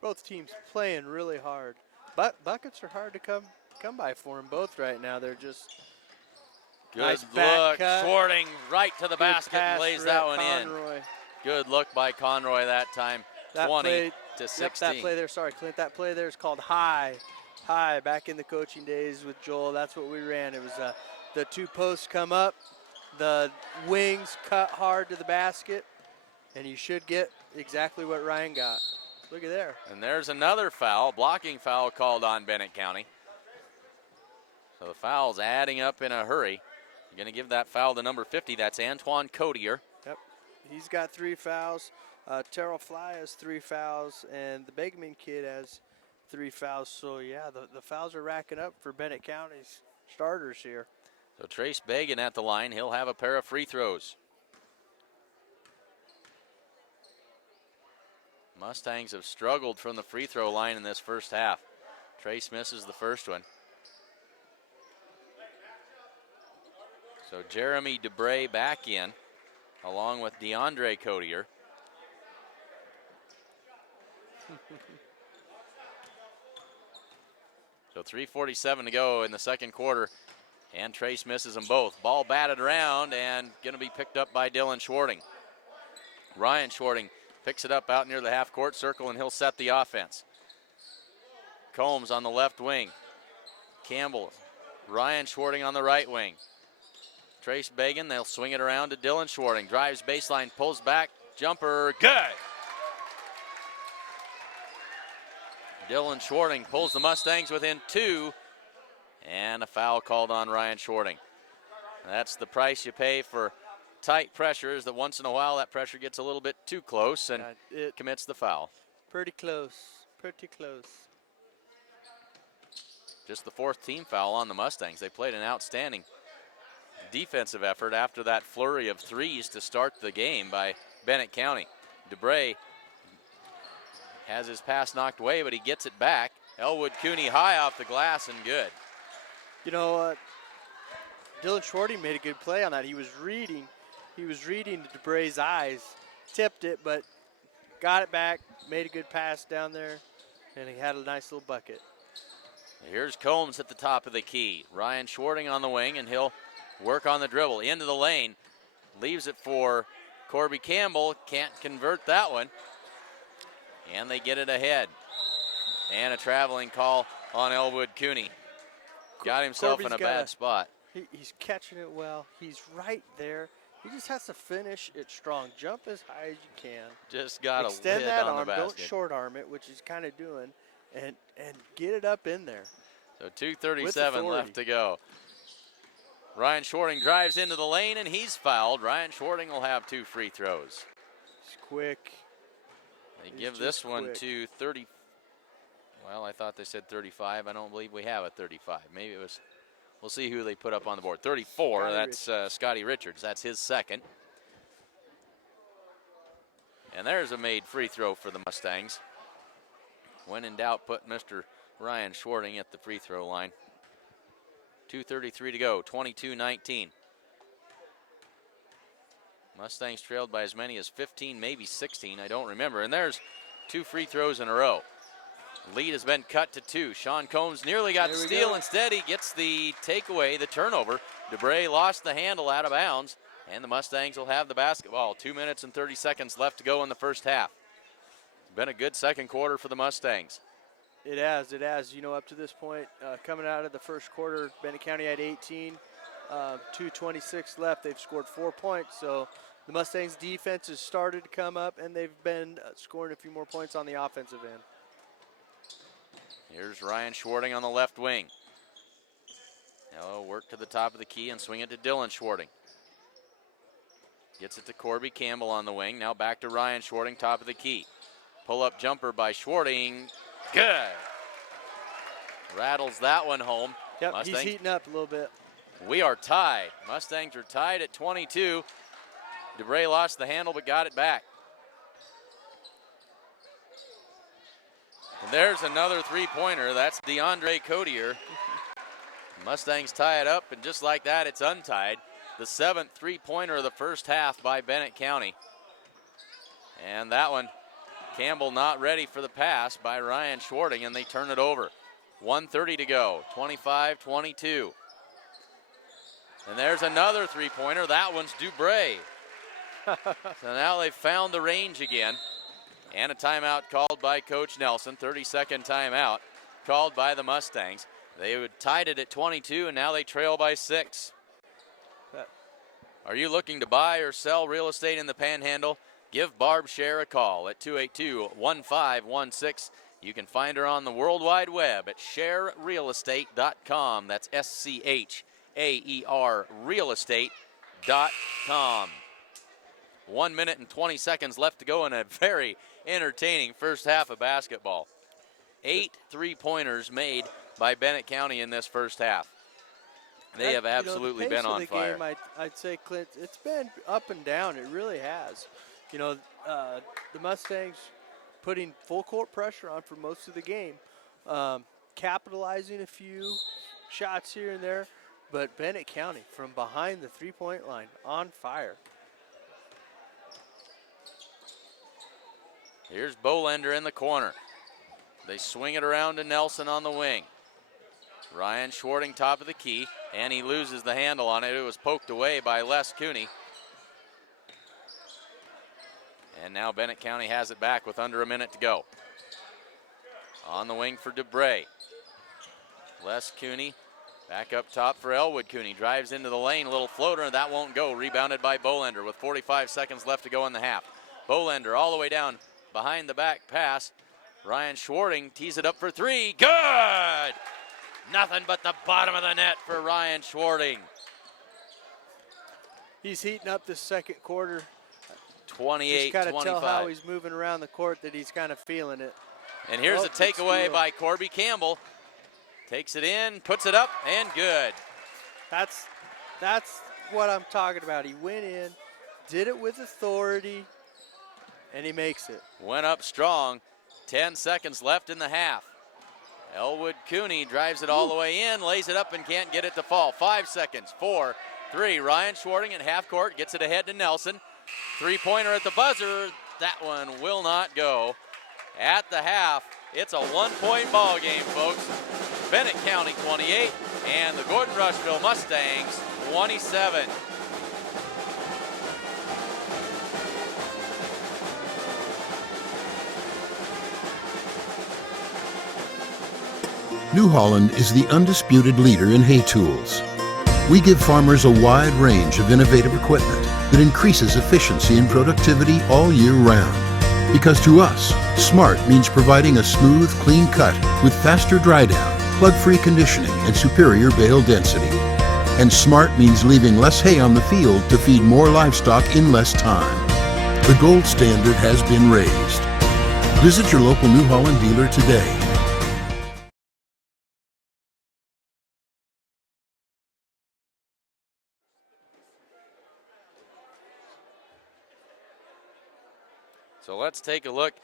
Both teams playing really hard. But buckets are hard to come by for them both right now. They're just good nice look. cut. Schwarting right to the basket and lays that one Conroy. in. Good look by Conroy that time. 20-16. That play there, sorry, Clint, that play there is called high. High, back in the coaching days with Joel, that's what we ran. It was the two posts come up, the wings cut hard to the basket, and you should get exactly what Ryan got. Look at there. And there's another foul, blocking foul called on Bennett County. So the foul's adding up in a hurry. You're going to give that foul to number 50. That's Antoine Codier. Yep, he's got 3 fouls. Terrell Fly has 3 fouls, and the Begman kid has 3 fouls. So, yeah, the fouls are racking up for Bennett County's starters here. So Trace Bagan at the line. He'll have a pair of free throws. Mustangs have struggled from the free throw line in this first half. Trace misses the first one. So Jeremy DeBray back in, along with DeAndre Codier. So 3:47 to go in the second quarter, and Trace misses them both. Ball batted around and going to be picked up by Dylan Schwarting. Ryan Schwarting picks it up out near the half-court circle, and he'll set the offense. Combs on the left wing. Campbell, Ryan Schwarting on the right wing. Trace Bagan, they'll swing it around to Dylan Schwarting. Drives baseline, pulls back, jumper, good. Dylan Schwarting pulls the Mustangs within 2, and a foul called on Ryan Schwarting. That's the price you pay for tight pressure, is that once in a while that pressure gets a little bit too close and it commits the foul. pretty close, pretty close. Just the 4th team foul on the Mustangs. They played an outstanding defensive effort after that flurry of threes to start the game by Bennett County. DeBray has his pass knocked away, but he gets it back. Elwood Cooney high off the glass and good. You know, Dylan Schwarting made a good play on that. He was reading DeBray's eyes, tipped it, but got it back, made a good pass down there, and he had a nice little bucket. Here's Combs at the top of the key. Ryan Schwarting on the wing, and he'll work on the dribble into the lane. Leaves it for Corby Campbell. Can't convert that one. And they get it ahead. And a traveling call on Elwood Cooney. Got himself in a bad spot. He's catching it well. He's right there. He just has to finish it strong. Jump as high as you can. Just got to extend hit that on arm. the basket. Don't short arm it, which he's kind of doing, and get it up in there. So 2:37 left to go. Ryan Schwarting drives into the lane, and he's fouled. Ryan Schwarting will have 2 free throws. He's quick. They give this one to 30. Well, I thought they said 35. I don't believe we have a 35. Maybe it was. We'll see who they put up on the board. 34. Scotty That's Scotty Richards. That's his second. And there's a made free throw for the Mustangs. When in doubt, put Mr. Ryan Schwarting at the free throw line. 2:33 to go. 22-19. Mustangs trailed by as many as 15, maybe 16. I don't remember. And there's 2 free throws in a row. Lead has been cut to 2. Sean Combs nearly got the steal. Instead, he gets the takeaway, the turnover. DeBray lost the handle out of bounds, and the Mustangs will have the basketball. 2 minutes and 30 seconds left to go in the first half. It's been a good second quarter for the Mustangs. It has. You know, up to this point, coming out of the first quarter, Bennett County had 18, 2:26 left. They've scored 4 points, so the Mustangs' defense has started to come up, and they've been scoring a few more points on the offensive end. Here's Ryan Schwarting on the left wing. Now work to the top of the key and swing it to Dylan Schwarting. Gets it to Corby Campbell on the wing. Now back to Ryan Schwarting, top of the key. Pull-up jumper by Schwarting. Good. Rattles that one home. Yep, Mustangs, he's heating up a little bit. We are tied. Mustangs are tied at 22. DeBray lost the handle but got it back. And there's another three-pointer. That's DeAndre Codier. Mustangs tie it up, and just like that, it's untied. The 7th three-pointer of the first half by Bennett County. And that one, Campbell not ready for the pass by Ryan Schwarting, and they turn it over. 1:30 to go, 25-22. And there's another three-pointer. That one's DeBray. So now they've found the range again. And a timeout called by Coach Nelson. 30-second timeout called by the Mustangs. They had tied it at 22, and now they trail by 6. Are you looking to buy or sell real estate in the Panhandle? Give Barb Scher a call at 282-1516. You can find her on the World Wide Web at scherrealestate.com. That's SCHAER realestate.com. 1 minute and 20 seconds left to go in a very entertaining first half of basketball. 8 three-pointers made by Bennett County in this first half. They have absolutely been on fire. Game, I'd say, Clint, it's been up and down. It really has. You know, the Mustangs putting full court pressure on for most of the game, capitalizing a few shots here and there, but Bennett County from behind the three-point line on fire. Here's Bolender in the corner. They swing it around to Nelson on the wing. Ryan Schwarting top of the key, and he loses the handle on it. It was poked away by Les Cooney. And now Bennett County has it back with under a minute to go. On the wing for DeBray. Les Cooney back up top for Elwood Cooney. Drives into the lane, a little floater, and that won't go. Rebounded by Bolender with 45 seconds left to go in the half. Bolender all the way down behind the back pass. Ryan Schwarting tees it up for three. Good! Nothing but the bottom of the net for Ryan Schwarting. He's heating up this second quarter. 28-25. Just kind of tell how he's moving around the court that he's kind of feeling it. And here's a takeaway by Corby Campbell. Takes it in, puts it up, and good. That's what I'm talking about. He went in, did it with authority, and he makes it. Went up strong. 10 seconds left in the half. Elwood Cooney drives it all the way in, lays it up and can't get it to fall. 5 seconds, 4, 3. Ryan Schwarting at half court gets it ahead to Nelson. Three-pointer at the buzzer. That one will not go. At the half, it's a one-point ball game, folks. Bennett County 28 and the Gordon-Rushville Mustangs 27. New Holland is the undisputed leader in hay tools. We give farmers a wide range of innovative equipment that increases efficiency and productivity all year round. Because to us, smart means providing a smooth, clean cut with faster dry down, plug-free conditioning, and superior bale density. And smart means leaving less hay on the field to feed more livestock in less time. The gold standard has been raised. Visit your local New Holland dealer today. So let's take a look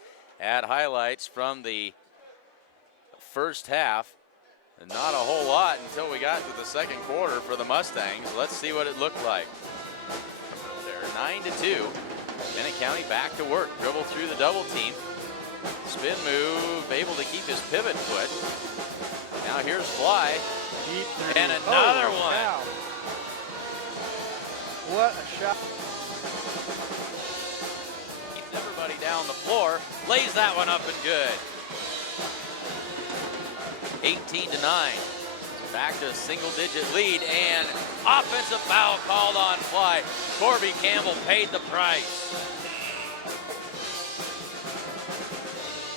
at highlights from the first half. And not a whole lot until we got to the second quarter for the Mustangs. Let's see what it looked like. They're 9-2. Bennett County back to work. Dribble through the double team. Spin move, able to keep his pivot foot. Now here's Fly. And another one. Wow. What a shot. Keeps everybody down the floor. Lays that one up and good. 18-9. Back to a single-digit lead, and offensive foul called on Fly. Corby Campbell paid the price.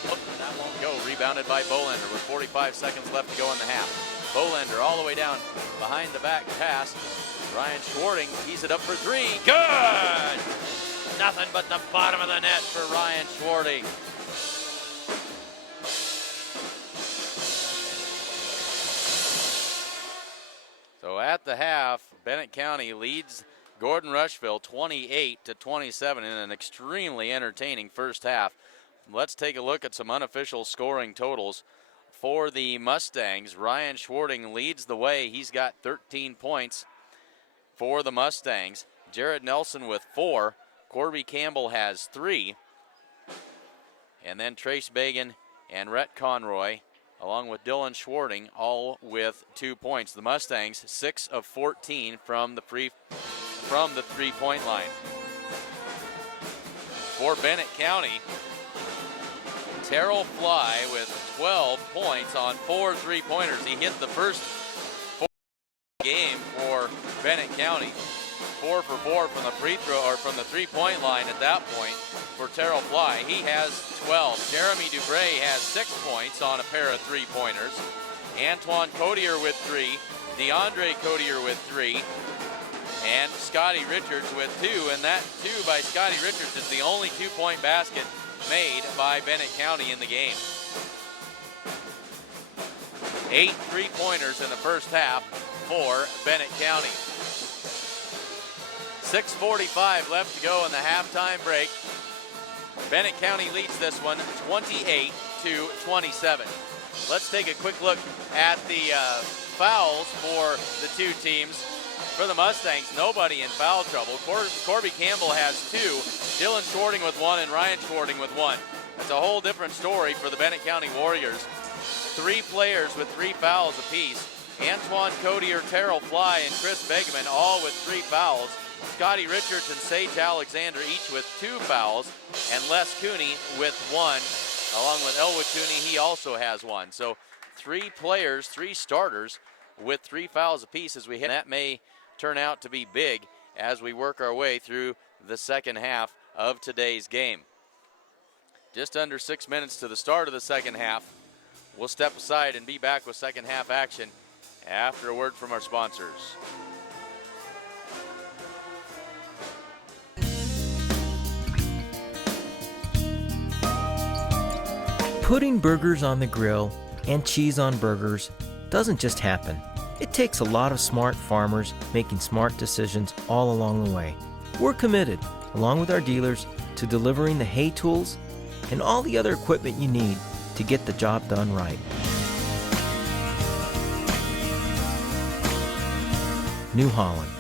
Oh, that won't go. Rebounded by Bolander with 45 seconds left to go in the half. Bolander all the way down behind the back pass. Ryan Schwarting tees it up for three. Good! Nothing but the bottom of the net for Ryan Schwarting. So at the half, Bennett County leads Gordon-Rushville 28-27 in an extremely entertaining first half. Let's take a look at some unofficial scoring totals for the Mustangs. Ryan Schwarting leads the way. He's got 13 points for the Mustangs. Jared Nelson with 4. Corby Campbell has 3. And then Trace Bagan and Rhett Conroy, along with Dylan Schwarting, all with 2 points. The Mustangs 6 of 14 from the three-point line. For Bennett County, Terrell Fly with 12 points on 4 3-pointers. He hit the first 4 game for Bennett County. 4 for 4 from the free throw or from the three-point line at that point for Terrell Fly. He has 12. Jeremy Dubray has 6 points on a pair of three-pointers. Antoine Codier with 3. DeAndre Codier with 3. And Scotty Richards with 2. And that 2 by Scotty Richards is the only 2-point basket made by Bennett County in the game. 8 3-pointers in the first half for Bennett County. 6:45 left to go in the halftime break. Bennett County leads this one 28-27. Let's take a quick look at the fouls for the two teams. For the Mustangs, nobody in foul trouble. Corby Campbell has 2, Dylan Schwarting with 1, and Ryan Schwarting with 1. That's a whole different story for the Bennett County Warriors. 3 players with 3 fouls apiece. Antoine Codier, Terrell Fly, and Chris Begeman all with 3 fouls. Scotty Richards and Sage Alexander each with 2 fouls, and Les Cooney with 1, along with Elwood Cooney, he also has 1. So 3 players, 3 starters with 3 fouls apiece as we hit. That may turn out to be big as we work our way through the second half of today's game. Just under 6 minutes to the start of the second half. We'll step aside and be back with second half action after a word from our sponsors. Putting burgers on the grill and cheese on burgers doesn't just happen. It takes a lot of smart farmers making smart decisions all along the way. We're committed, along with our dealers, to delivering the hay tools and all the other equipment you need to get the job done right. New Holland.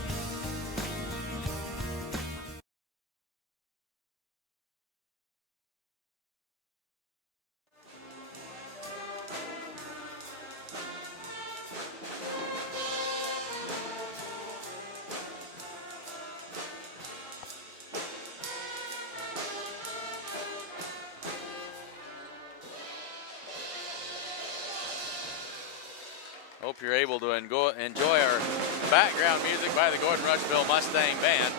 Hope you're able to enjoy our background music by the Gordon-Rushville Mustang Band.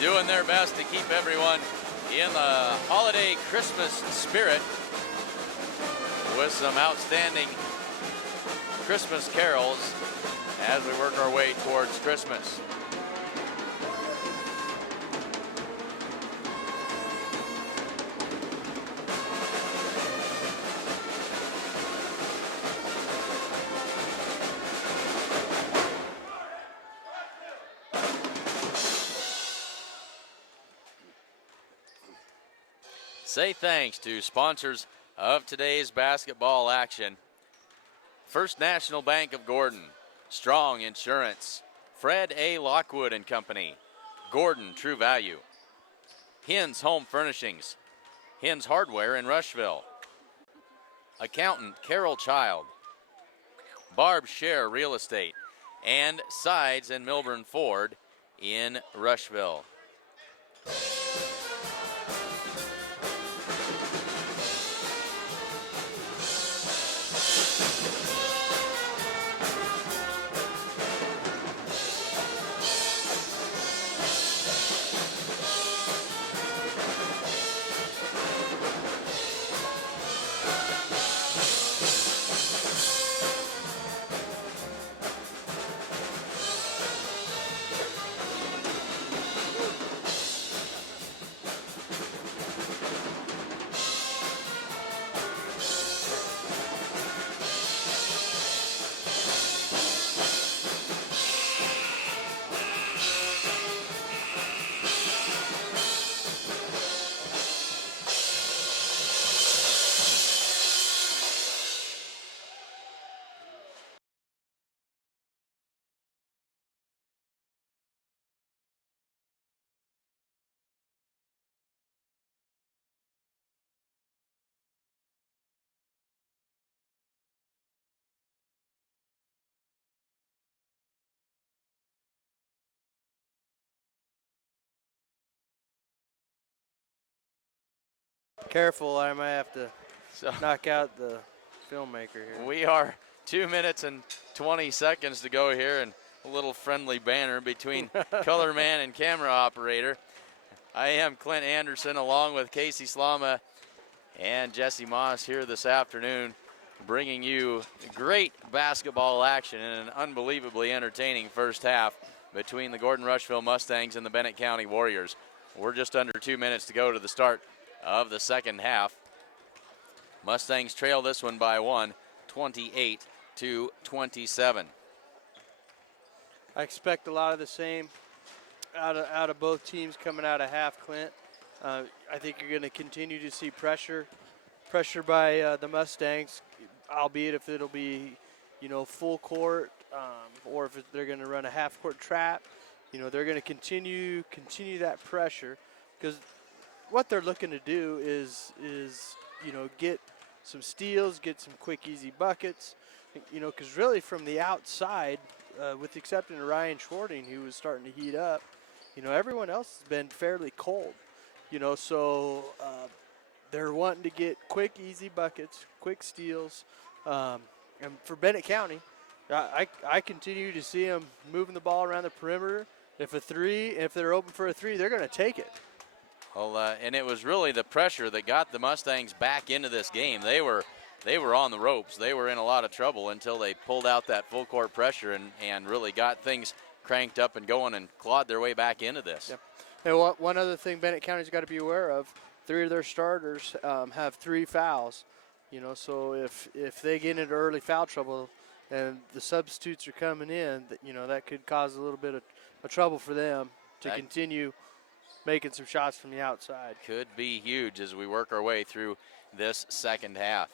Doing their best to keep everyone in the holiday Christmas spirit with some outstanding Christmas carols as we work our way towards Christmas. Say thanks to sponsors of today's basketball action. First National Bank of Gordon, Strong Insurance, Fred A. Lockwood and Company, Gordon True Value, Hens Home Furnishings, Hens Hardware in Rushville, Accountant Carol Child, Barb Share Real Estate, and Sides and Milburn Ford in Rushville. Careful, I might have to knock out the filmmaker here. We are 2 minutes and 20 seconds to go here, and a little friendly banner between color man and camera operator. I am Clint Anderson along with Casey Slama and Jesse Moss here this afternoon, bringing you great basketball action in an unbelievably entertaining first half between the Gordon-Rushville Mustangs and the Bennett County Warriors. We're just under 2 minutes to go to the start of the second half. Mustangs trail this one by one, 28-27. I expect a lot of the same out of both teams coming out of half, Clint. I think you're going to continue to see pressure by the Mustangs, albeit if it'll be, full court or if they're going to run a half court trap. They're going to continue that pressure, because what they're looking to do is get some steals, get some quick, easy buckets. Because really from the outside, with the exception of Ryan Schwarting, who was starting to heat up, everyone else has been fairly cold. So they're wanting to get quick, easy buckets, quick steals. And for Bennett County, I continue to see them moving the ball around the perimeter. If they're open for a three, they're going to take it. Well, and it was really the pressure that got the Mustangs back into this game. They were on the ropes. They were in a lot of trouble until they pulled out that full court pressure and really got things cranked up and going and clawed their way back into this. Yep. And one other thing Bennett County's got to be aware of, 3 of their starters have 3 fouls. You know, so if they get into early foul trouble and the substitutes are coming in, you know, that could cause a little bit of trouble for them to continue making some shots from the outside. Could be huge as we work our way through this second half.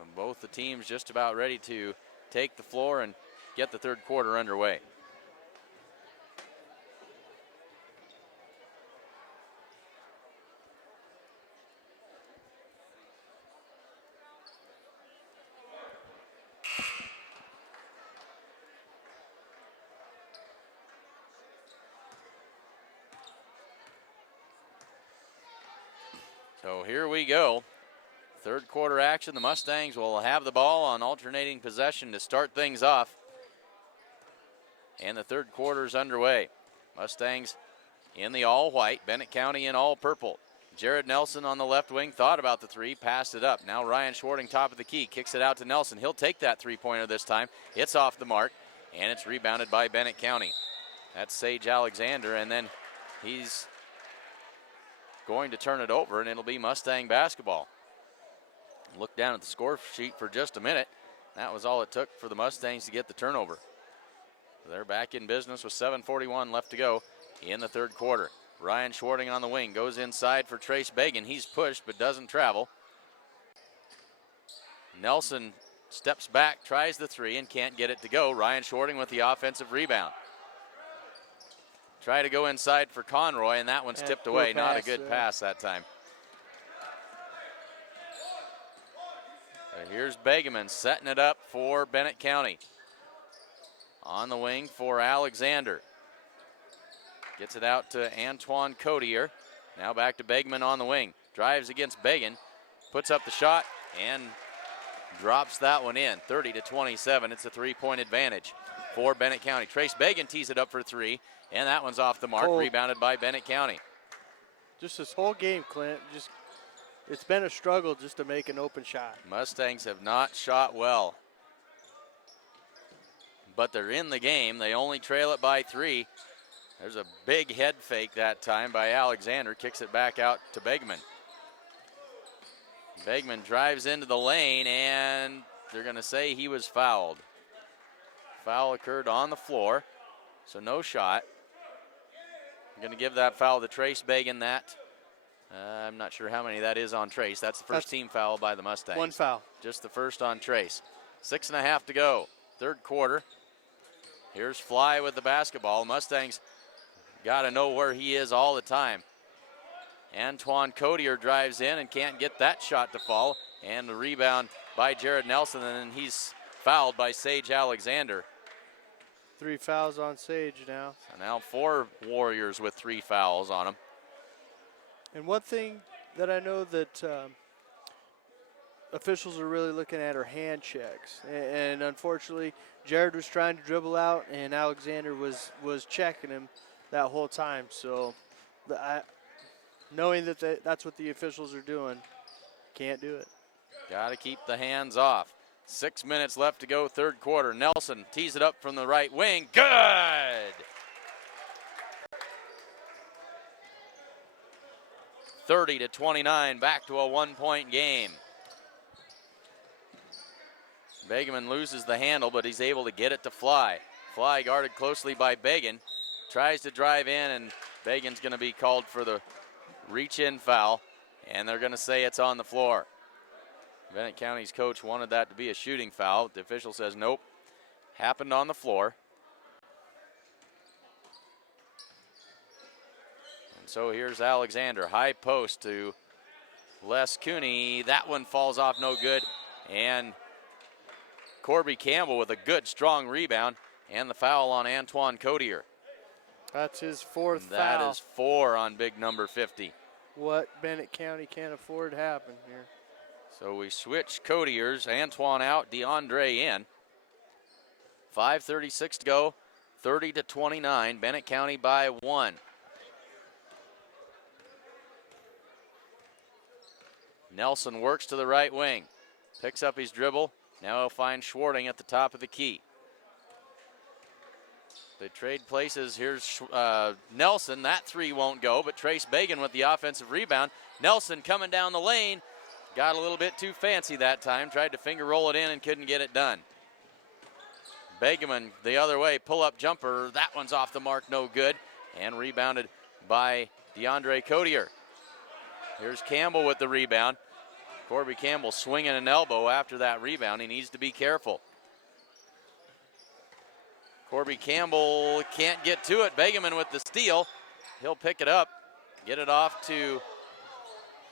And both the teams just about ready to take the floor and get the third quarter underway. So here we go. Third quarter action. The Mustangs will have the ball on alternating possession to start things off. And the third quarter is underway. Mustangs in the all white, Bennett County in all purple. Jared Nelson on the left wing thought about the 3, passed it up. Now Ryan Schwarting, top of the key, kicks it out to Nelson. He'll take that 3-pointer this time. It's off the mark, and it's rebounded by Bennett County. That's Sage Alexander, and then he's going to turn it over, and it'll be Mustang basketball. Look down at the score sheet for just a minute. That was all it took for the Mustangs to get the turnover. They're back in business with 7:41 left to go in the third quarter. Ryan Schwarting on the wing goes inside for Trace Bagan. He's pushed but doesn't travel. Nelson steps back, tries the 3, and can't get it to go. Ryan Schwarting with the offensive rebound. Try to go inside for Conroy, and that one's tipped away. Not a good pass that time. Here's Begeman setting it up for Bennett County. On the wing for Alexander. Gets it out to Antoine Codier. Now back to Begeman on the wing. Drives against Began. Puts up the shot and drops that one in. 30-27. It's a 3-point advantage for Bennett County. Trace Began tees it up for 3. And that one's off the mark, rebounded by Bennett County. Just this whole game, Clint, it's been a struggle just to make an open shot. Mustangs have not shot well. But they're in the game. They only trail it by 3. There's a big head fake that time by Alexander. Kicks it back out to Begeman. Begeman drives into the lane, and they're going to say he was fouled. Foul occurred on the floor, so no shot. I'm going to give that foul to Trace Began. I'm not sure how many that is on Trace. That's the first team foul by the Mustangs. 1 foul. Just the first on Trace. 6.5 to go. Third quarter. Here's Fly with the basketball. Mustangs got to know where he is all the time. Antoine Codier drives in and can't get that shot to fall. And the rebound by Jared Nelson, and then he's fouled by Sage Alexander. 3 fouls on Sage now. So now 4 Warriors with 3 fouls on them. And one thing that I know that officials are really looking at are hand checks. And unfortunately, Jared was trying to dribble out, and Alexander was checking him that whole time. So knowing that that's what the officials are doing, can't do it. Got to keep the hands off. 6 minutes left to go, third quarter. Nelson tees it up from the right wing. Good! 30-29, back to a 1-point game. Begeman loses the handle, but he's able to get it to Fly. Fly guarded closely by Began. Tries to drive in, and Began's going to be called for the reach-in foul, and they're going to say it's on the floor. Bennett County's coach wanted that to be a shooting foul. The official says nope. Happened on the floor. And so here's Alexander. High post to Les Cooney. That one falls off no good. And Corby Campbell with a good, strong rebound. And the foul on Antoine Codier. That's his 4th foul. That is 4 on big number 50. What Bennett County can't afford to happen here. So we switch Codiers. Antoine out, DeAndre in. 5:36 to go, 30-29, Bennett County by 1. Nelson works to the right wing, picks up his dribble. Now he'll find Schwarting at the top of the key. They trade places. Here's Nelson. That three won't go, but Trace Bagan with the offensive rebound. Nelson coming down the lane. Got a little bit too fancy that time. Tried to finger roll it in and couldn't get it done. Begeman the other way. Pull-up jumper. That one's off the mark. No good. And rebounded by DeAndre Codier. Here's Campbell with the rebound. Corby Campbell swinging an elbow after that rebound. He needs to be careful. Corby Campbell can't get to it. Begeman with the steal. He'll pick it up, get it off to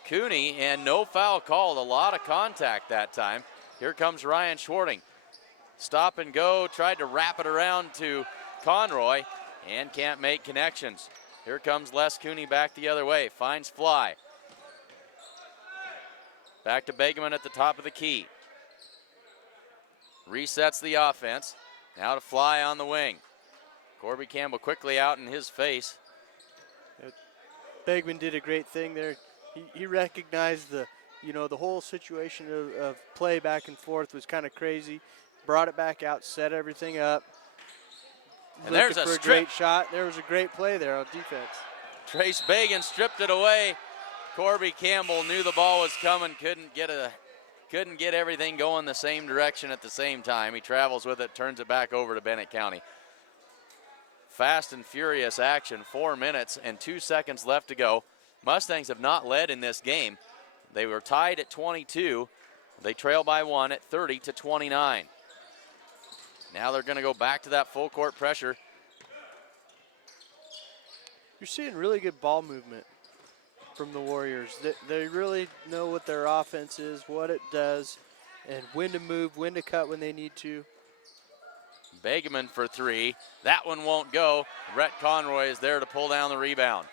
Cooney, and no foul called. A lot of contact that time. Here comes Ryan Schwarting. Stop and go, tried to wrap it around to Conroy and can't make connections. Here comes Les Cooney back the other way, finds Fly. Back to Begeman at the top of the key. Resets the offense. Now to Fly on the wing. Corby Campbell quickly out in his face. Begeman did a great thing there. He recognized the whole situation of play back and forth was kind of crazy. Brought it back out, set everything up. And there's a great shot. There was a great play there on defense. Trace Bagan stripped it away. Corby Campbell knew the ball was coming, couldn't get everything going the same direction at the same time. He travels with it, turns it back over to Bennett County. Fast and furious action, 4 minutes and 2 seconds left to go. Mustangs have not led in this game. They were tied at 22. They trail by 1 at 30-29. Now they're going to go back to that full court pressure. You're seeing really good ball movement from the Warriors. They really know what their offense is, what it does, and when to move, when to cut when they need to. Begeman for three. That one won't go. Rhett Conroy is there to pull down the rebound.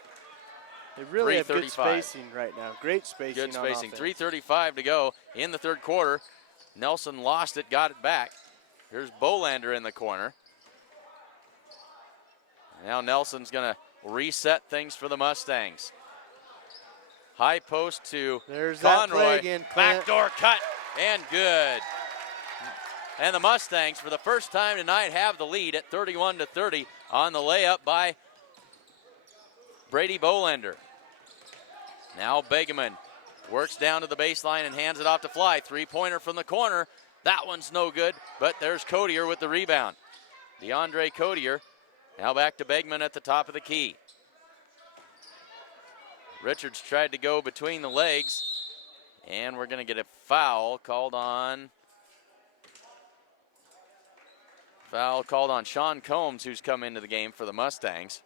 They really have good spacing right now. Great spacing. Good spacing. On 3:35 to go in the third quarter. Nelson lost it, got it back. Here's Bolander in the corner. Now Nelson's going to reset things for the Mustangs. High post to There's Conroy. that play again, Clint. Backdoor cut and good. And the Mustangs, for the first time tonight, have the lead at 31-30 on the layup by Brady Bolander. Now Begeman works down to the baseline and hands it off to Fly. Three-pointer from the corner. That one's no good, but there's Codier with the rebound. DeAndre Codier now back to Begeman at the top of the key. Richards tried to go between the legs, and we're going to get a foul called on Sean Combs, who's come into the game for the Mustangs.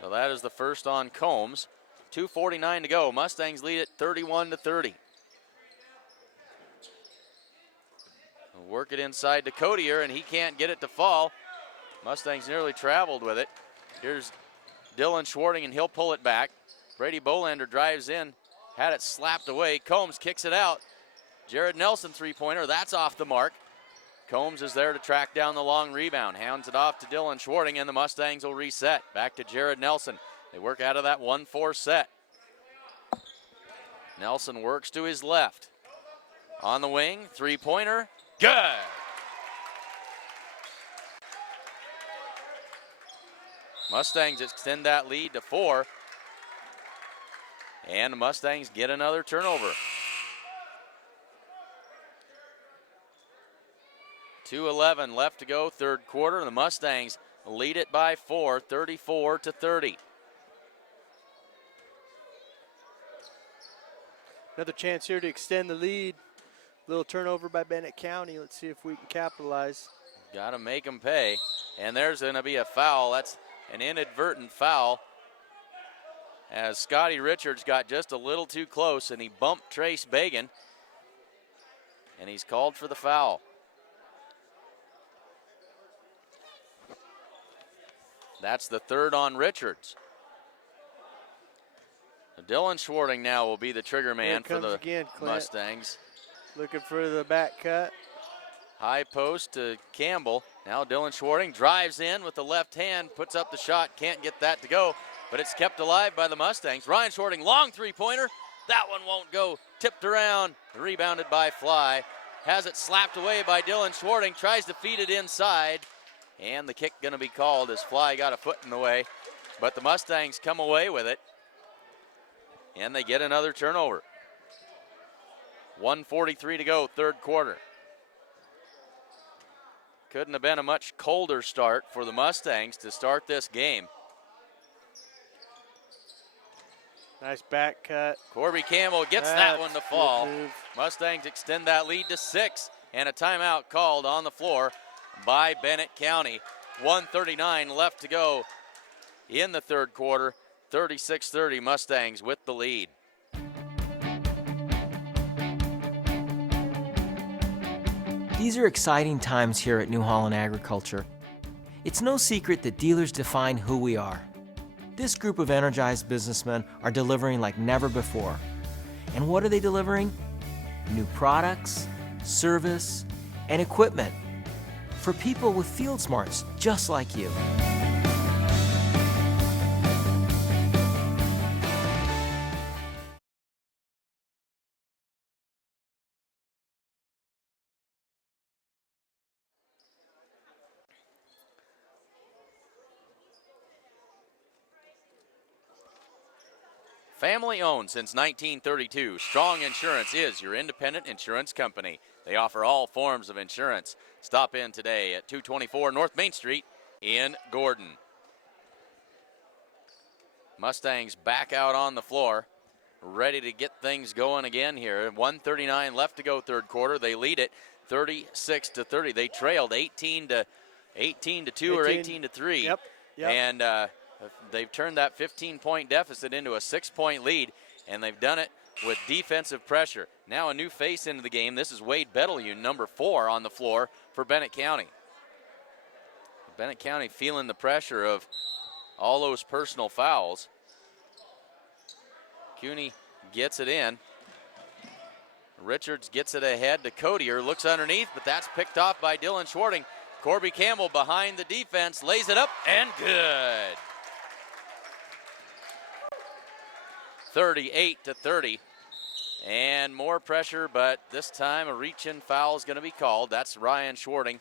So that is the first on Combs. 2:49 to go. Mustangs lead it 31-30. Work it inside to Codier, and he can't get it to fall. Mustangs nearly traveled with it. Here's Dylan Schwarting, and he'll pull it back. Brady Bolander drives in, had it slapped away. Combs kicks it out. Jared Nelson three-pointer, that's off the mark. Combs is there to track down the long rebound. Hands it off to Dylan Schwarting, and the Mustangs will reset. Back to Jared Nelson. They work out of that 1-4 set. Nelson works to his left. On the wing, three-pointer. Good. Mustangs extend that lead to 4. And the Mustangs get another turnover. 2:11 left to go, third quarter. The Mustangs lead it by 4, 34-30. Another chance here to extend the lead. Little turnover by Bennett County. Let's see if we can capitalize. Got to make them pay. And there's going to be a foul. That's an inadvertent foul, as Scotty Richards got just a little too close and he bumped Trace Bagan, and he's called for the foul. That's the third on Richards. Dylan Schwarting now will be the trigger man for the again, Clint. Mustangs. Looking for the back cut. High post to Campbell. Now Dylan Schwarting drives in with the left hand, puts up the shot, can't get that to go, but it's kept alive by the Mustangs. Ryan Schwarting, long three-pointer. That one won't go. Tipped around, rebounded by Fly. Has it slapped away by Dylan Schwarting, tries to feed it inside, and the kick gonna be called as Fly got a foot in the way, but the Mustangs come away with it, and they get another turnover. 1:43 to go, third quarter. Couldn't have been a much colder start for the Mustangs to start this game. Nice back cut. Corby Campbell gets that one to fall. Good move. Mustangs extend that lead to 6, and a timeout called on the floor by Bennett County. 1:39 left to go in the third quarter. 36-30 Mustangs with the lead. These are exciting times here at New Holland Agriculture. It's no secret that dealers define who we are. This group of energized businessmen are delivering like never before. And what are they delivering? New products, service, and equipment for people with field smarts just like you. Family owned since 1932, Strong Insurance is your independent insurance company. They offer all forms of insurance. Stop in today at 224 North Main Street in Gordon. Mustangs back out on the floor, ready to get things going again here. 1:39 left to go, third quarter. They lead it 36-30. They trailed 18 to 2 or 18 to 3. Yep. And they've turned that 15-point deficit into a 6-point lead, and they've done it with defensive pressure. Now a new face into the game. This is Wade Betelgeuse, number 4 on the floor for Bennett County. Bennett County feeling the pressure of all those personal fouls. Cooney gets it in. Richards gets it ahead to Codier, looks underneath, but that's picked off by Dylan Schwarting. Corby Campbell behind the defense, lays it up, and good. 38-30, and more pressure, but this time a reach-in foul is going to be called. That's Ryan Schwarting,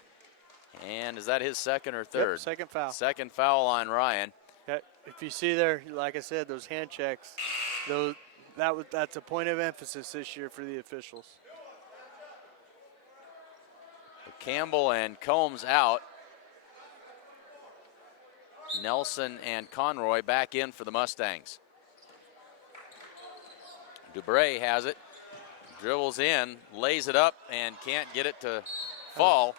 and is that his second or third? Yep, second foul. Second foul on Ryan. Okay. If you see there, like I said, those hand checks, that's a point of emphasis this year for the officials. Campbell and Combs out. Nelson and Conroy back in for the Mustangs. Dubray has it, dribbles in, lays it up, and can't get it to fall.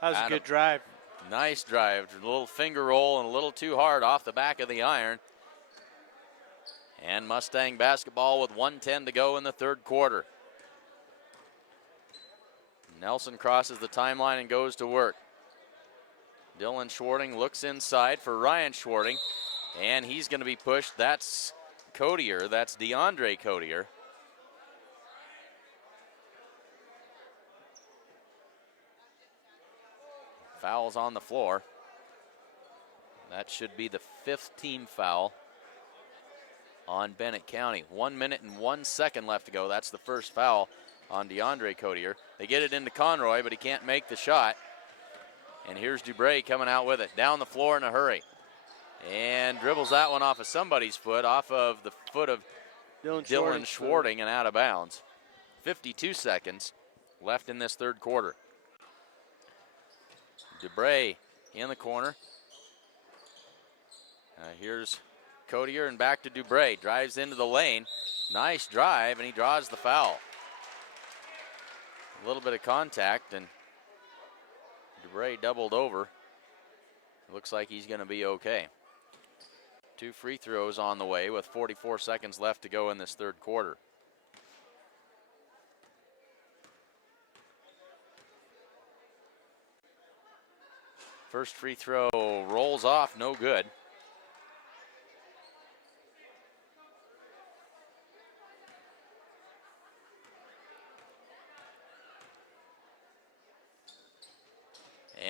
That was a good drive. Nice drive, a little finger roll and a little too hard off the back of the iron. And Mustang basketball with 1:10 to go in the third quarter. Nelson crosses the timeline and goes to work. Dylan Schwarting looks inside for Ryan Schwarting, and he's going to be pushed. That's Codier, that's DeAndre Codier. Fouls on the floor. That should be the 5th team foul on Bennett County. 1 minute and 1 second left to go. That's the first foul on DeAndre Codier. They get it into Conroy, but he can't make the shot. And here's Dubray coming out with it. Down the floor in a hurry. And dribbles that one off of somebody's foot, off of the foot of Dylan Schwarting and out of bounds. 52 seconds left in this third quarter. Dubray in the corner. Here's Codier and back to Dubray. Drives into the lane. Nice drive, and he draws the foul. A little bit of contact, and Dubray doubled over. Looks like he's going to be okay. 2 free throws on the way with 44 seconds left to go in this third quarter. First free throw rolls off, no good.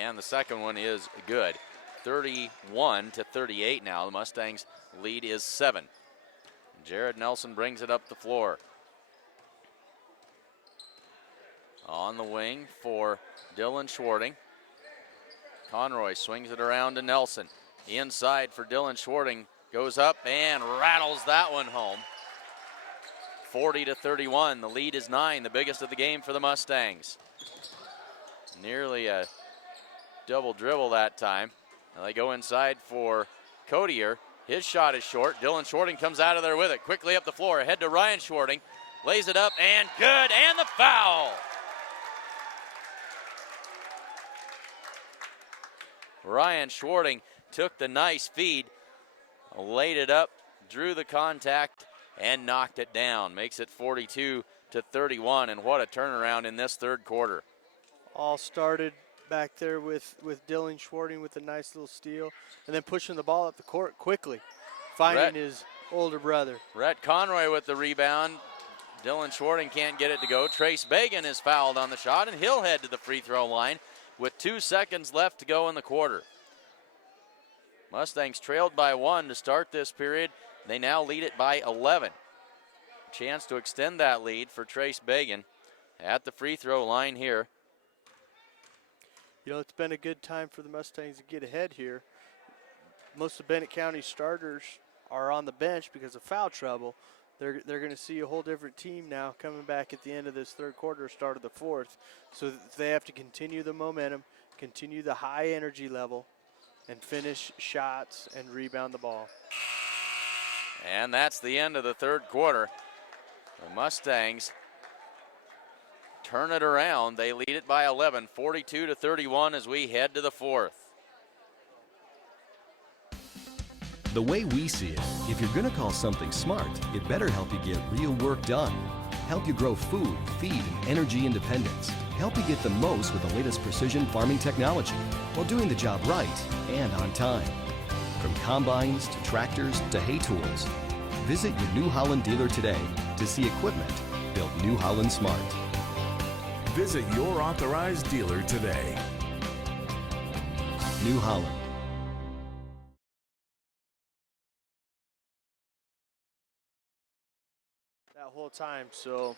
And the second one is good. 31-38 now. The Mustangs' lead is 7. Jared Nelson brings it up the floor. On the wing for Dylan Schwarting. Conroy swings it around to Nelson. Inside for Dylan Schwarting. Goes up and rattles that one home. 40-31. The lead is 9, the biggest of the game for the Mustangs. Nearly a double dribble that time. Now they go inside for Codier. His shot is short. Dylan Schwarting comes out of there with it. Quickly up the floor. Ahead to Ryan Schwarting. Lays it up and good. And the foul. Ryan Schwarting took the nice feed, laid it up, drew the contact, and knocked it down. Makes it 42-31, and what a turnaround in this third quarter. All started back there with Dylan Schwarting with a nice little steal, and then pushing the ball up the court quickly, finding his older brother. Rhett Conroy with the rebound. Dylan Schwarting can't get it to go. Trace Bagan is fouled on the shot, and he'll head to the free throw line with 2 seconds left to go in the quarter. Mustangs trailed by 1 to start this period. They now lead it by 11. Chance to extend that lead for Trace Bagan at the free throw line here. You know, it's been a good time for the Mustangs to get ahead here. Most of Bennett County starters are on the bench because of foul trouble. They're going to see a whole different team now coming back at the end of this third quarter, start of the fourth. So they have to continue the momentum, continue the high energy level, and finish shots and rebound the ball. And that's the end of the third quarter. The Mustangs turn it around. They lead it by 11, 42-31 as we head to the fourth. The way we see it, if you're going to call something smart, it better help you get real work done. Help you grow food, feed, and energy independence. Help you get the most with the latest precision farming technology while doing the job right and on time. From combines to tractors to hay tools. Visit your New Holland dealer today to see equipment built New Holland smart. Visit your authorized dealer today. New Holland. That whole time, so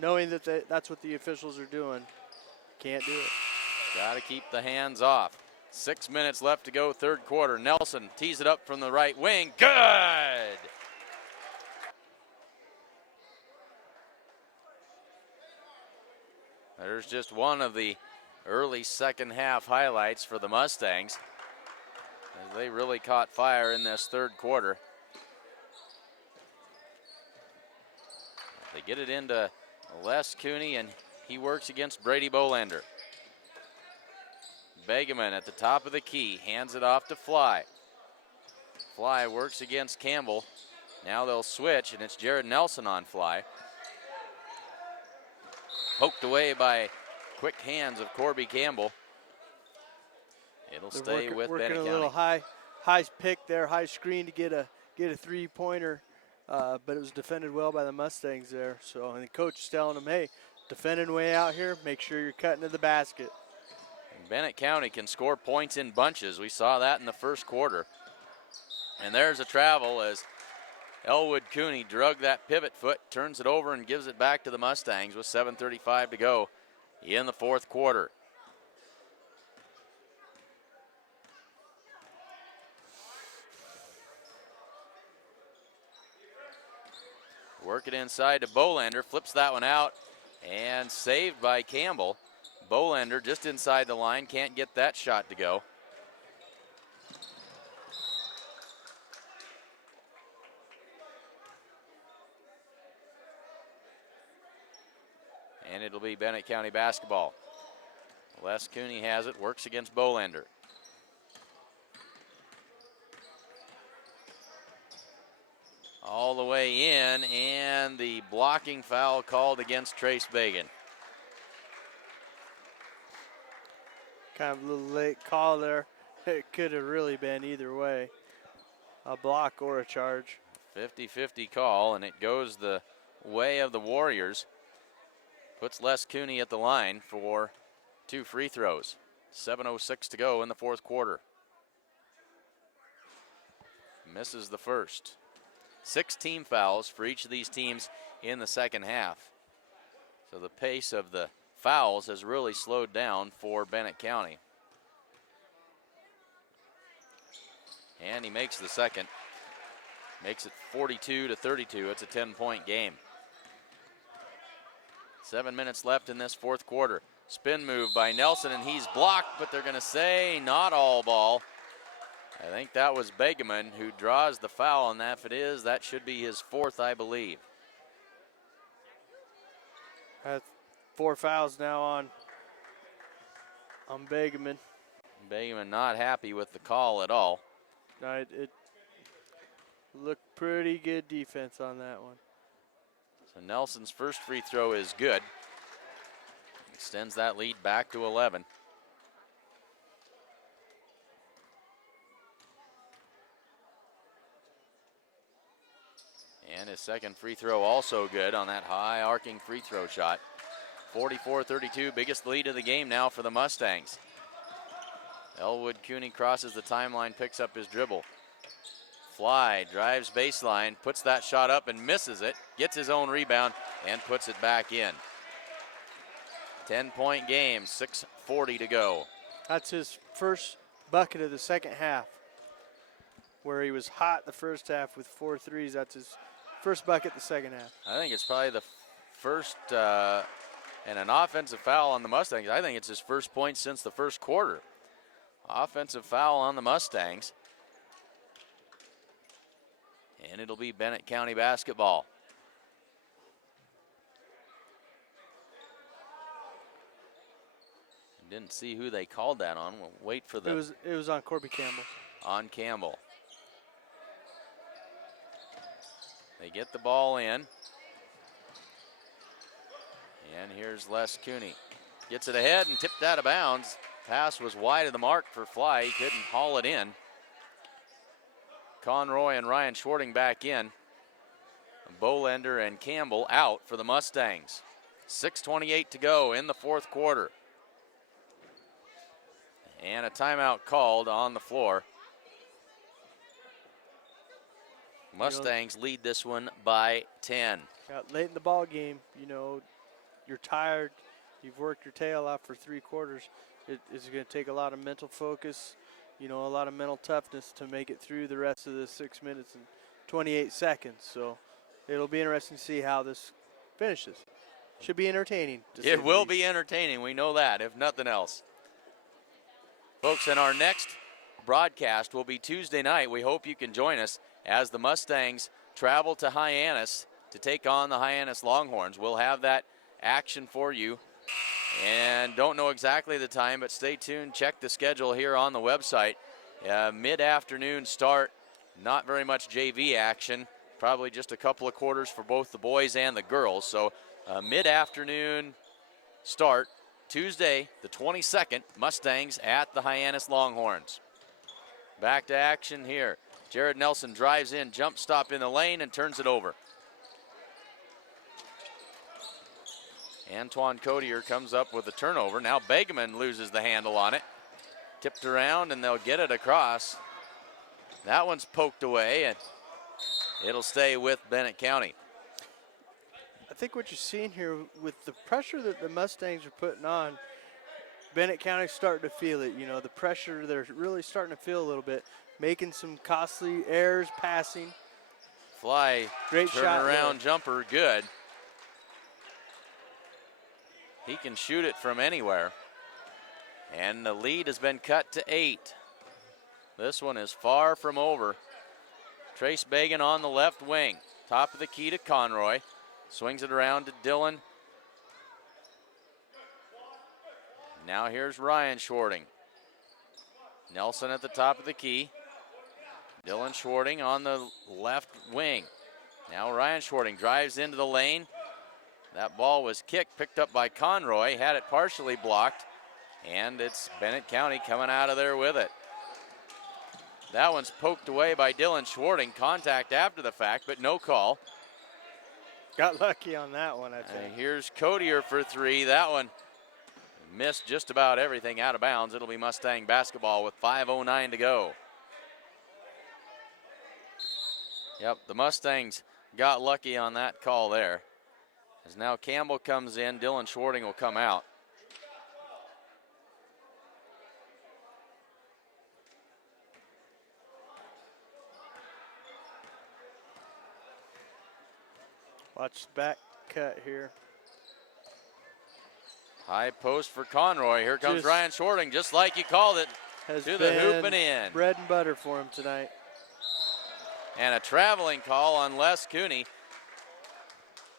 knowing that that's what the officials are doing, can't do it. Got to keep the hands off. 6 minutes left to go, third quarter. Nelson tees it up from the right wing. Good! There's just one of the early second half highlights for the Mustangs, as they really caught fire in this third quarter. They get it into Les Cooney, and he works against Brady Bolander. Begeman at the top of the key, hands it off to Fly. Fly works against Campbell. Now they'll switch, and it's Jared Nelson on Fly. Poked away by quick hands of Corby Campbell. It'll stay with Bennett County. Working a little high pick there, high screen to get a three-pointer, but it was defended well by the Mustangs there. So, and the coach is telling them, hey, defending way out here, make sure you're cutting to the basket. Bennett County can score points in bunches. We saw that in the first quarter. And there's a travel as Elwood Cooney drug that pivot foot, turns it over and gives it back to the Mustangs with 7:35 to go in the fourth quarter. Work it inside to Bolander, flips that one out and saved by Campbell. Bolander just inside the line, can't get that shot to go. And it'll be Bennett County basketball. Les Cooney has it, works against Bolander. All the way in, and the blocking foul called against Trace Bagan. Kind of a little late call there. It could have really been either way, a block or a charge. 50-50 call, and it goes the way of the Warriors. Puts Les Cooney at the line for 2 free throws. 7:06 to go in the fourth quarter. Misses the first. 6 team fouls for each of these teams in the second half. So the pace of the fouls has really slowed down for Bennett County. And he makes the second. Makes it 42-32. It's a 10-point game. 7 minutes left in this fourth quarter. Spin move by Nelson, and he's blocked, but they're going to say not all ball. I think that was Begeman who draws the foul, and if it is, that should be his fourth, I believe. That's 4 fouls now on Begeman. Begeman not happy with the call at all. No, it looked pretty good defense on that one. So Nelson's first free throw is good. Extends that lead back to 11. And his second free throw also good on that high arcing free throw shot. 44-32, biggest lead of the game now for the Mustangs. Elwood Cooney crosses the timeline, picks up his dribble. Fly drives baseline, puts that shot up and misses it, gets his own rebound and puts it back in. 10-point game, 6:40 to go. That's his first bucket of the second half. Where he was hot the first half with 4 threes, that's his first bucket the second half. I think it's probably the first, and an offensive foul on the Mustangs. I think it's his first point since the first quarter. Offensive foul on the Mustangs. And it'll be Bennett County basketball. Didn't see who they called that on. We'll wait for the. It was on Corby Campbell. On Campbell. They get the ball in. And here's Les Cooney. Gets it ahead and tipped out of bounds. Pass was wide of the mark for Fly. He couldn't haul it in. Conroy and Ryan Schwarting back in. Bolender and Campbell out for the Mustangs. 6:28 to go in the fourth quarter. And a timeout called on the floor. Mustangs lead this one by 10. Late in the ball game, you're tired. You've worked your tail off for 3 quarters. It's going to take a lot of mental focus, a lot of mental toughness to make it through the rest of the 6 minutes and 28 seconds. So it'll be interesting to see how this finishes. Should be entertaining. It will be entertaining. We know that, if nothing else. Folks, and our next broadcast will be Tuesday night. We hope you can join us as the Mustangs travel to Hyannis to take on the Hyannis Longhorns. We'll have that action for you. And don't know exactly the time, but stay tuned. Check the schedule here on the website. Mid-afternoon start. Not very much JV action. Probably just a couple of quarters for both the boys and the girls. So mid-afternoon start. Tuesday, the 22nd, Mustangs at the Hyannis Longhorns. Back to action here. Jared Nelson drives in, jump stop in the lane, and turns it over. Antoine Codier comes up with a turnover. Now Begeman loses the handle on it. Tipped around, and they'll get it across. That one's poked away, and it'll stay with Bennett County. I think what you're seeing here with the pressure that the Mustangs are putting on, Bennett County's starting to feel it. The pressure they're really starting to feel a little bit, making some costly errors, passing. Fly, great shot, around jumper, good. He can shoot it from anywhere. And the lead has been cut to 8. This one is far from over. Trace Bagan on the left wing. Top of the key to Conroy. Swings it around to Dylan. Now here's Ryan Schwarting. Nelson at the top of the key. Dylan Schwarting on the left wing. Now Ryan Schwarting drives into the lane. That ball was kicked, picked up by Conroy, had it partially blocked, and it's Bennett County coming out of there with it. That one's poked away by Dylan Schwarting. Contact after the fact, but no call. Got lucky on that one, I think. Here's Codier for 3. That one Missed just about everything out of bounds. It'll be Mustang basketball with 5:09 to go. Yep, the Mustangs got lucky on that call there. As now Campbell comes in, Dylan Schwarting will come out. Watch the back cut here. High post for Conroy. Here comes Just Ryan Schwarting, just like you called it. Has To the hoop been and in. bread and butter for him tonight. And a traveling call on Les Cooney.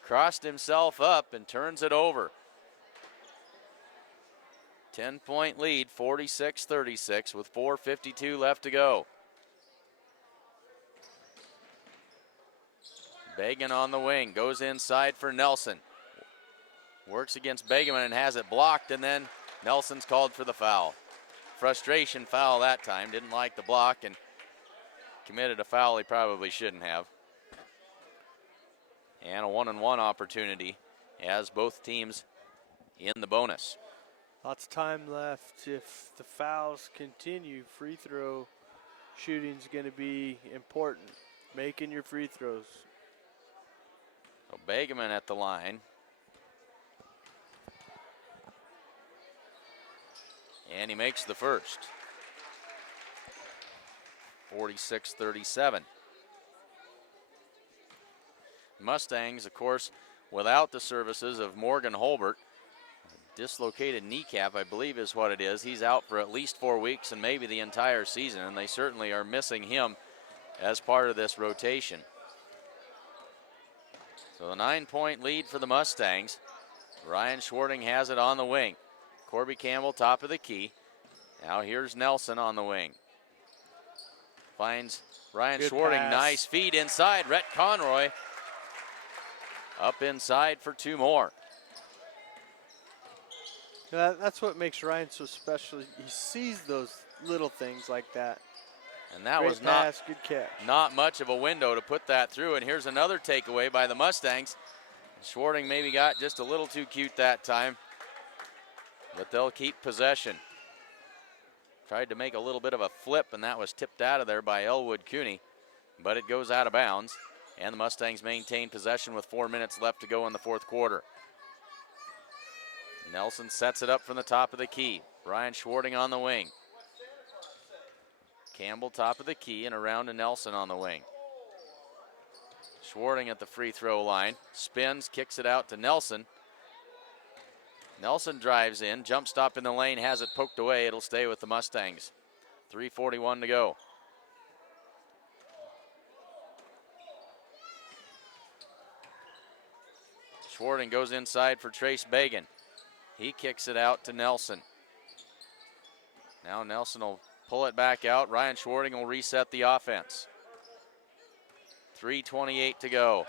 Crossed himself up and turns it over. 10-point lead, 46-36 with 4:52 left to go. Bagan on the wing, goes inside for Nelson. Works against Begeman and has it blocked, and then Nelson's called for the foul. Frustration foul that time, didn't like the block and committed a foul he probably shouldn't have. And a 1-on-1 opportunity as both teams in the bonus. Lots of time left. If the fouls continue, free throw shooting is going to be important. Making your free throws. So Begeman at the line. And he makes the first. 46-37. Mustangs, of course, without the services of Morgan Holbert. Dislocated kneecap, I believe is what it is. He's out for at least 4 weeks and maybe the entire season, and they certainly are missing him as part of this rotation. So the 9-point lead for the Mustangs. Ryan Schwarting has it on the wing. Corby Campbell, top of the key. Now here's Nelson on the wing. Finds Ryan Good Schwarting, pass. nice feed inside. Rhett Conroy up inside for 2 more. That's what makes Ryan so special. He sees those little things like that. And that Great was pass, good catch. not much of a window to put that through. And here's another takeaway by the Mustangs. Schwarting maybe got just a little too cute that time, but they'll keep possession. Tried to make a little bit of a flip, and that was tipped out of there by Elwood Cooney, but it goes out of bounds, and the Mustangs maintain possession with 4 minutes left to go in the fourth quarter. Nelson sets it up from the top of the key. Ryan Schwarting on the wing. Campbell top of the key and around to Nelson on the wing. Schwarting at the free throw line. Spins, kicks it out to Nelson. Nelson drives in, jump stop in the lane, has it poked away. It'll stay with the Mustangs. 3:41 to go. Schwarting goes inside for Trace Bagan. He kicks it out to Nelson. Now Nelson will pull it back out. Ryan Schwarting will reset the offense. 3:28 to go.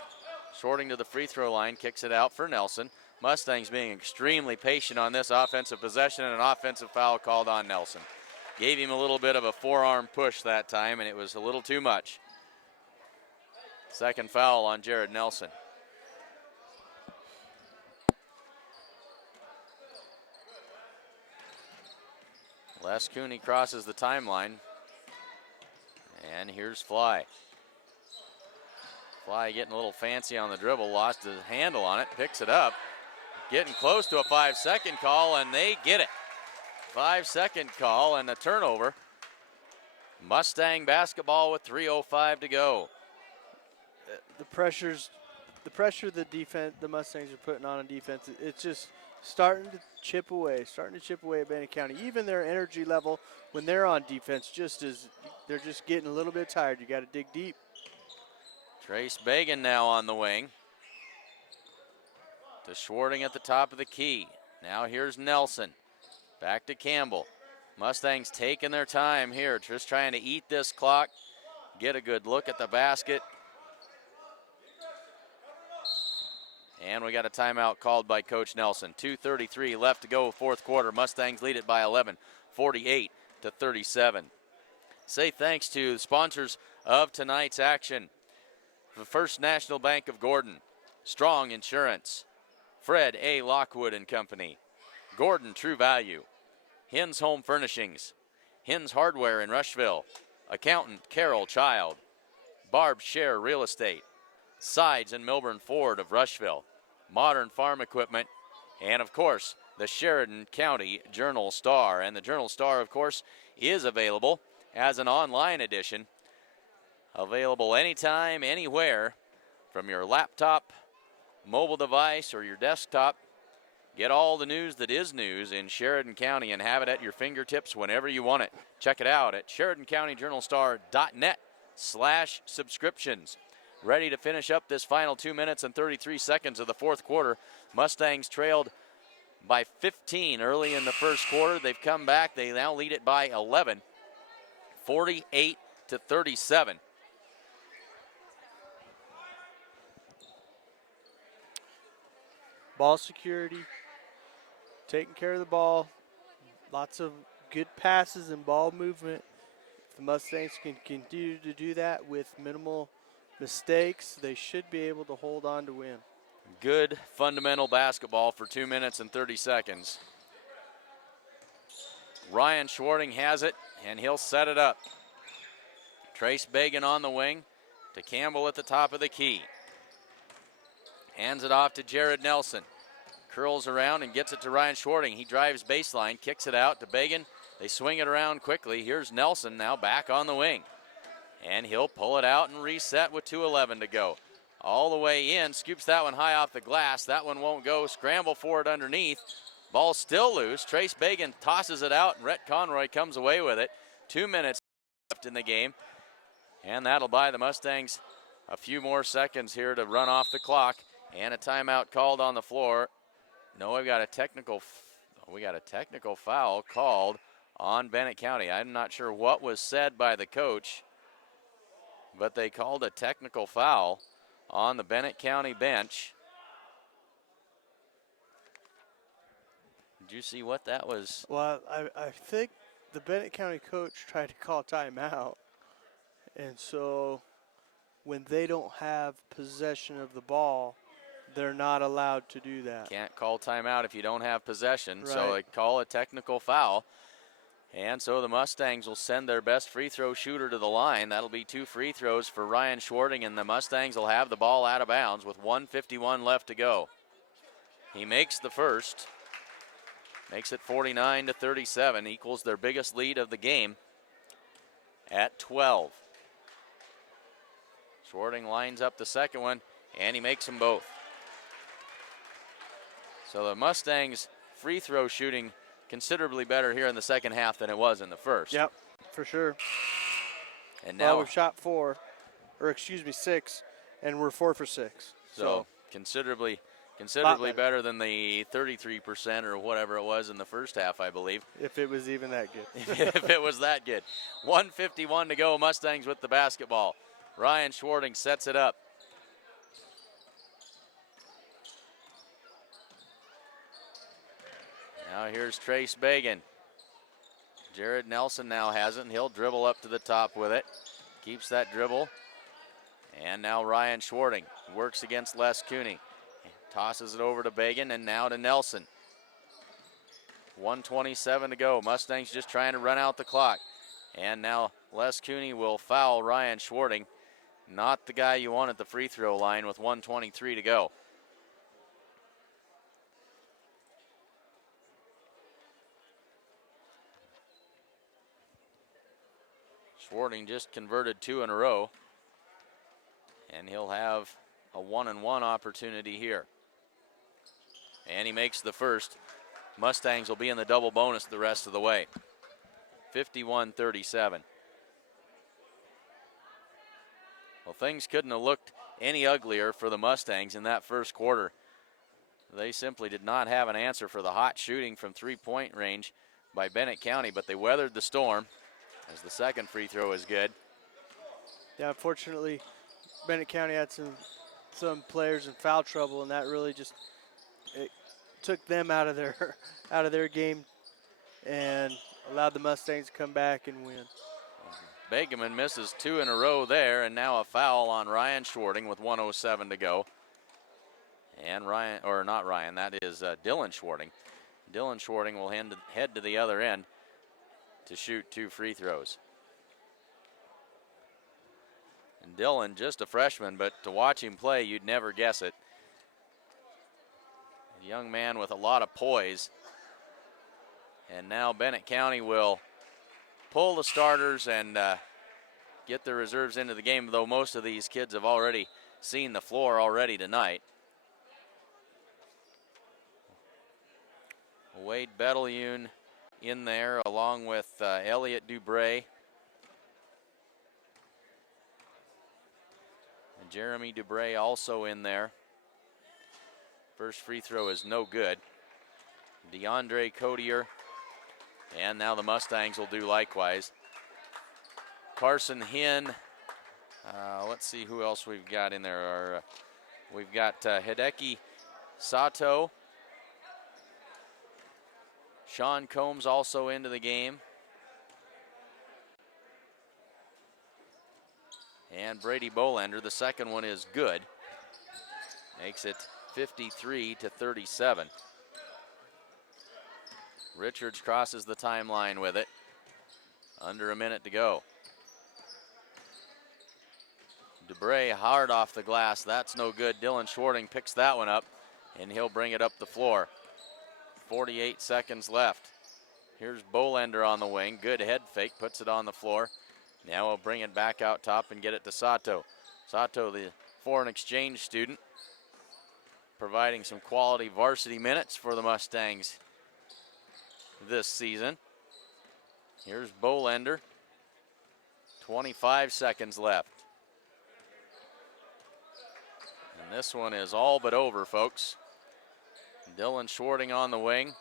Schwarting to the free throw line, kicks it out for Nelson. Mustangs being extremely patient on this offensive possession, and an offensive foul called on Nelson. Gave him a little bit of a forearm push that time, and it was a little too much. Second foul on Jared Nelson. Les Cooney crosses the timeline, and here's Fly. Fly getting a little fancy on the dribble, lost his handle on it, picks it up. Getting close to a 5-second call, and they get it. 5-second call and a turnover. Mustang basketball with 3:05 to go. The pressure the Mustangs are putting on defense, it's just starting to chip away at Bennett County. Even their energy level when they're on defense, they're just getting a little bit tired. You got to dig deep. Trace Bagan now on the wing. To Schwarting at the top of the key. Now here's Nelson. Back to Campbell. Mustangs taking their time here, just trying to eat this clock, get a good look at the basket. And we got a timeout called by Coach Nelson. 2:33 left to go, fourth quarter. Mustangs lead it by 11, 48-37. Say thanks to the sponsors of tonight's action. The First National Bank of Gordon, Strong Insurance, Fred A. Lockwood and Company, Gordon True Value, Hins Home Furnishings, Hins Hardware in Rushville, Accountant Carol Child, Barb Share Real Estate, Sides and Milburn Ford of Rushville, Modern Farm Equipment, and of course, the Sheridan County Journal Star. And the Journal Star, of course, is available as an online edition, available anytime, anywhere, from your laptop, mobile device, or your desktop. Get all the news that is news in Sheridan County and have it at your fingertips whenever you want it. Check it out at SheridanCountyJournalStar.net/subscriptions. Ready to finish up this final 2 minutes and 33 seconds of the fourth quarter. Mustangs trailed by 15 early in the first quarter. They've come back. They now lead it by 11, 48-37. Ball security, taking care of the ball, lots of good passes and ball movement. If the Mustangs can continue to do that with minimal mistakes, they should be able to hold on to win. Good fundamental basketball for 2 minutes and 30 seconds. Ryan Schwarting has it, and he'll set it up. Trace Bagan on the wing to Campbell at the top of the key. Hands it off to Jared Nelson. Curls around and gets it to Ryan Schwarting. He drives baseline, kicks it out to Bagan. They swing it around quickly. Here's Nelson now back on the wing. And he'll pull it out and reset with 2:11 to go. All the way in, scoops that one high off the glass. That one won't go. Scramble for it underneath. Ball still loose. Trace Bagan tosses it out, and Rhett Conroy comes away with it. 2 minutes left in the game. And that'll buy the Mustangs a few more seconds here to run off the clock. And a timeout called on the floor. No, we got a technical foul called on Bennett County. I'm not sure what was said by the coach, but they called a technical foul on the Bennett County bench. Did you see what that was? Well, I think the Bennett County coach tried to call timeout, and so when they don't have possession of the ball, they're not allowed to do that. Can't call timeout if you don't have possession, Right. so they call a technical foul. And so the Mustangs will send their best free throw shooter to the line. That'll be 2 free throws for Ryan Schwarting, and the Mustangs will have the ball out of bounds with 1:51 left to go. He makes the first, makes it 49-37, equals their biggest lead of the game at 12. Schwarting lines up the second one, and he makes them both. So the Mustangs free throw shooting considerably better here in the second half than it was in the first. Yep, for sure. And now we've shot 6, and we're 4 for 6. So considerably better than the 33% or whatever it was in the first half, I believe. If it was even that good. If it was that good. 1:51 to go, Mustangs with the basketball. Ryan Schwarting sets it up. Now here's Trace Bagan. Jared Nelson now has it, and he'll dribble up to the top with it. Keeps that dribble. And now Ryan Schwarting works against Les Cooney. Tosses it over to Bagan and now to Nelson. 1:27 to go. Mustangs just trying to run out the clock. And now Les Cooney will foul Ryan Schwarting. Not the guy you want at the free throw line with 1:23 to go. Schwarting just converted 2 in a row, and he'll have a 1-and-1 opportunity here. And he makes the first. Mustangs will be in the double bonus the rest of the way. 51-37. Well, things couldn't have looked any uglier for the Mustangs in that first quarter. They simply did not have an answer for the hot shooting from three-point range by Bennett County, but they weathered the storm as the second free throw is good. Yeah, unfortunately, Bennett County had some players in foul trouble, and that really just took them out of their game and allowed the Mustangs to come back and win. Bageman misses 2 in a row there, and now a foul on Ryan Schwarting with 1:07 to go. And Dylan Schwarting Dylan Schwarting will head to the other end to shoot 2 free throws. And Dylan, just a freshman, but to watch him play, you'd never guess it. A young man with a lot of poise. And now Bennett County will pull the starters and get the reserves into the game, though most of these kids have already seen the floor already tonight. Wade Betelune in there along with Elliot Dubray. And Jeremy Dubray also in there. First free throw is no good. DeAndre Codier. And now the Mustangs will do likewise. Carson Hinn. Let's see who else we've got in there. We've got Hideki Sato. Sean Combs also into the game. And Brady Bolander, the second one is good. Makes it 53-37. Richards crosses the timeline with it. Under a minute to go. Dubray hard off the glass. That's no good. Dylan Schwarting picks that one up, and he'll bring it up the floor. 48 seconds left. Here's Bolander on the wing. Good head fake, puts it on the floor. Now we'll bring it back out top and get it to Sato. Sato, the foreign exchange student, providing some quality varsity minutes for the Mustangs this season. Here's Bolander. 25 seconds left. And this one is all but over, folks. Dylan Schwarting on the wing.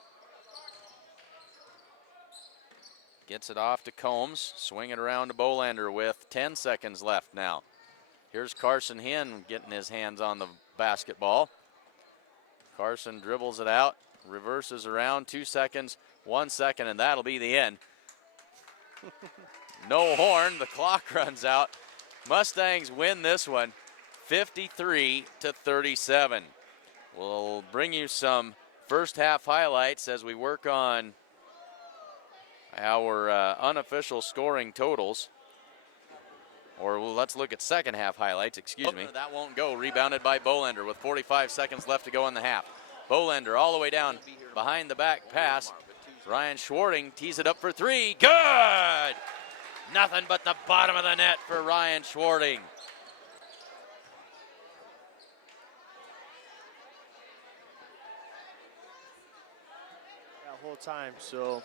Gets it off to Combs. Swing it around to Bolander with 10 seconds left now. Here's Carson Hinn getting his hands on the basketball. Carson dribbles it out. Reverses around. 2 seconds. 1 second, and that'll be the end. No horn. The clock runs out. Mustangs win this one 53-37. We'll bring you some first half highlights as we work on our unofficial scoring totals. Or let's look at second half highlights, excuse me. That won't go. Rebounded by Bolander with 45 seconds left to go in the half. Bolander all the way down behind the back pass. Ryan Schwarting tees it up for 3. Good! Nothing but the bottom of the net for Ryan Schwarting. Whole time, so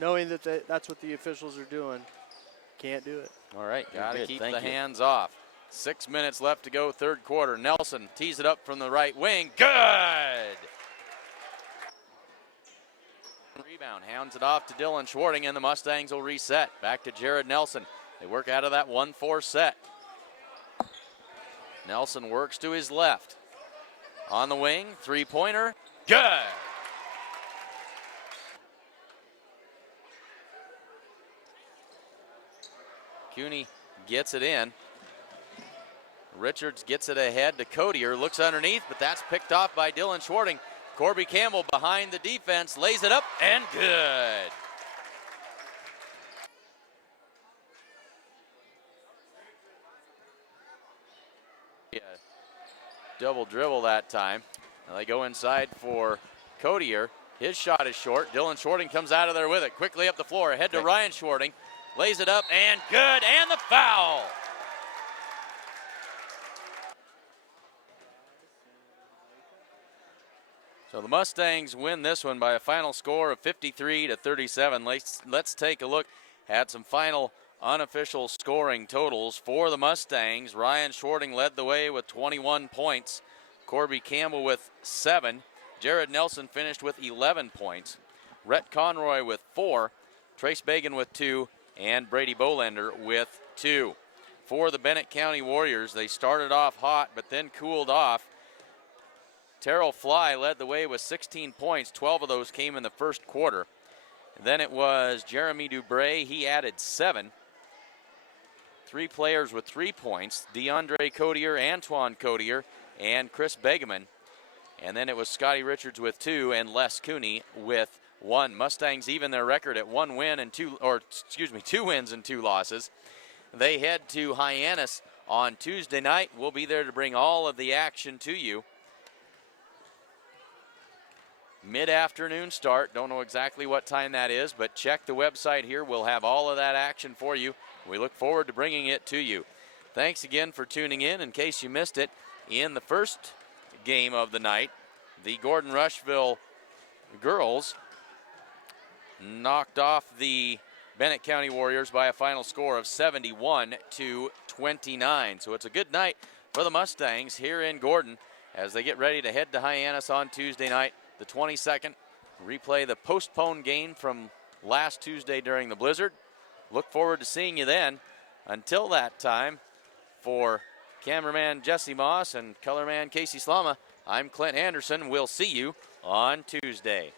knowing that that's what the officials are doing, can't do it. All right, got to keep the hands off. 6 minutes left to go, third quarter. Nelson tees it up from the right wing. Good! Rebound, hands it off to Dylan Schwarting, and the Mustangs will reset. Back to Jared Nelson. They work out of that 1-4 set. Nelson works to his left. On the wing, three-pointer. Good! Cooney gets it in. Richards gets it ahead to Codier, looks underneath, but that's picked off by Dylan Schwarting. Corby Campbell behind the defense, lays it up, and good. Yeah, double dribble that time. Now they go inside for Codier. His shot is short. Dylan Schwarting comes out of there with it. Quickly up the floor, ahead to Ryan Schwarting. Lays it up, and good, and the foul. So the Mustangs win this one by a final score of 53-37. Let's take a look at some final unofficial scoring totals for the Mustangs. Ryan Schwarting led the way with 21 points. Corby Campbell with 7. Jared Nelson finished with 11 points. Rhett Conroy with 4. Trace Bagan with 2. And Brady Bolander with 2. For the Bennett County Warriors, they started off hot but then cooled off. Terrell Fly led the way with 16 points. 12 of those came in the first quarter. Then it was Jeremy Dubray. He added 7. 3 players with 3 points. DeAndre Codier, Antoine Codier, and Chris Begeman. And then it was Scotty Richards with 2 and Les Cooney with 1. Mustangs even their record at 2 wins and 2 losses. They head to Hyannis on Tuesday night. We'll be there to bring all of the action to you. Mid-afternoon start. Don't know exactly what time that is, but check the website here. We'll have all of that action for you. We look forward to bringing it to you. Thanks again for tuning in case you missed it. In the first game of the night, the Gordon-Rushville girls knocked off the Bennett County Warriors by a final score of 71-29. So it's a good night for the Mustangs here in Gordon as they get ready to head to Hyannis on Tuesday night, the 22nd. Replay the postponed game from last Tuesday during the blizzard. Look forward to seeing you then. Until that time, for cameraman Jesse Moss and colorman Casey Slama, I'm Clint Anderson. We'll see you on Tuesday.